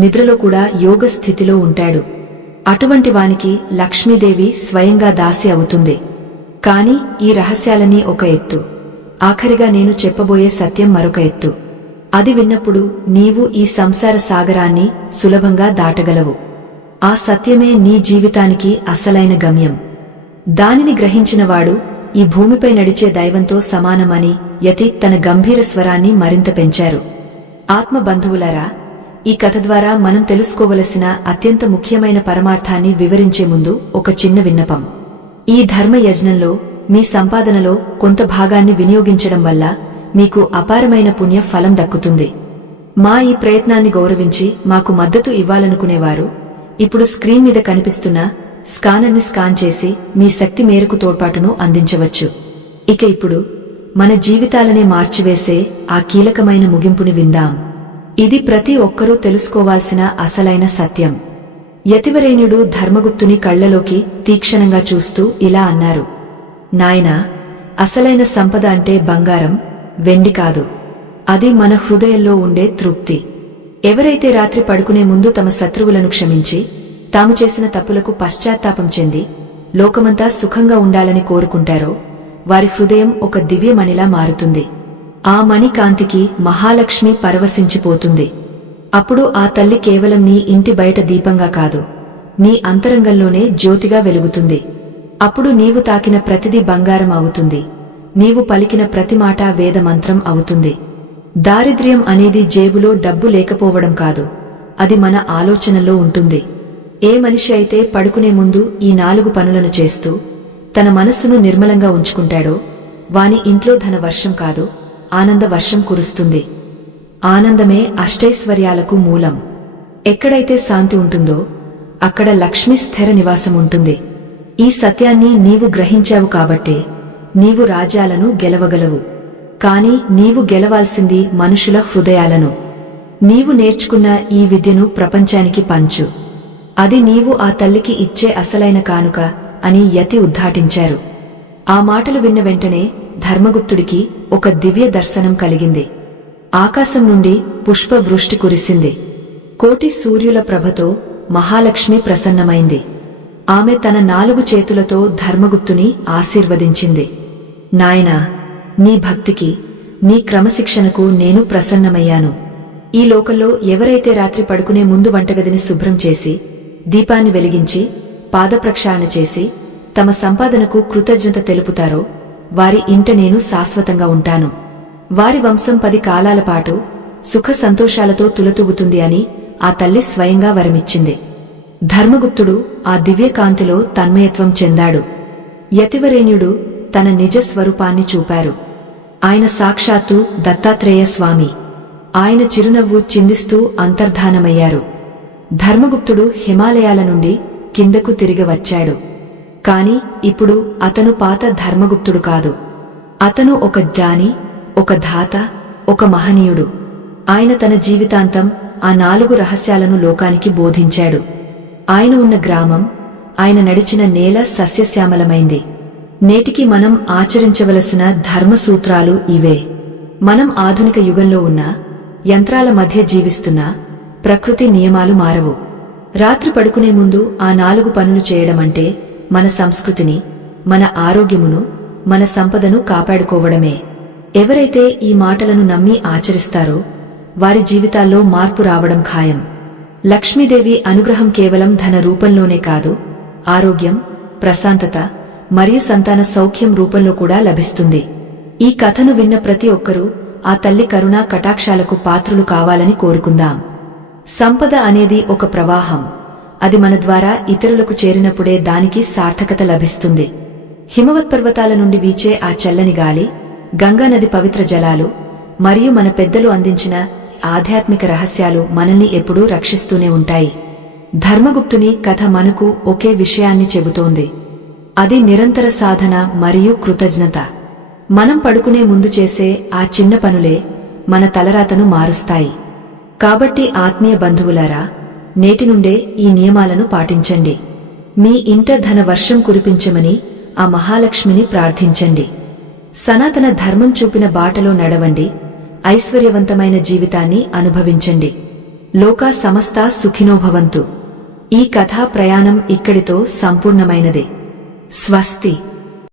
నిద్రలో కూడా యోగ స్థితిలో ఉంటాడు. అటువంటి వానికి లక్ష్మీదేవి స్వయంగా దాసి అవుతుంది. కాని ఈ రహస్యాలన్నీ ఒక ఎత్తు. ఆఖరిగా నేను చెప్పబోయే సత్యం మరొక ఎత్తు. అది విన్నప్పుడు నీవు ఈ సంసార సాగరాన్ని సులభంగా దాటగలవు. ఆ సత్యమే నీ జీవితానికి అసలైన గమ్యం. దానిని గ్రహించినవాడు ఈ భూమిపై నడిచే దైవంతో సమానమని యతి తన గంభీర స్వరాన్ని మరింత పెంచారు. ఆత్మబంధువులారా, ఈ కథ ద్వారా మనం తెలుసుకోవలసిన అత్యంత ముఖ్యమైన పరమార్థాన్ని వివరించే ముందు ఒక చిన్న విన్నపం. ఈ ధర్మ యజ్ఞంలో మీ సంపాదనలో కొంత భాగాన్ని వినియోగించడం వల్ల మీకు అపారమైన పుణ్య ఫలం దక్కుతుంది. మా ఈ ప్రయత్నాన్ని గౌరవించి మాకు మద్దతు ఇవ్వాలనుకునేవారు ఇప్పుడు స్క్రీన్ మీద కనిపిస్తున్న స్కానర్ని స్కాన్ చేసి మీ శక్తి మేరకు తోడ్పాటును అందించవచ్చు. ఇక ఇప్పుడు మన జీవితాలనే మార్చివేసే ఆ కీలకమైన ముగింపుని విందాం. ఇది ప్రతి ఒక్కరూ తెలుసుకోవాల్సిన అసలైన సత్యం. యతివరేణ్యుడు ధర్మగుప్తుని కళ్లలోకి తీక్షణంగా చూస్తూ ఇలా అన్నారు, నాయనా, అసలైన సంపద అంటే బంగారం, వెండి కాదు. అది మన హృదయంలో ఉండే తృప్తి. ఎవరైతే రాత్రి పడుకునే ముందు తమ శత్రువులను క్షమించి తాము చేసిన తప్పులకు పశ్చాత్తాపం చెంది లోకమంతా సుఖంగా ఉండాలని కోరుకుంటారో వారి హృదయం ఒక దివ్యమణిలా మారుతుంది. ఆ మణి కాంతికి మహాలక్ష్మి పరవశించిపోతుంది. అప్పుడు ఆ తల్లి కేవలం నీ ఇంటి బయట దీపంగా కాదు, నీ అంతరంగంలోనే జ్యోతిగా వెలుగుతుంది. అప్పుడు నీవు తాకిన ప్రతిదీ బంగారం అవుతుంది. నీవు పలికిన ప్రతి మాట వేదమంత్రం అవుతుంది. దారిద్ర్యం అనేది జేబులో డబ్బు లేకపోవడం కాదు, అది మన ఆలోచనలో ఉంటుంది. ఏ మనిషి అయితే పడుకునే ముందు ఈ 4 పనులను చేస్తూ తన మనస్సును నిర్మలంగా ఉంచుకుంటాడో వాని ఇంట్లో ధన వర్షం కాదు, ఆనంద వర్షం కురుస్తుంది. ఆనందమే అష్టైశ్వర్యాలకు మూలం. ఎక్కడైతే శాంతి ఉంటుందో అక్కడ లక్ష్మి స్థిర నివాసం ఉంటుంది. ఈ సత్యాన్ని నీవు గ్రహించావు కాబట్టే నీవు రాజ్యాలను గెలవగలవు. కాని నీవు గెలవాల్సింది మనుషుల హృదయాలను. నీవు నేర్చుకున్న ఈ విద్యను ప్రపంచానికి పంచు. అది నీవు ఆ తల్లికి ఇచ్చే అసలైన కానుక అని యతి ఉద్ఘాటించారు. ఆ మాటలు విన్న వెంటనే ధర్మగుప్తుడికి ఒక దివ్య దర్శనం కలిగింది. ఆకాశం నుండి పుష్పవృష్టి కురిసింది. కోటి సూర్యుల ప్రభతో మహాలక్ష్మి ప్రసన్నమైంది. ఆమె తన 4 చేతులతో ధర్మగుప్తుని ఆశీర్వదించింది. నాయనా, నీ భక్తికి, నీ క్రమశిక్షణకు నేను ప్రసన్నమయ్యాను. ఈ లోకంలో ఎవరైతే రాత్రి పడుకునే ముందు వంటగదిని శుభ్రం చేసి దీపాన్ని వెలిగించి పాదప్రక్షాళన చేసి తమ సంపాదనకు కృతజ్ఞత తెలుపుతారో వారి ఇంట నేను శాశ్వతంగా ఉంటాను. వారి వంశం 10 కాలాల పాటు సుఖ సంతోషాలతో తులతూగుతుంది అని ఆ తల్లి స్వయంగా వరమిచ్చింది. ధర్మగుప్తుడు ఆ దివ్యకాంతిలో తన్మయత్వం చెందాడు. యతివరేణ్యుడు తన నిజ స్వరూపాన్ని చూపారు. ఆయన సాక్షాత్తు దత్తాత్రేయ స్వామి. ఆయన చిరునవ్వు చిందిస్తూ అంతర్ధానమయ్యారు. ధర్మగుప్తుడు హిమాలయాల నుండి కిందకు తిరిగి వచ్చాడు. కాని ఇప్పుడు అతను పాత ధర్మగుప్తుడు కాదు. అతను ఒక జ్ఞాని, ఒక ధాత, ఒక మహనీయుడు. ఆయన తన జీవితాంతం ఆ 4 రహస్యాలను లోకానికి బోధించాడు. ఆయన ఉన్న గ్రామం, ఆయన నడిచిన నేల సస్యశ్యామలమైంది. నేటికి మనం ఆచరించవలసిన ధర్మసూత్రాలు ఇవే. మనం ఆధునిక యుగంలో ఉన్న యంత్రాల మధ్య జీవిస్తున్నా ప్రకృతి నియమాలు మారవు. రాత్రి పడుకునే ముందు ఆ 4 పనులు చేయడమంటే మన సంస్కృతిని, మన ఆరోగ్యమును, మన సంపదను కాపాడుకోవడమే. ఎవరైతే ఈ మాటలను నమ్మి ఆచరిస్తారో వారి జీవితాల్లో మార్పు రావడం ఖాయం. లక్ష్మీదేవి అనుగ్రహం కేవలం ధన రూపంలోనే కాదు, ఆరోగ్యం, ప్రశాంతత మరియు సంతాన సౌఖ్యం రూపంలో కూడా లభిస్తుంది. ఈ కథను విన్న ప్రతి ఒక్కరూ ఆ తల్లి కరుణా కటాక్షాలకు పాత్రులు కావాలని కోరుకుందాం. సంపద అనేది ఒక ప్రవాహం. అది మన ద్వారా ఇతరులకు చేరినప్పుడే దానికి సార్థకత లభిస్తుంది. హిమవత్పర్వతాల నుండి వీచే ఆ చల్లని గాలి, గంగానది పవిత్ర జలాలు మరియు మన పెద్దలు అందించిన ఆధ్యాత్మిక రహస్యాలు మనల్ని ఎప్పుడూ రక్షిస్తూనే ఉంటాయి. ధర్మగుప్తుని కథ మనకు ఒకే విషయాన్ని చెబుతోంది. అది నిరంతర సాధన మరియు కృతజ్ఞత. మనం పడుకునే ముందు చేసే ఆ చిన్న పనులే మన తలరాతను మారుస్తాయి. కాబట్టి ఆత్మీయ బంధువులారా, నేటి నుండే ఈ నియమాలను పాటించండి. మీ ఇంట ధన వర్షం కురిపించమని ఆ మహాలక్ష్మిని ప్రార్థించండి. సనాతన ధర్మం చూపిన బాటలో నడవండి. ఐశ్వర్యవంతమైన జీవితాన్ని అనుభవించండి. లోకా సమస్తా సుఖినో భవంతు. ఈ కథా ప్రయాణం ఇక్కడితో సంపూర్ణమైనదే. స్వస్తి.